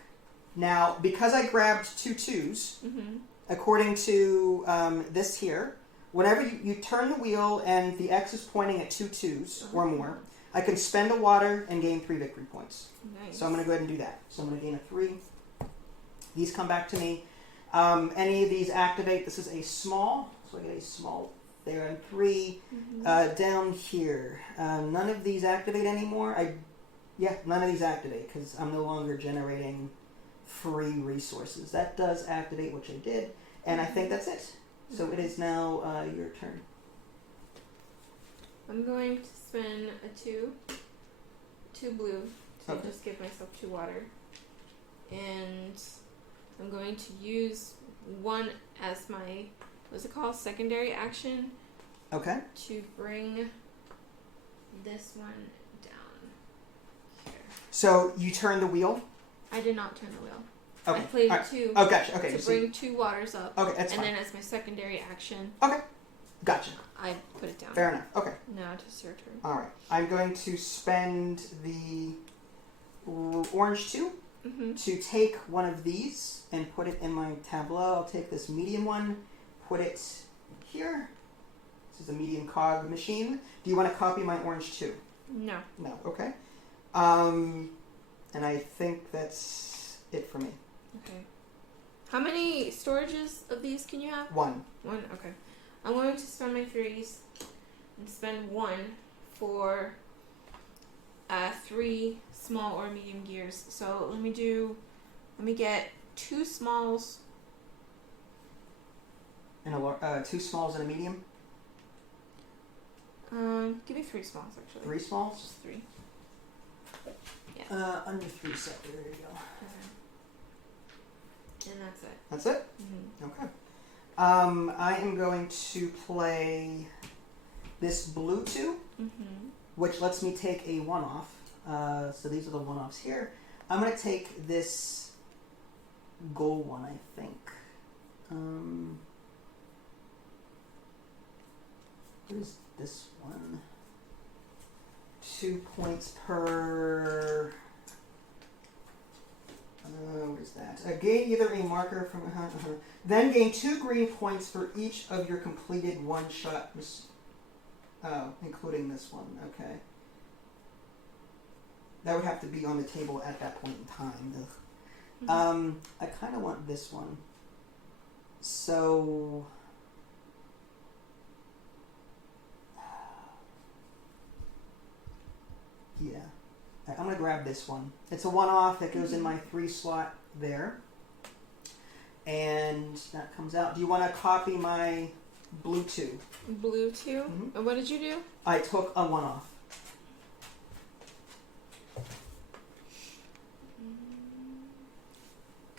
Now, because I grabbed 2 2s, Mm-hmm. according to this here, whenever you turn the wheel and the X is pointing at 2 2s or more, I can spend a water and gain 3 victory points. Nice. So I'm going to go ahead and do that. So I'm going to gain a 3. These come back to me. Any of these activate. This is a small, so I get a small there and 3. Down here, none of these activate anymore. None of these activate because I'm no longer generating free resources. That does activate, which I did, and I think that's it. So it is now your turn. I'm going to spend a 2 blue to just give myself 2 water, and I'm going to use 1 as my, what's it called, secondary action. Okay. To bring this one down here. So you turn the wheel? I did not turn the wheel. Okay. I played right. 2. Oh, gotcha. Okay. To bring 2 waters up. Okay, that's and fine. then as my secondary action. Okay. Gotcha. I put it down. Fair enough. Okay. Now it's your turn. All right. I'm going to spend the orange 2 to take one of these and put it in my tableau. I'll take this medium one, put it here. This is a medium cog machine. Do you want to copy my orange 2? No. No. Okay. And I think that's it for me. Okay. How many storages of these can you have? 1. 1? Okay. I'm going to spend my 3s and spend 1 for 3 small or medium gears. So let me get 2 smalls. And 2 smalls and a medium? Give me 3 smalls actually. 3 smalls? Just 3. Yeah. Under 3 set. There you go. Okay. And that's it. That's it? Okay. I am going to play this blue 2, which lets me take a 1 off. So these are the 1-offs here. I'm going to take this gold one, I think. What is this one? 2 points per... what is that? Gain either a marker from... Then gain 2 green points for each of your completed one-shot... including this one. Okay. That would have to be on the table at that point in time. I kind of want this one. So... yeah. I'm going to grab this one. It's a 1-off that goes in my 3 slot there. And that comes out. Do you want to copy my blue 2? Blue 2? And what did you do? I took a 1-off.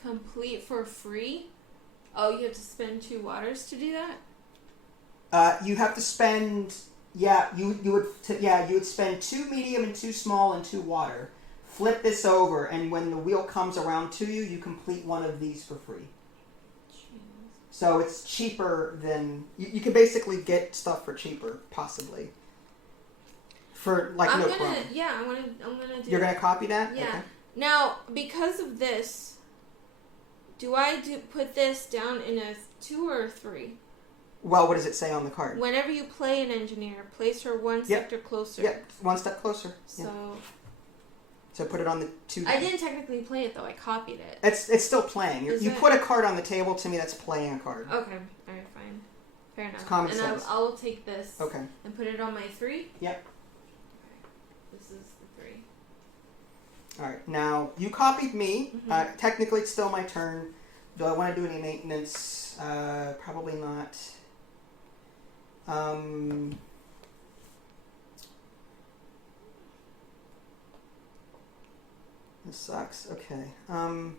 Complete for free? Oh, you have to spend 2 waters to do that? You have to spend... Yeah, you would spend 2 medium and 2 small and 2 water. Flip this over, and when the wheel comes around to you, you complete one of these for free. Jeez. So it's cheaper than... You can basically get stuff for cheaper, possibly. For, like, no problem. Yeah, I'm gonna do You're going to copy that? Yeah. Okay. Now, because of this, do I put this down in a 2 or a 3? Well, what does it say on the card? Whenever you play an engineer, place her 1 sector closer. Yep, 1 step closer. So put it on the 2. I didn't technically play it though. I copied it. It's still playing. You put a card on the table. To me, that's playing a card. Okay. All right. Fine. Fair enough. It's common sense. I'll take this. Okay. And put it on my 3. Yep. Okay. This is the 3. All right. Now you copied me. Technically, it's still my turn. Do I want to do any maintenance? Probably not. This sucks. Okay. Man.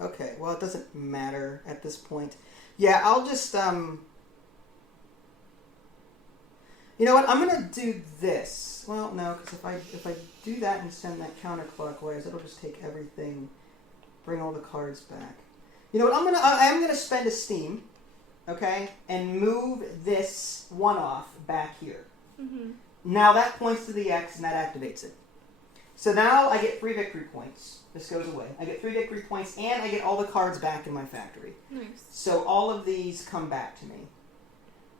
Okay. Well, it doesn't matter at this point. Yeah, I'll just you know what? I'm gonna do this. Well, no, because if I do that and send that counterclockwise, it'll just take everything, bring all the cards back. You know what? I am gonna spend a steam, okay, and move this one off back here. Mm-hmm. Now that points to the X and that activates it. So now I get 3 victory points. This goes away. I get 3 victory points and I get all the cards back in my factory. Nice. So all of these come back to me.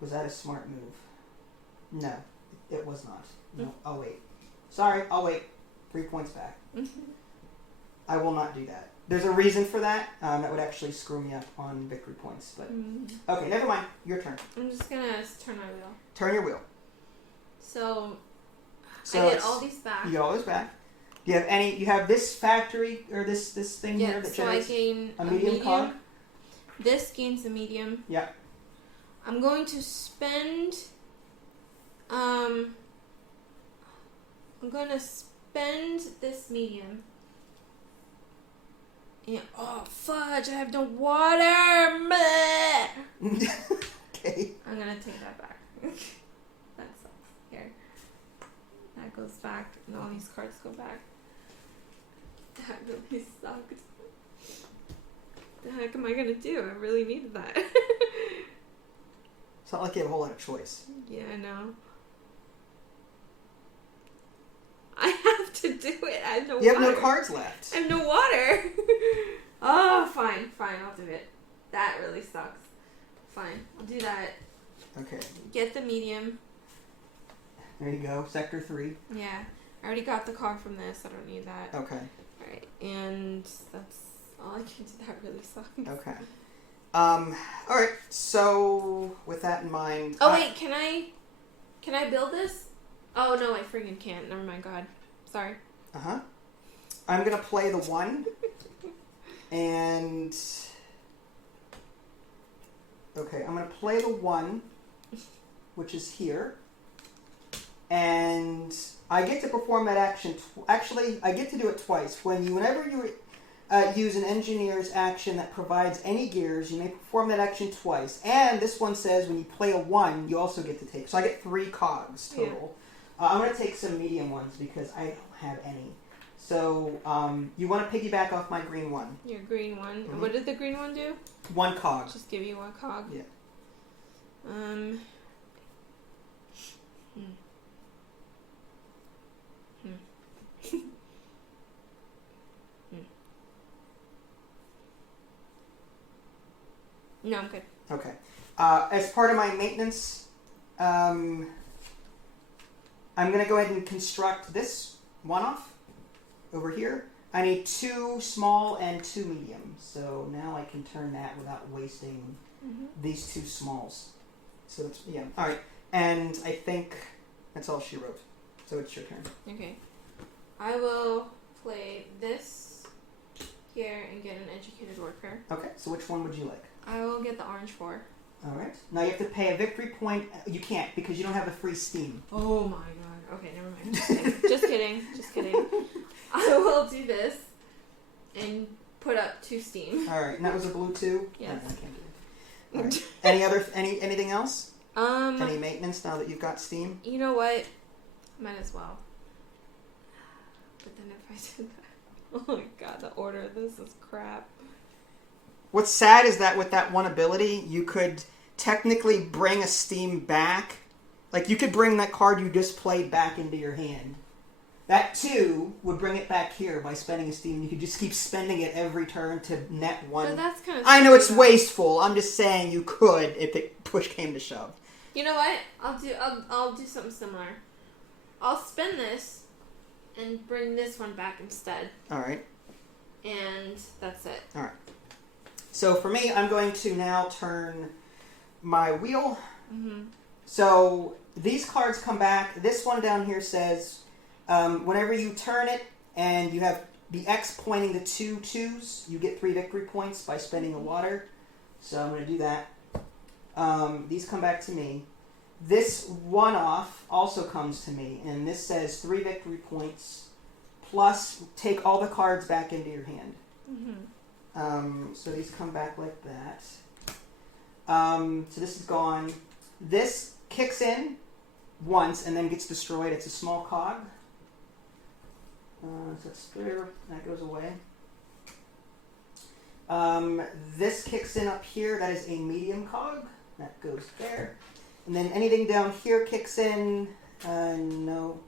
Was that a smart move? No, it was not. No, I'll wait. Sorry, I'll wait. 3 points back. I will not do that. There's a reason for that. That would actually screw me up on victory points. But okay, never mind. Your turn. I'm just gonna turn my wheel. Turn your wheel. So So I get all these back. You get all those back. Do you have any? You have this factory or this thing here that so I generates gain a medium cog. This gains a medium. Yeah. I'm going to spend. I'm going to spend this medium. Yeah. Oh fudge! I have no water. Okay. I'm gonna take that back. That sucks. Here. That goes back, and all these cards go back. That really sucked. The heck am I gonna do? I really needed that. It's not like you have a whole lot of choice. Yeah, I know. I have to do it. I have no water. You have no cards left. I have no water. Oh, fine. I'll do it. That really sucks. Fine, I'll do that. Okay. Get the medium. There you go. Sector 3. Yeah, I already got the cog from this. I don't need that. Okay. All right, and that's all I can do. That really sucks. Okay. All right. So with that in mind. Oh wait, can I build this? Oh no, I friggin' can't. Never mind. God, sorry. I'm gonna play the 1, and okay, I'm gonna play the 1, which is here, and I get to perform that action. Actually, I get to do it twice. Whenever you use an engineer's action that provides any gears, you may perform that action twice. And this one says when you play a 1, you also get to take. So I get 3 cogs total. Yeah. I'm going to take some medium ones because I don't have any. So you want to piggyback off my green 1. Your green 1. Mm-hmm. What did the green 1 do? 1 cog. Just give you 1 cog? Yeah. No, I'm good. Okay. As part of my maintenance, I'm going to go ahead and construct this one-off over here. I need 2 small and 2 medium. So now I can turn that without wasting these 2 smalls. So, yeah. All right. And I think that's all she wrote. So it's your turn. Okay. I will play this here and get an educated worker. Okay. So which one would you like? I will get the orange 4. All right. Now you have to pay a victory point. You can't because you don't have the free steam. Oh my god. Okay, never mind. Just kidding. Just kidding. I will do this and put up 2 steam. All right. And that was a blue 2? Yes. I can't do it. All right. Anything else? Any maintenance now that you've got steam? You know what? Might as well. But then if I did that... Oh my god, the order of this is crap. What's sad is that with that 1 ability, you could technically bring a steam back. Like, you could bring that card you just played back into your hand. That 2 would bring it back here by spending a steam. You could just keep spending it every turn to net 1. But that's kind of... I know it's wasteful. I'm just saying you could if it push came to shove. You know what? I'll do something similar. I'll spend this and bring this one back instead. All right. And that's it. All right. So for me, I'm going to now turn my wheel. So these cards come back. This one down here says whenever you turn it and you have the X pointing to 2 2s, you get 3 victory points by spending a water. So I'm going to do that. These come back to me. This one-off also comes to me, and this says 3 victory points plus take all the cards back into your hand. So these come back like that. So this is gone. This kicks in once and then gets destroyed. It's a small cog. So that's there. That goes away. This kicks in up here. That is a medium cog. That goes there. And then anything down here kicks in. No.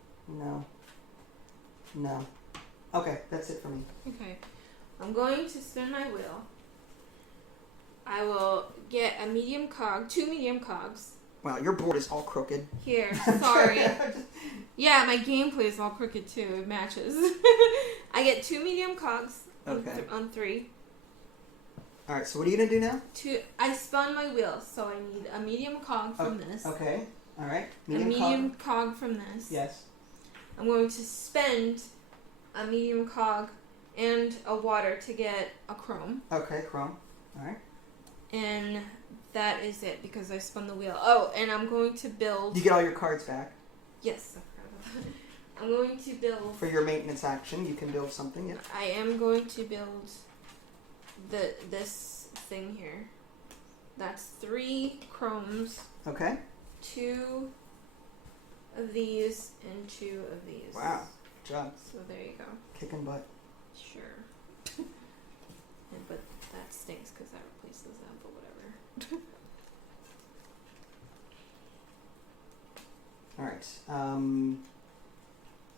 Okay, that's it for me. Okay. I'm going to spin my wheel. I will get a medium cog, 2 medium cogs. Wow, your board is all crooked. Here, sorry. Yeah, my gameplay is all crooked too. It matches. I get 2 medium cogs on 3. Alright, so what are you going to do now? I spun my wheel, so I need a medium cog from this. Okay, alright. A medium cog from this. Yes. I'm going to spend a medium cog and a water to get a chrome. Okay, chrome. Alright. And that is it, because I spun the wheel. Oh, and I'm going to build... You get all your cards back. Yes, I forgot about that. I'm going to build... For your maintenance action, you can build something. Yep. I am going to build this thing here. That's 3 chromes. Okay. 2 of these and 2 of these. Wow, good job. So there you go. Kicking butt. Sure. But that stinks because that replaces that, but whatever. Alright.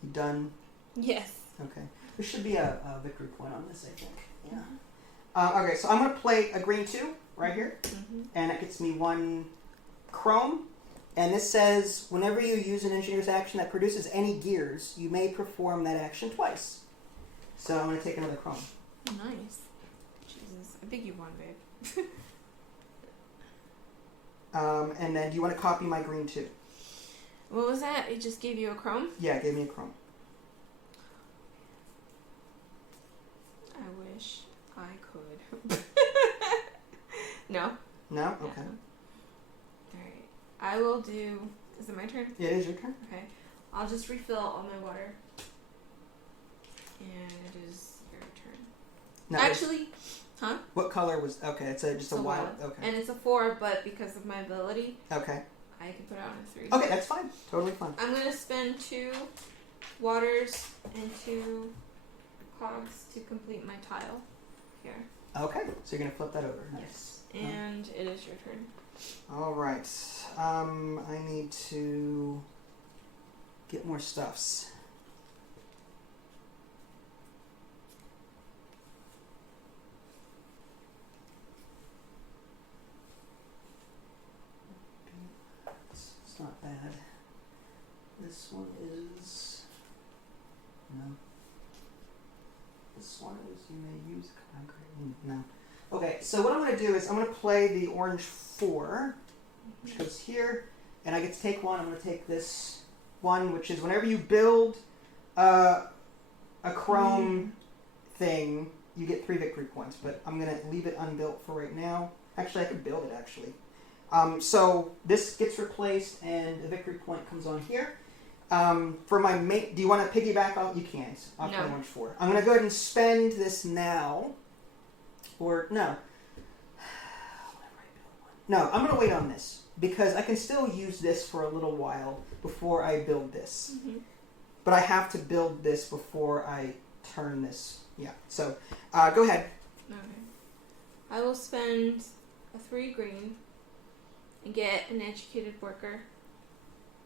You done? Yes. Okay. There should be a victory point on this, I think. Yeah. Okay, so I'm going to play a green 2 right here. Mm-hmm. And it gets me 1 chrome. And this says, whenever you use an engineer's action that produces any gears, you may perform that action twice. So I'm going to take another chrome. Nice. Jesus. I think you won, babe. And then do you want to copy my green 2? What was that? It just gave you a chrome? Yeah, it gave me a chrome. I wish I could. No? No? Okay. Yeah. Alright. I will do... Is it my turn? Yeah, it is your turn. Okay. I'll just refill all my water. And it is your turn. No, Actually... Huh? What color was... Okay, it's just a wild... Okay. And it's a 4, but because of my ability... Okay. I can put it on a 3. Okay, that's fine. Totally fine. I'm going to spend 2 waters and 2 cogs to complete my tile here. Okay, so you're going to flip that over. Nice. Yes. And it is your turn. All right. I need to get more stuffs. It's not bad. This one is... No. This one is, you may use concrete. No. Okay, so what I'm going to do is I'm going to play the orange 4, which goes here, and I get to take 1. I'm going to take this 1, which is whenever you build a chrome thing, you get 3 victory points, but I'm going to leave it unbuilt for right now. Actually, I could build it, actually. So this gets replaced, and a victory point comes on here. For my mate, do you want to piggyback off? You can't. I'll play orange 4. I'm going to go ahead and spend this now. Or, no. No, I'm going to wait on this. Because I can still use this for a little while before I build this. Mm-hmm. But I have to build this before I turn this. Yeah, so go ahead. Okay. I will spend a 3 green and get an educated worker.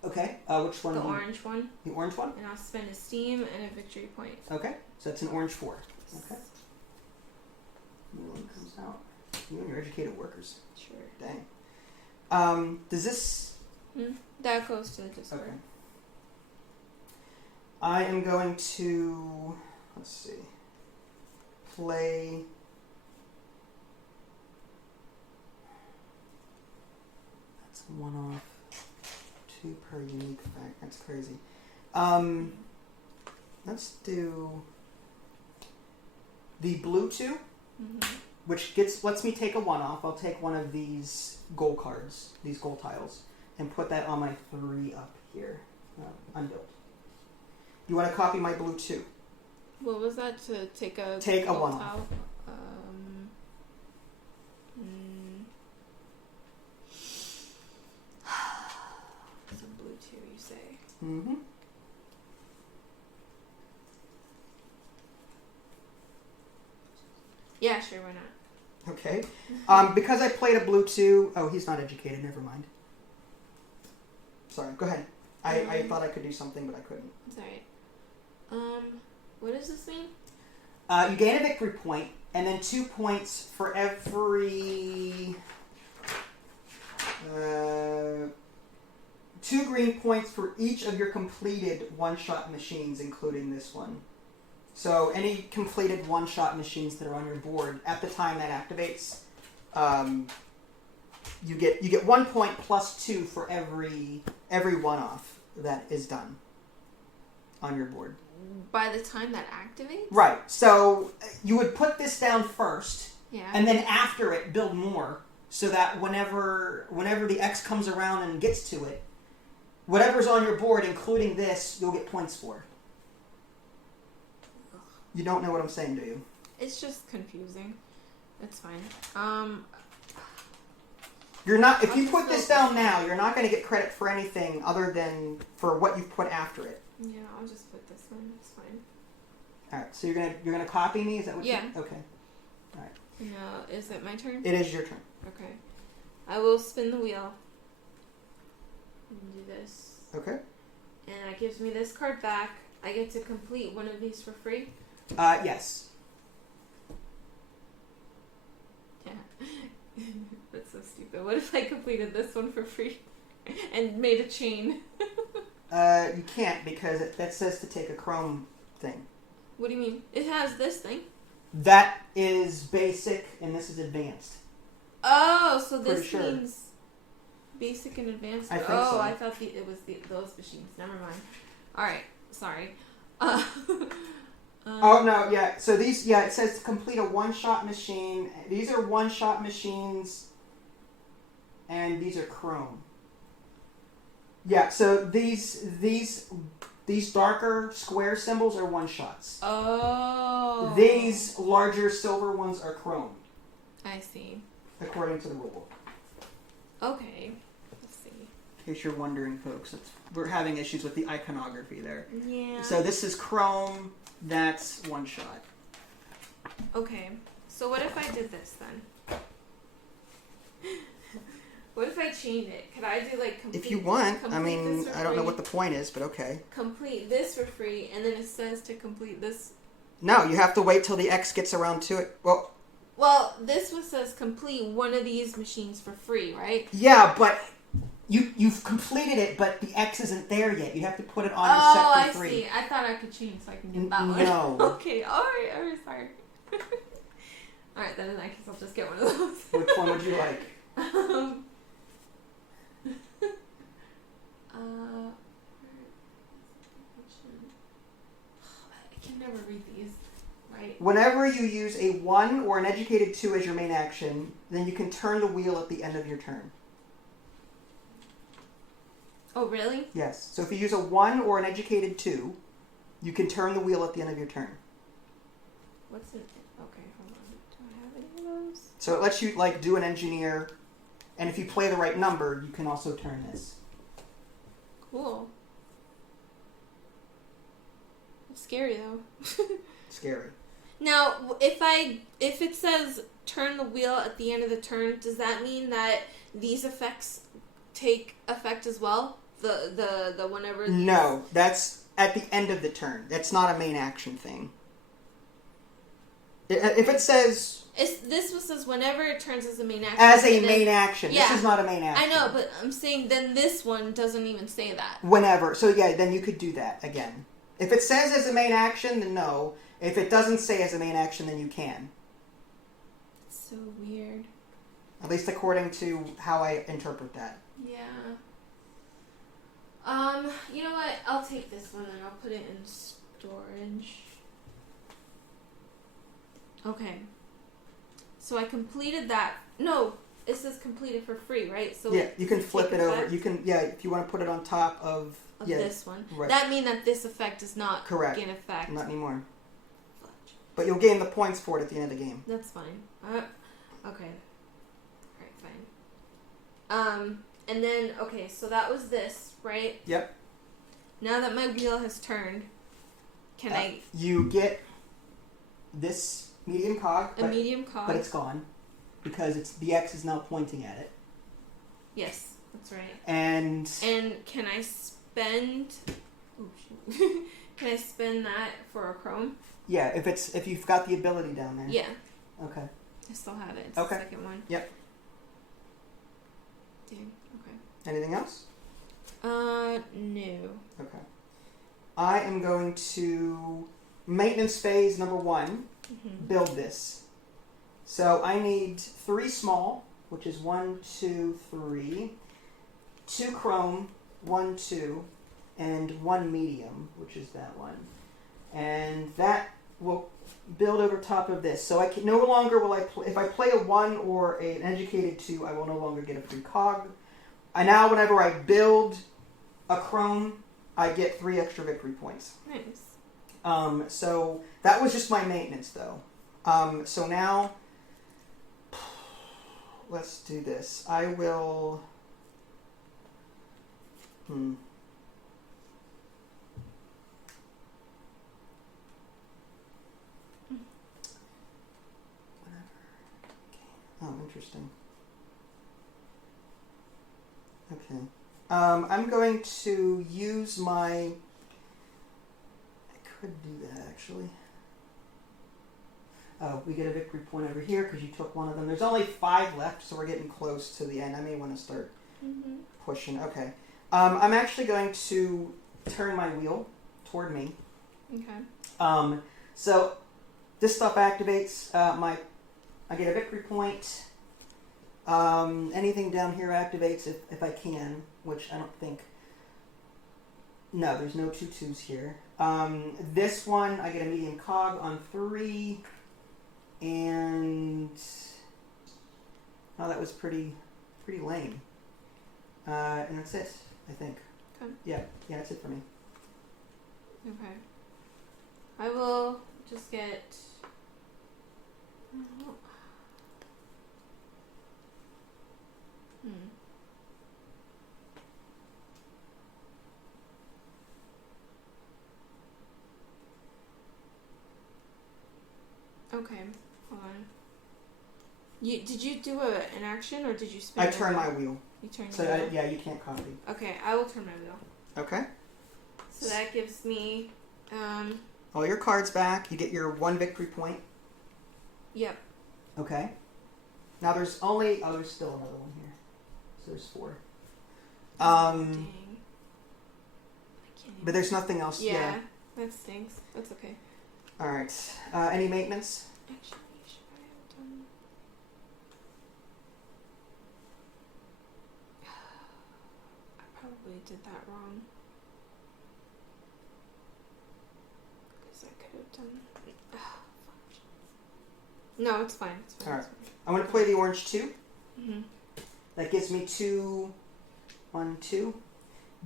Okay, which one? The orange one. The orange one? And I'll spend a steam and a victory point. Okay, so that's an orange 4. Okay. New one comes out. You and your educated workers. Sure. Dang. Does this... That goes to the Discord. Okay. I am going to... Let's see. Play... That's 1 off. 2 per unique fact. That's crazy. Let's do the blue 2, which lets me take a 1 off. I'll take one of these gold cards, these gold tiles, and put that on my 3 up here, unbuilt. You want to copy my blue 2? What was that? To take a 1 off. It's a blue 2, you say? Mm-hmm. Yeah, sure, why not? Okay. Because I played a blue 2... Oh, he's not educated. Never mind. Sorry, go ahead. I thought I could do something, but I couldn't. Sorry. What does this mean? You gain a victory point, and then 2 points for every... 2 green points for each of your completed one-shot machines, including this one. So any completed one-shot machines that are on your board at the time that activates, you get 1 point plus 2 for every one-off that is done on your board. By the time that activates? Right. So you would put this down first, yeah, and then after it, build more, so that whenever the X comes around and gets to it, whatever's on your board, including this, you'll get points for. You don't know what I'm saying, do you? It's just confusing. It's fine. You're not. If you put this down now, you're not going to get credit for anything other than for what you put after it. Yeah, I'll just put this one. It's fine. All right. So you're gonna copy me? Is that what? Yeah. Okay. All right. Now, is it my turn? It is your turn. Okay. I will spin the wheel. And do this. Okay. And it gives me this card back. I get to complete one of these for free. Yes. Yeah. That's so stupid. What if I completed this one for free and made a chain? You can't because that says to take a Chrome thing. What do you mean? It has this thing. That is basic, and this is advanced. Oh, so this Pretty sure. means basic and advanced. I think oh, so. I thought it was those machines. Never mind. All right, sorry. Oh no, yeah. So these, yeah, it says to complete a one-shot machine. These are one-shot machines, and these are Chrome. Yeah. So these darker square symbols are one-shots. Oh. These larger silver ones are Chrome. I see. According to the rulebook. Okay. Let's see. In case you're wondering, folks, we're having issues with the iconography there. Yeah. So this is Chrome. That's one shot. Okay. So what if I did this then? What if I chained it? Could I do like complete? If you want, I complete mean, this for I don't know free? what the point is, but okay. Complete this for free, and then it says to complete this. No, you have to wait till the X gets around to it. Well, this one says complete one of these machines for free, right? Yeah, but you've completed it, but the X isn't there yet. You have to put it on your set for free. I see. I thought I could change so I can get that one. No. Okay. All right. Sorry. All right. Then in that case, I'll just get one of those. Which one would you like? I can never read these, right? Whenever you use a 1 or an educated 2 as your main action, then you can turn the wheel at the end of your turn. Oh, really? Yes. So if you use a 1 or an educated 2, you can turn the wheel at the end of your turn. What's it? Okay, hold on. Do I have any of those? So it lets you like do an engineer, and if you play the right number, you can also turn this. Cool. It's scary though. Scary. Now, if it says turn the wheel at the end of the turn, does that mean that these effects take effect as well? The whenever. No, that's at the end of the turn. That's not a main action thing. If it says this one says whenever it turns as a main action. as a main action, yeah, this is not a main action. I know, but I'm saying then this one doesn't even say that. Whenever, so yeah, then you could do that again. If it says as a main action, then no. If it doesn't say as a main action, then you can. It's so weird. At least according to how I interpret that. Yeah. You know what? I'll take this one and I'll put it in storage. Okay. So I completed that. No, it says completed for free, right? So yeah, you can flip it over. Effect? You can, yeah, if you want to put it on top of this one. Right. That means that this effect does not Correct. gain effect. Not anymore. Fudge. But you'll gain the points for it at the end of the game. That's fine. Okay. Alright, fine. And then, okay, so that was this, right? Yep. Now that my wheel has turned, can I... You get this medium cog. A medium cog. But it's gone. because the X is now pointing at it. Yes, that's right. And can I spend? Oh shoot! Can I spend that for a chrome? Yeah, if you've got the ability down there. Yeah. Okay. I still have it. It's okay. The second one. Yep. Dang. Okay. Anything else? No. Okay. I am going to maintenance phase number 1. Build this. So I need 3 small, which is 1, 2, 3. 2 chrome, 1, 2, and 1 medium, which is that one. And that will build over top of this. So I can no longer will if I play a 1 or an educated 2, I will no longer get a free cog. And now whenever I build a chrome, I get 3 extra victory points. Nice. So that was just my maintenance though. So now let's do this. I will Oh, interesting. Okay. I'm going to use my... I could do that, actually. Oh, we get a victory point over here because you took one of them. There's only 5 left, so we're getting close to the end. I may want to start pushing. Okay. I'm actually going to turn my wheel toward me. Okay. So this stuff activates I get a victory point. Anything down here activates if I can, which I don't think. No, there's no 2 2s here. This one, I get a medium cog on 3. And oh, that was pretty lame. And that's it, I think. Okay. Yeah, that's it for me. Okay. I will just get. Okay, hold on. Did you do an action or did you spin? I turn my wheel. You turn your so wheel? Yeah, you can't copy. Okay, I will turn my wheel. Okay. So that gives me all your cards back. You get your 1 victory point. Yep. Okay. Now there's still another one here. So there's 4. Dang. I can't even... But there's nothing else. Yeah, that stinks. That's okay. All right. Any maintenance? Actually, should I have done? I probably did that wrong. Because I could have done. No, it's fine. It's fine. All right. I'm going to play the orange 2. Mm-hmm. That gives me 2, 1, 2.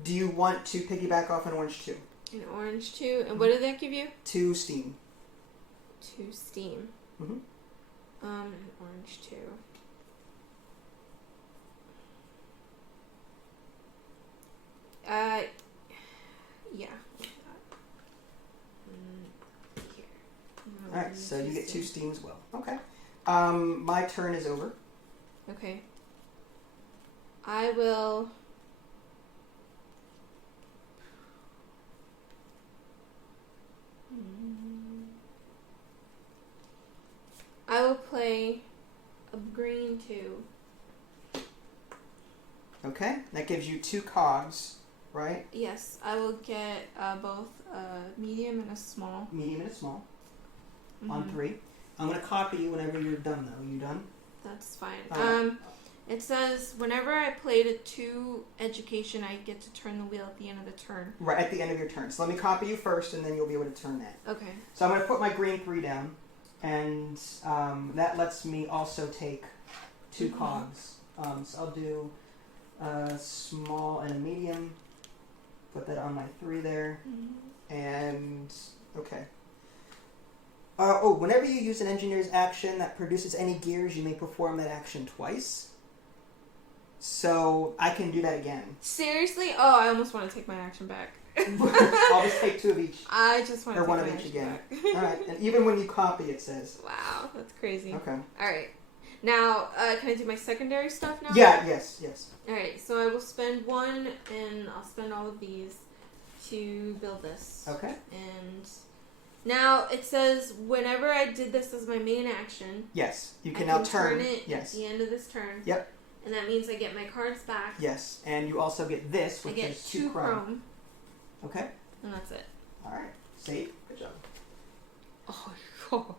Do you want to piggyback off an orange 2? An orange 2. And what did that give you? 2 steam. 2 steam. Mm-hmm. An orange 2. Yeah. Here. Alright, so you get 2 steam as well. Okay. My turn is over. Okay. I will... I will play a green 2. Okay, that gives you 2 cogs, right? Yes, I will get both a medium and a small. Medium and a small. On 3. I'm going to copy you whenever you're done, though. Are you done? That's fine. It says, whenever I played a 2 education, I get to turn the wheel at the end of the turn. Right, at the end of your turn. So let me copy you first, and then you'll be able to turn that. Okay. So I'm going to put my green 3 down, and that lets me also take 2 cogs. So I'll do a small and a medium. Put that on my 3 there. And, okay. Whenever you use an engineer's action that produces any gears, you may perform that action twice. So I can do that again. Seriously? Oh, I almost want to take my action back. I'll just take 2 of each. I just want to take one my of each action again. back. Alright, and even when you copy, it says. Wow, that's crazy. Okay. Alright. Now, can I do my secondary stuff now? Yeah, yes. Alright, so I will spend 1, and I'll spend all of these to build this. Okay. And now it says whenever I did this as my main action, Yes, you I can now turn turn. it Yes. at the end of this turn. Yep. And that means I get my cards back. Yes, and you also get this, I which get is 2 chrome. Okay. And that's it. All right. Save. Good job. Oh, God.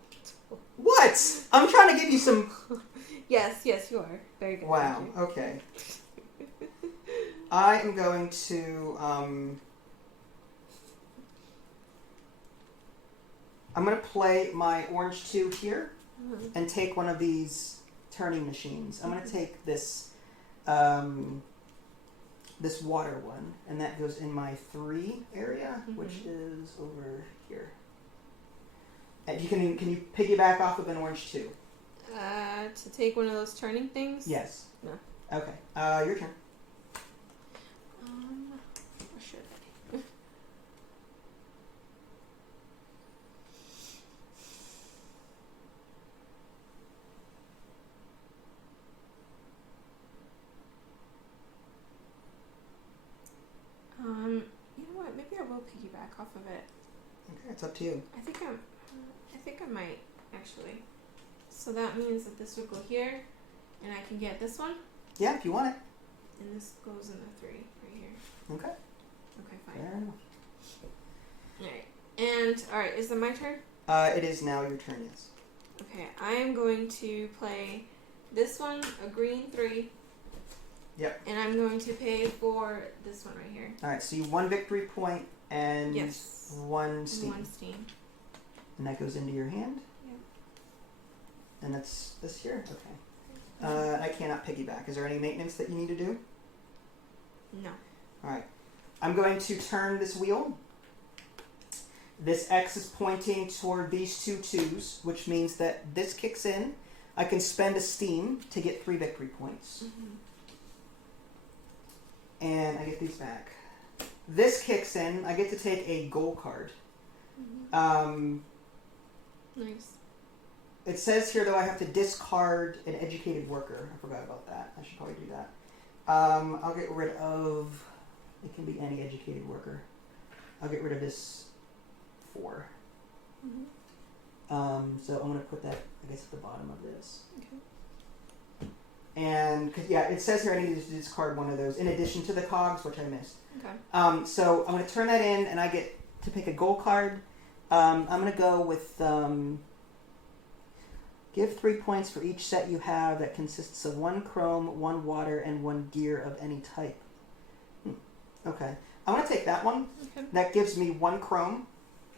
What? I'm trying to give you some. Yes, you are. Very good. Wow. Okay. I am going to. I'm going to play my orange 2 here and take one of these turning machines. I'm going to take this this water one, and that goes in my 3 area, which is over here. And can you piggyback off of an orange 2? To take one of those turning things? Yes. No. Okay. Your turn. Or should I? You know what? Maybe I will piggyback off of it. Okay, it's up to you. I think I might actually. So that means that this would go here, and I can get this one. Yeah, if you want it. And this goes in the 3 right here. Okay. Okay, fine. Fair enough. Alright, is it my turn? It is now your turn, yes. Okay, I am going to play this one, a green 3. Yep. And I'm going to pay for this one right here. Alright, so you 1 victory point and Yes. 1 steam. 1 steam. And that goes into your hand? Yep. And that's this here? Okay. I cannot piggyback. Is there any maintenance that you need to do? No. Alright. I'm going to turn this wheel. This X is pointing toward these 2 2s, which means that this kicks in. I can spend a steam to get 3 victory points. And I get these back. This kicks in. I get to take a goal card. Nice. It says here, though, I have to discard an educated worker. I forgot about that. I should probably do that. I'll get rid of... It can be any educated worker. I'll get rid of this 4. So I'm going to put that, I guess, at the bottom of this. Okay. And, yeah, it says here I need to discard one of those, in addition to the cogs, which I missed. Okay. So I'm going to turn that in, and I get to pick a goal card. I'm going to go with... Give 3 points for each set you have that consists of 1 chrome, 1 water, and 1 gear of any type. Okay. I'm going to take that one. Okay. That gives me 1 chrome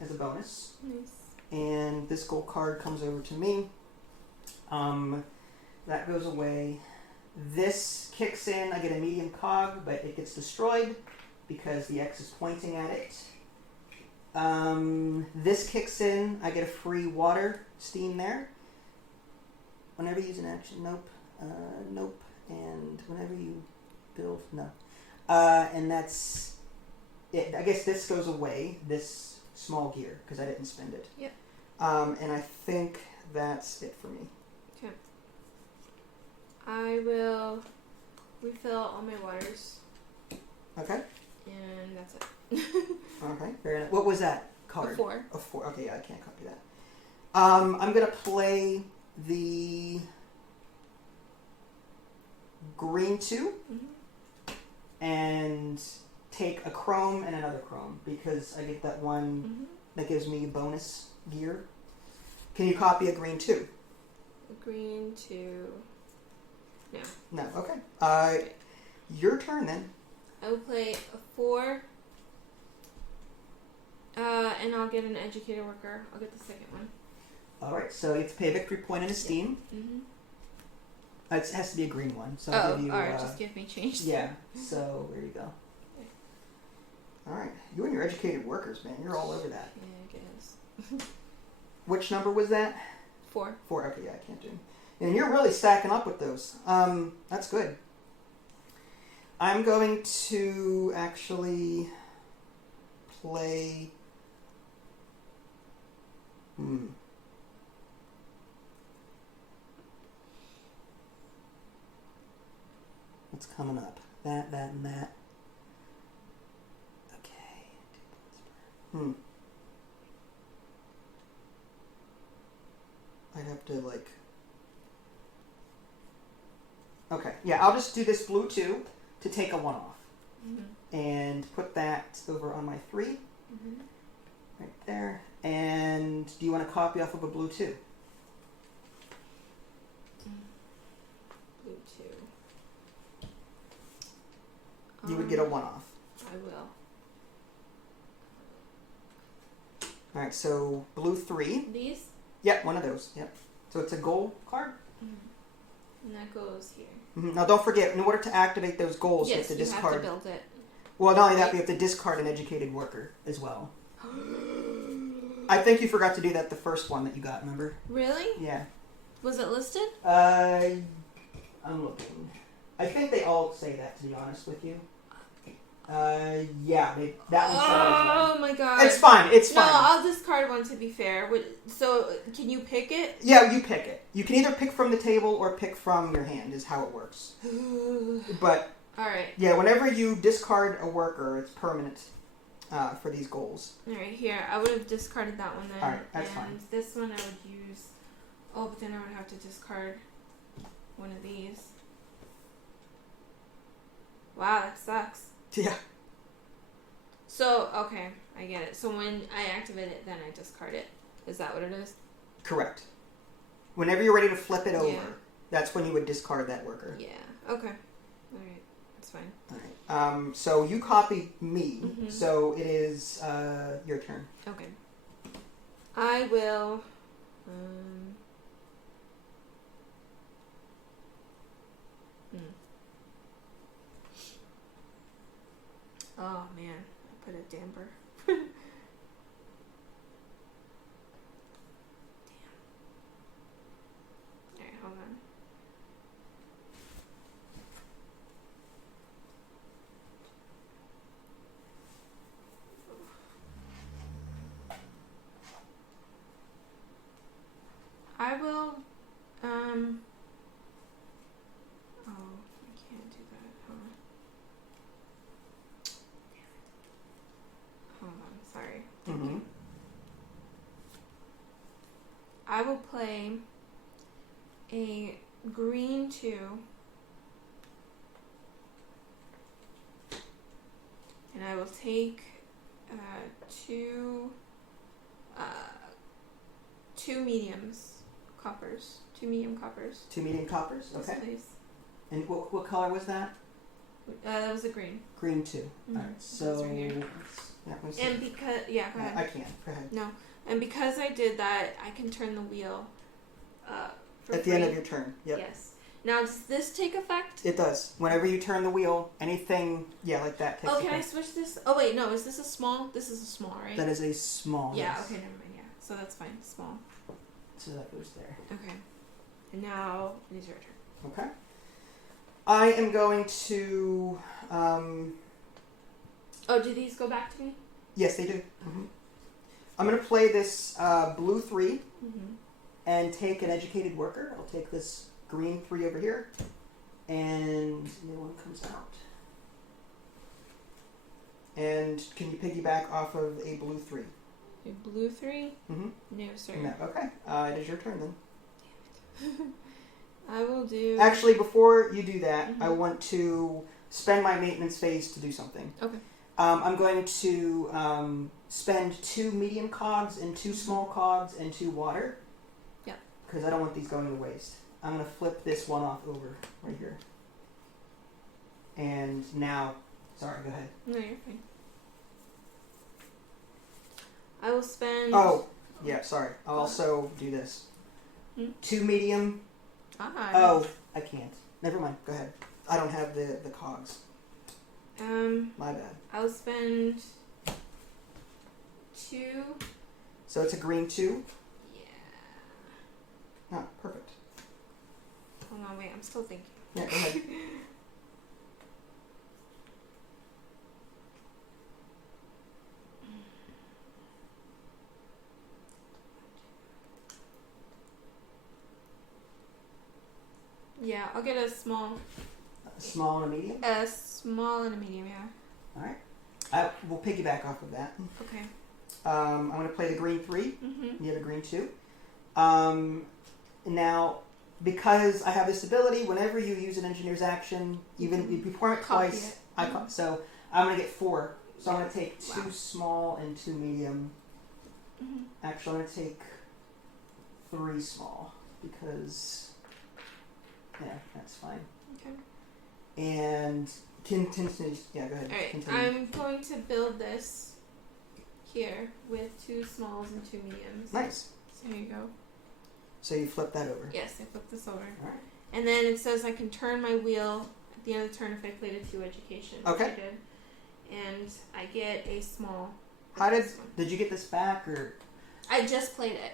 as a bonus. Nice. And this gold card comes over to me. That goes away. This kicks in. I get a medium cog, but it gets destroyed because the X is pointing at it. This kicks in. I get a free water steam there. Whenever you use an action, nope. Nope. And whenever you build, no. And that's it. I guess this goes away, this small gear, because I didn't spend it. Yep. And I think that's it for me. Okay. I will refill all my waters. Okay. And that's it. Okay. Fair enough. What was that card? A 4. A 4. Okay, yeah, I can't copy that. I'm going to play the green 2 and take a chrome and another chrome because I get that one that gives me bonus gear. Can you copy a green 2? A green 2. No. No. Okay. Your turn then. I will play a 4. And I'll get an educated worker. I'll get the second one. All right. So you have to pay a victory point and a steam. It has to be a green one. So I'll give you. All right. Just give me change. Yeah. So there you go. All right. You and your educated workers, man. You're all over that. Yeah, I guess. Which number was that? 4. 4. Okay. Yeah, I can't do. And you're really stacking up with those. That's good. I'm going to actually play. What's coming up? That, and that. Okay. I'd have to, like... Okay, yeah, I'll just do this blue 2 to take a 1 off. And put that over on my 3. Right there. And do you want to copy off of a blue 2? Blue 2. You would get a 1 off. I will. Alright, so blue 3. These? Yep, one of those. Yep. So it's a goal card. And that goes here. Now don't forget, in order to activate those goals, Yes, you have to you discard. have to build it. Well, not only that, but you have to discard an educated worker as well. I think you forgot to do that the first one that you got, remember? Really? Yeah. Was it listed? I'm looking. I think they all say that, to be honest with you. Yeah, that one said it as well. Oh my god. It's fine, it's No, fine. I'll discard one to be fair. So, can you pick it? Yeah, you pick it. You can either pick from the table or pick from your hand, is how it works. But, Alright. yeah, whenever you discard a worker, it's permanent for these goals. Alright, here. I would have discarded that one then. Alright, that's fine. And this one I would use... Oh, but then I would have to discard one of these. Wow, that sucks. Yeah. So, okay, I get it. So when I activate it, then I discard it. Is that what it is? Correct. Whenever you're ready to flip it over, Yeah. that's when you would discard that worker. Yeah. Okay. Alright. That's fine. Alright. So you copy me, so it is your turn. Okay. I will... Oh man, I put a damper. Damn. Alright, hold on. I will, oh, I can't do that, huh? Damn it. Hold on, sorry. I will play a green 2 and I will take two mediums. Two medium coppers. 2 medium coppers? Yes, Okay. please. And what color was that? That was a green. Green 2. Alright, so... right here. let me see. And because... Yeah, go ahead. I can't. Go ahead. No. And because I did that, I can turn the wheel for At the end of your turn. Yep. Yes. Now, does this take effect? It does. Whenever you turn the wheel, anything, like that takes Oh, can I effect. switch this? Oh, wait, no. Is this a small? This is a small, right? That is a small. Yeah, yes. okay, never mind. Yeah. So that's fine. Small. So that goes there. Okay. And now it is your turn. Okay. I am going to... Oh, do these go back to me? Yes, they do. I'm going to play this blue 3 and take an educated worker. I'll take this green 3 over here, and the other one comes out. And can you piggyback off of a blue 3? A blue 3? No, sir. No. Okay. It is your turn then. Damn it. I will do... Actually, before you do that, I want to spend my maintenance phase to do something. Okay. I'm going to spend 2 medium cogs and 2 small cogs and 2 water. Yeah. Because I don't want these going to waste. I'm going to flip this one off over right here. And now... Sorry, go ahead. No, you're fine. I will spend... Oh, yeah, sorry. I'll also do this. 2 medium... Oh, I can't. Never mind. Go ahead. I don't have the cogs. My bad. I'll spend 2. So it's a green 2? Yeah. Oh, perfect. Hold on, wait. I'm still thinking. Yeah, go ahead. Yeah, I'll get a small. A small and a medium? A small and a medium, yeah. Alright. We'll piggyback off of that. Okay. I'm going to play the green 3. Mm-hmm. You have a green 2. Now, because I have this ability, whenever you use an engineer's action, even if you perform it twice, so I'm going to get 4. So I'm going to take 2 small and 2 medium. Mm-hmm. Actually, I'm going to take 3 small because, yeah, that's fine. Okay. And continue. Yeah, go ahead. Alright, Continue. I'm going to build this here with 2 smalls and 2 mediums. Nice. So here you go. So you flip that over. Yes, I flipped this over. Alright. And then it says I can turn my wheel at the end of the turn if I played a 2 education. Okay. Which I did. And I get a small. How did you get this back, or? I just played it.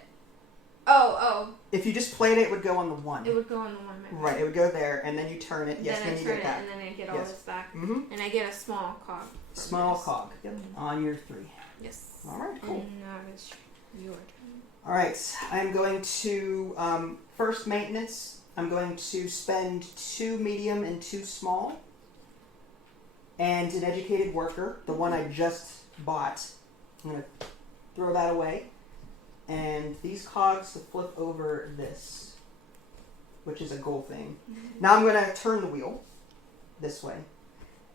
Oh. If you just played it, it would go on the 1. It would go on the 1. Right, it would go there, and then you turn it. Yes, then then I you turn get it, back. and then I get all this back. Mm-hmm. And I get a small cog. Small this. cog. Yep. Mm-hmm. On your 3. Yes. All right, cool. And now it's your turn. All right, I'm going to first maintenance. I'm going to spend 2 medium and 2 small, and an educated worker, the one I just bought. I'm going to throw that away, and these cogs to flip over this, which is a goal thing. Mm-hmm. Now I'm going to turn the wheel this way,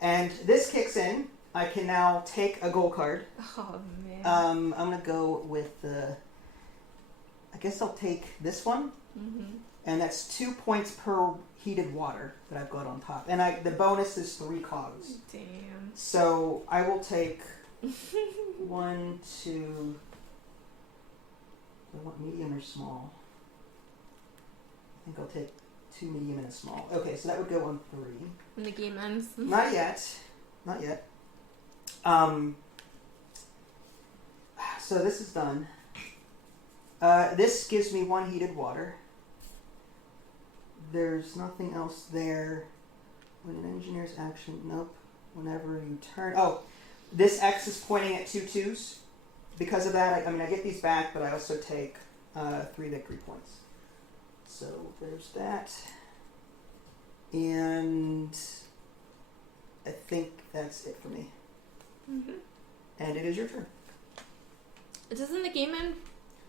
and this kicks in. I can now take a goal card. Oh man. I'm going to go with the. I guess I'll take this one, and that's 2 points per heated water that I've got on top. And the bonus is 3 cogs. Damn. So I will take 1, 2. Do I want medium or small? I think I'll take 2 medium and a small. Okay, so that would go on 3. When the game ends. Not yet. Not yet. So this is done. This gives me 1 heated water. There's nothing else there. When an engineer's action, nope. Whenever you turn, this X is pointing at 2 2s. Because of that, I get these back, but I also take 3 victory points. So there's that. And I think that's it for me. Mm-hmm. And it is your turn. Doesn't the game end?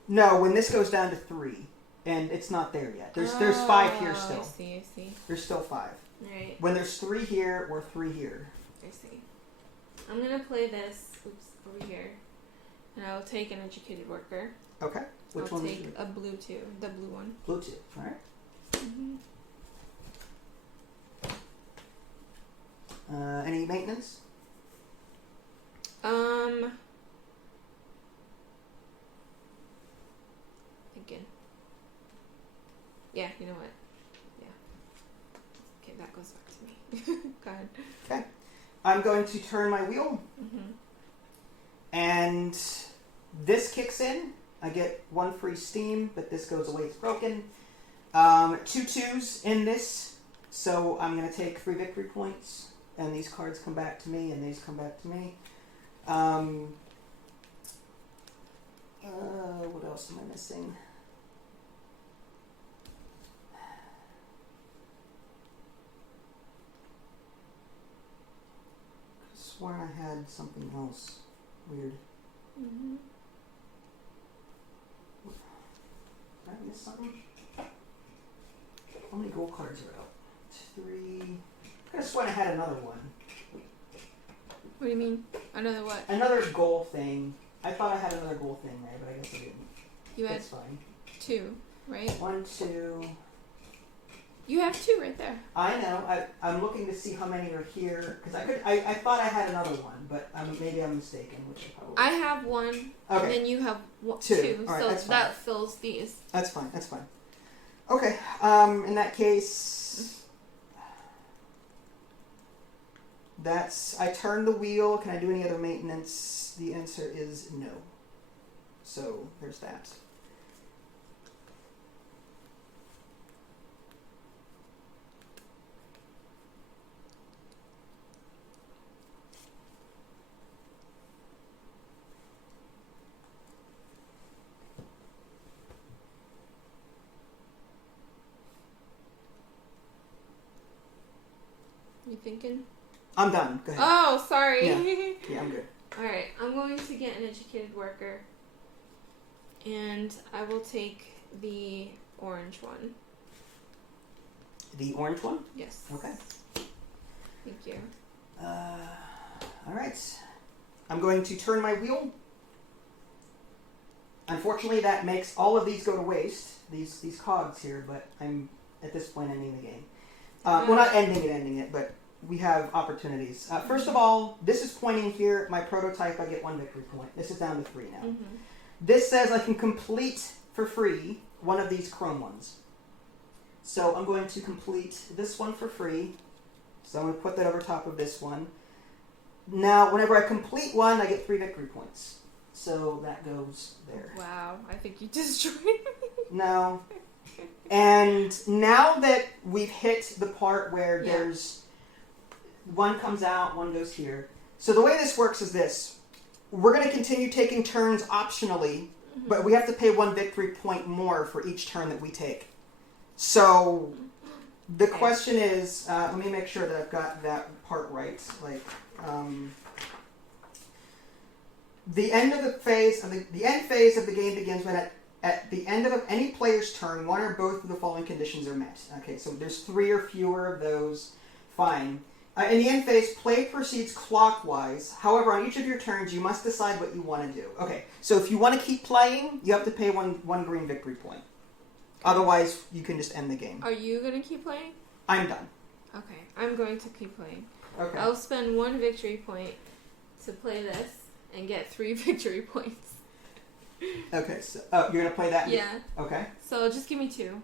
No, when this goes down to 3, and it's not there yet. There's 5 here still. I see. There's still 5. Alright. When there's 3 here or 3 here. I see. I'm gonna play this over here. And I will take an educated worker. Okay. Which I'll one? take a blue 2. The blue one. Blue 2. Alright. Mm-hmm. Any maintenance? Thinking. Yeah, you know what? Yeah. Okay, that goes back to me. Go ahead. Okay. I'm going to turn my wheel. Mm-hmm. And this kicks in. I get 1 free steam, but this goes away. It's broken. 2 2s in this. So I'm going to take 3 victory points. And these cards come back to me, and these come back to me. What else am I missing? I sworn I had something else weird. Mm-hmm. Did I miss something? How many gold cards are out? 3. I could have sworn I had another one. What do you mean? Another what? Another goal thing. I thought I had another goal thing there, but I guess I didn't. You had That's fine. 2, right? 1, 2. You have 2 right there. I know. I'm looking to see how many are here because I thought I had another one, but maybe I'm mistaken, which I probably. I have 1, Okay. and then you have 2. All right, so that's fine. that fills these. That's fine. That's fine. Okay. In that case, I turn the wheel. Can I do any other maintenance? The answer is no. So there's that. thinking? I'm done. Go ahead. Oh, sorry. Yeah, I'm good. Alright, I'm going to get an educated worker. And I will take the orange one. The orange one? Yes. Okay. Thank you. Alright. I'm going to turn my wheel. Unfortunately, that makes all of these go to waste, these cogs here, but I'm, at this point, ending the game. Well, not ending it, but we have opportunities. First of all, this is pointing here, my prototype, I get 1 victory point. This is down to 3 now. Mm-hmm. This says I can complete for free one of these chrome ones. So I'm going to complete this one for free. So I'm going to put that over top of this one. Now, whenever I complete one, I get 3 victory points. So that goes there. Wow, I think you destroyed me. No. And now that we've hit the part where there's one comes out, one goes here. So the way this works is this. We're going to continue taking turns optionally, but we have to pay 1 victory point more for each turn that we take. So the question is, let me make sure that I've got that part right. Like, the end of the phase of the end phase of the game begins when at the end of any player's turn, one or both of the following conditions are met. Okay, so there's 3 or fewer of those. Fine. In the end phase, play proceeds clockwise. However, on each of your turns, you must decide what you want to do. Okay, so if you want to keep playing, you have to pay one green victory point. Otherwise, you can just end the game. Are you going to keep playing? I'm done. Okay, I'm going to keep playing. Okay. I'll spend 1 victory point to play this and get 3 victory points. Okay, so you're going to play that? Yeah. Okay. So just give me 2.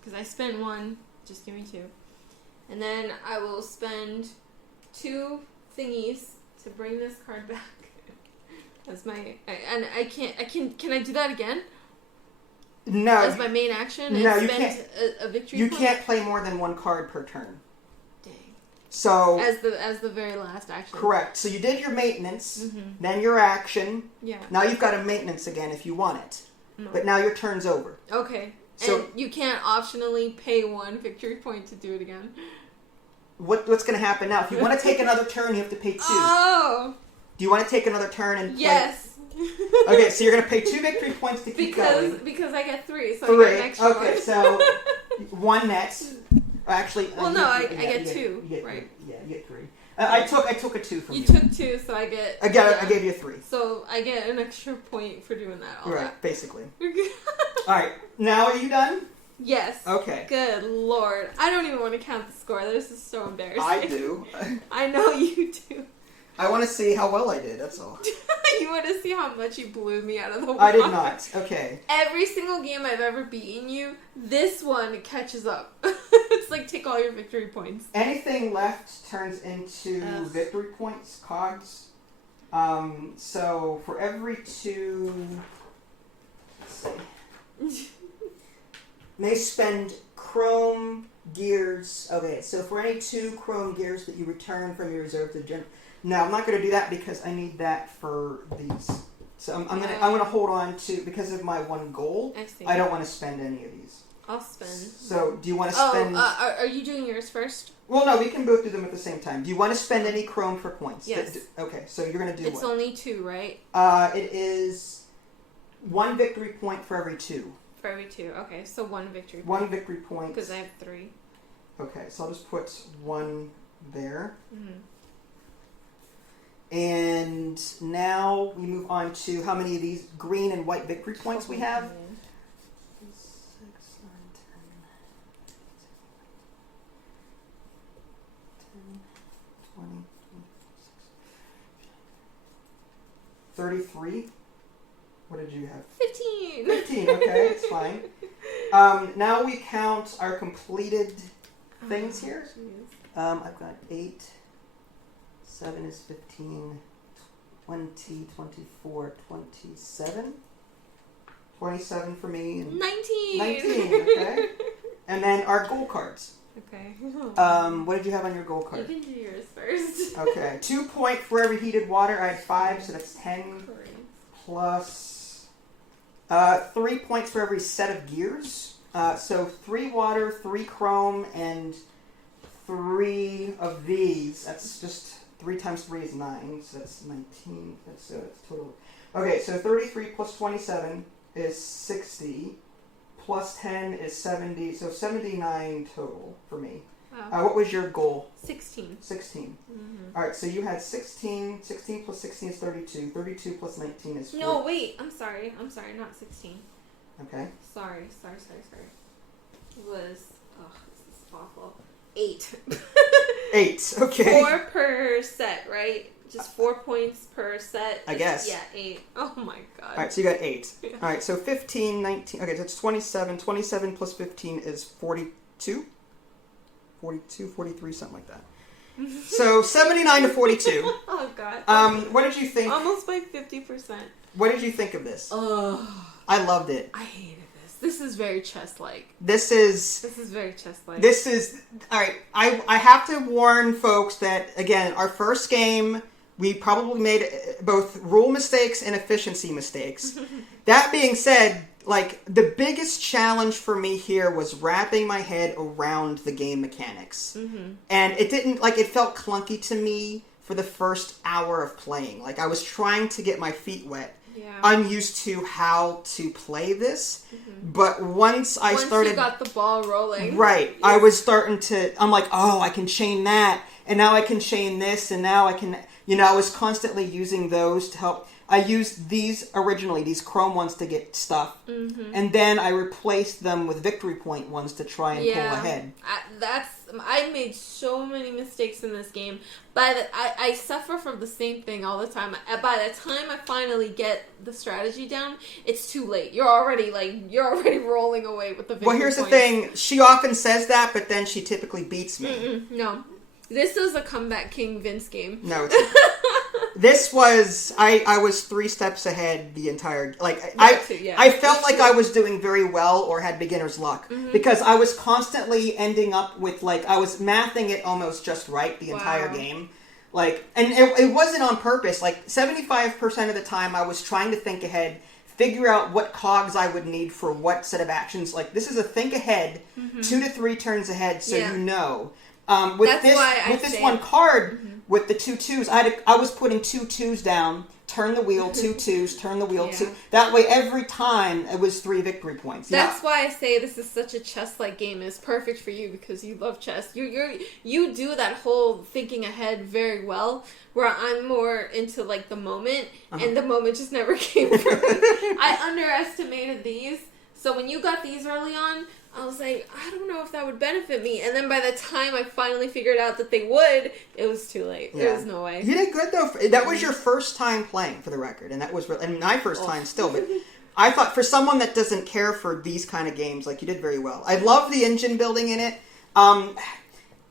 Because I spent 1, just give me 2. And then I will spend 2 thingies to bring this card back. As my... Can I do that again? No. As my main action? And no, you spend can't. A victory you point? can't play more than 1 card per turn. Dang. So... As the very last action. Correct. So you did your maintenance, Mm-hmm. then your action. Yeah. Now you've got a maintenance again if you want it. No. But now your turn's over. Okay. So, and you can't optionally pay 1 victory point to do it again. What's going to happen now? If you want to take another turn, you have to pay 2. Oh! Do you want to take another turn and play? Yes. Okay, so you're going to pay 2 victory points to keep going. Because I get 3, so 3. I get an extra Okay, one. so 1 net. Actually, well, no, I get 2, you get right? 3. Yeah, you get 3. I took a 2 from you. You took 2, so I get... I gave you a 3. So I get an extra point for doing that. All Right, that. basically. Alright, now are you done? Yes. Okay. Good Lord. I don't even want to count the score. This is so embarrassing. I do. I know you do. I want to see how well I did, that's all. You want to see how much you blew me out of the water? I did not. Okay. Every single game I've ever beaten you, this one catches up. It's like take all your victory points. Anything left turns into victory points, cogs. So for every 2... Let's see. May spend chrome gears. Okay, so for any 2 chrome gears that you return from your reserve to general... No, I'm not going to do that because I need that for these. So I'm gonna hold on to, because of my 1 goal. I see. I don't want to spend any of these. I'll spend. So do you want to spend? Are you doing yours first? Well, no, we can both do them at the same time. Do you want to spend any chrome for points? Yes. Okay, so you're gonna do It's what? only 2, right? It is 1 victory point for every 2. For every 2. Okay, so 1 victory point. 1 victory point. Because I have 3. Okay, so I'll just put 1 there. Mm-hmm. And now we move on to how many of these green and white victory points we have. 6, 9, 10, 20, 33. What did you have? 15! 15, okay, it's fine. Now we count our completed things here. I've got 8. 7 is 15, 20, 24, 27. 27 for me. And 19! 19, okay. And then our goal cards. Okay. What did you have on your goal card? You can do yours first. Okay. 2 points for every heated water. I had 5, so that's 10. Plus 3 points for every set of gears. So 3 water, 3 chrome, and 3 of these. That's just 3 times 3 is 9, so that's 19. That's total. Okay, so 33 plus 27 is 60, plus 10 is 70, so 79 total for me. Wow. What was your goal? 16. 16. All right, so you had 16. 16 plus 16 is 32. 32 plus 19 is 4. No, wait. I'm sorry, not 16. Okay. Sorry. It was, this is awful. 8. 8, okay. 4 per set, right? Just 4 points per set. I guess. Yeah, 8. Oh my god. All right, so you got 8. Yeah. All right, so 15, 19. Okay, so it's 27. 27 plus 15 is 42. 42, 43, something like that. So 79 to 42. Oh god. What did you think? Almost by 50%. What did you think of this? Oh, I loved it. I hated this. This is very chess-like. This is very chess-like. This is all right. I have to warn folks that again, our first game, we probably made both rule mistakes and efficiency mistakes. That being said, like, the biggest challenge for me here was wrapping my head around the game mechanics. And it didn't, like, it felt clunky to me for the first hour of playing. Like, I was trying to get my feet wet. Yeah. Unused to how to play this. But once I started... you got the ball rolling. Right. Yes. I was starting to... I'm like, oh, I can chain that. And now I can chain this. And now I can... You know, I was constantly using those to help... I used these originally, these chrome ones to get stuff, and then I replaced them with victory point ones to try and pull ahead. I made so many mistakes in this game, but I suffer from the same thing all the time. By the time I finally get the strategy down, it's too late. You're already rolling away with the victory Well, here's points. the thing. She often says that, but then she typically beats me. No. This is a Comeback King Vince game. No, this was... I was 3 steps ahead the entire... Like, I felt like I was doing very well or had beginner's luck. Because I was constantly ending up with, like... I was mathing it almost just right the entire game. Like, and it wasn't on purpose. Like, 75% of the time I was trying to think ahead, figure out what cogs I would need for what set of actions. Like, this is a think ahead, 2 to 3 turns ahead, so you know... With this one card, with the 2 2s, I was putting 2 2s down, turn the wheel, 2 2s, turn the wheel, 2. That way, every time, it was 3 victory points. That's why I say this is such a chess-like game. It's perfect for you because you love chess. You do that whole thinking ahead very well, where I'm more into, like, the moment, and the moment just never came for me. I underestimated these, so when you got these early on, I was like, I don't know if that would benefit me. And then by the time I finally figured out that they would, it was too late. Yeah. There was no way. You did good, though. That was your first time playing, for the record. And that was and my first time still. But I thought, for someone that doesn't care for these kind of games, like, you did very well. I love the engine building in it. I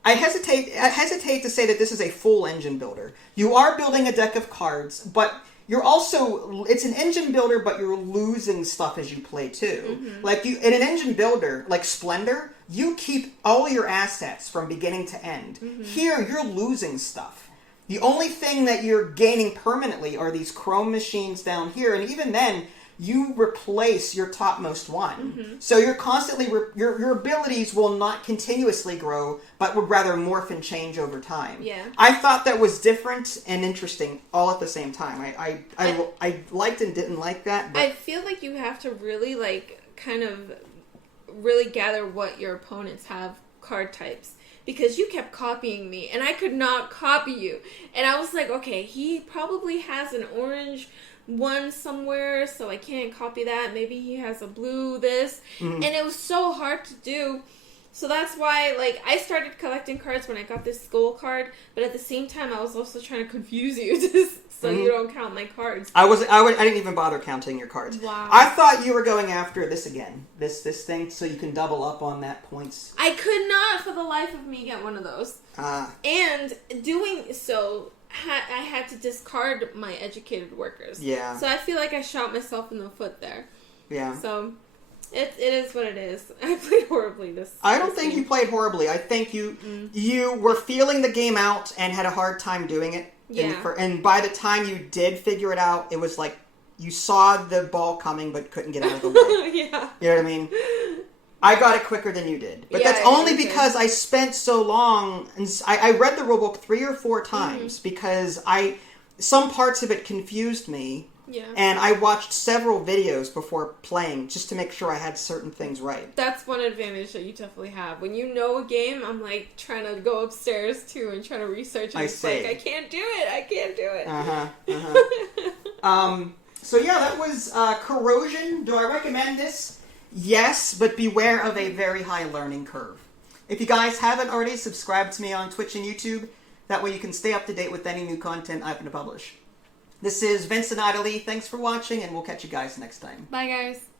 hesitate to say that this is a full engine builder. You are building a deck of cards, but... You're also, it's an engine builder, but you're losing stuff as you play too. Like in an engine builder, like Splendor, you keep all your assets from beginning to end. Here, you're losing stuff. The only thing that you're gaining permanently are these chrome machines down here, and even then, you replace your topmost one. So you're constantly, your abilities will not continuously grow, but would rather morph and change over time. Yeah. I thought that was different and interesting all at the same time. I liked and didn't like that. But I feel like you have to really, like, kind of really gather what your opponents have card types. Because you kept copying me, and I could not copy you. And I was like, okay, he probably has an orange one somewhere, so I can't copy that. Maybe he has a blue this. And it was so hard to do. So that's why, like, I started collecting cards when I got this skull card, but at the same time, I was also trying to confuse you so you don't count my cards. I didn't even bother counting your cards. Wow. I thought you were going after this again. This thing, so you can double up on that points. I could not, for the life of me, get one of those. And doing so... I had to discard my educated workers. Yeah. So I feel like I shot myself in the foot there. Yeah. So it is what it is. I played horribly this I don't think you played horribly. I think you were feeling the game out and had a hard time doing it. Yeah. And by the time you did figure it out, it was like you saw the ball coming but couldn't get out of the way. Yeah. You know what I mean? I got it quicker than you did. But that's only because I spent so long, and I read the rulebook 3 or 4 times because some parts of it confused me. Yeah. And I watched several videos before playing just to make sure I had certain things right. That's one advantage that you definitely have. When you know a game, I'm like trying to go upstairs too and trying to research. And it's like, I can't do it. So yeah, that was Corrosion. Do I recommend this? Yes, but beware of a very high learning curve. If you guys haven't already, subscribe to me on Twitch and YouTube. That way you can stay up to date with any new content I'm going to publish. This is Vincent Idley. Thanks for watching, and we'll catch you guys next time. Bye, guys.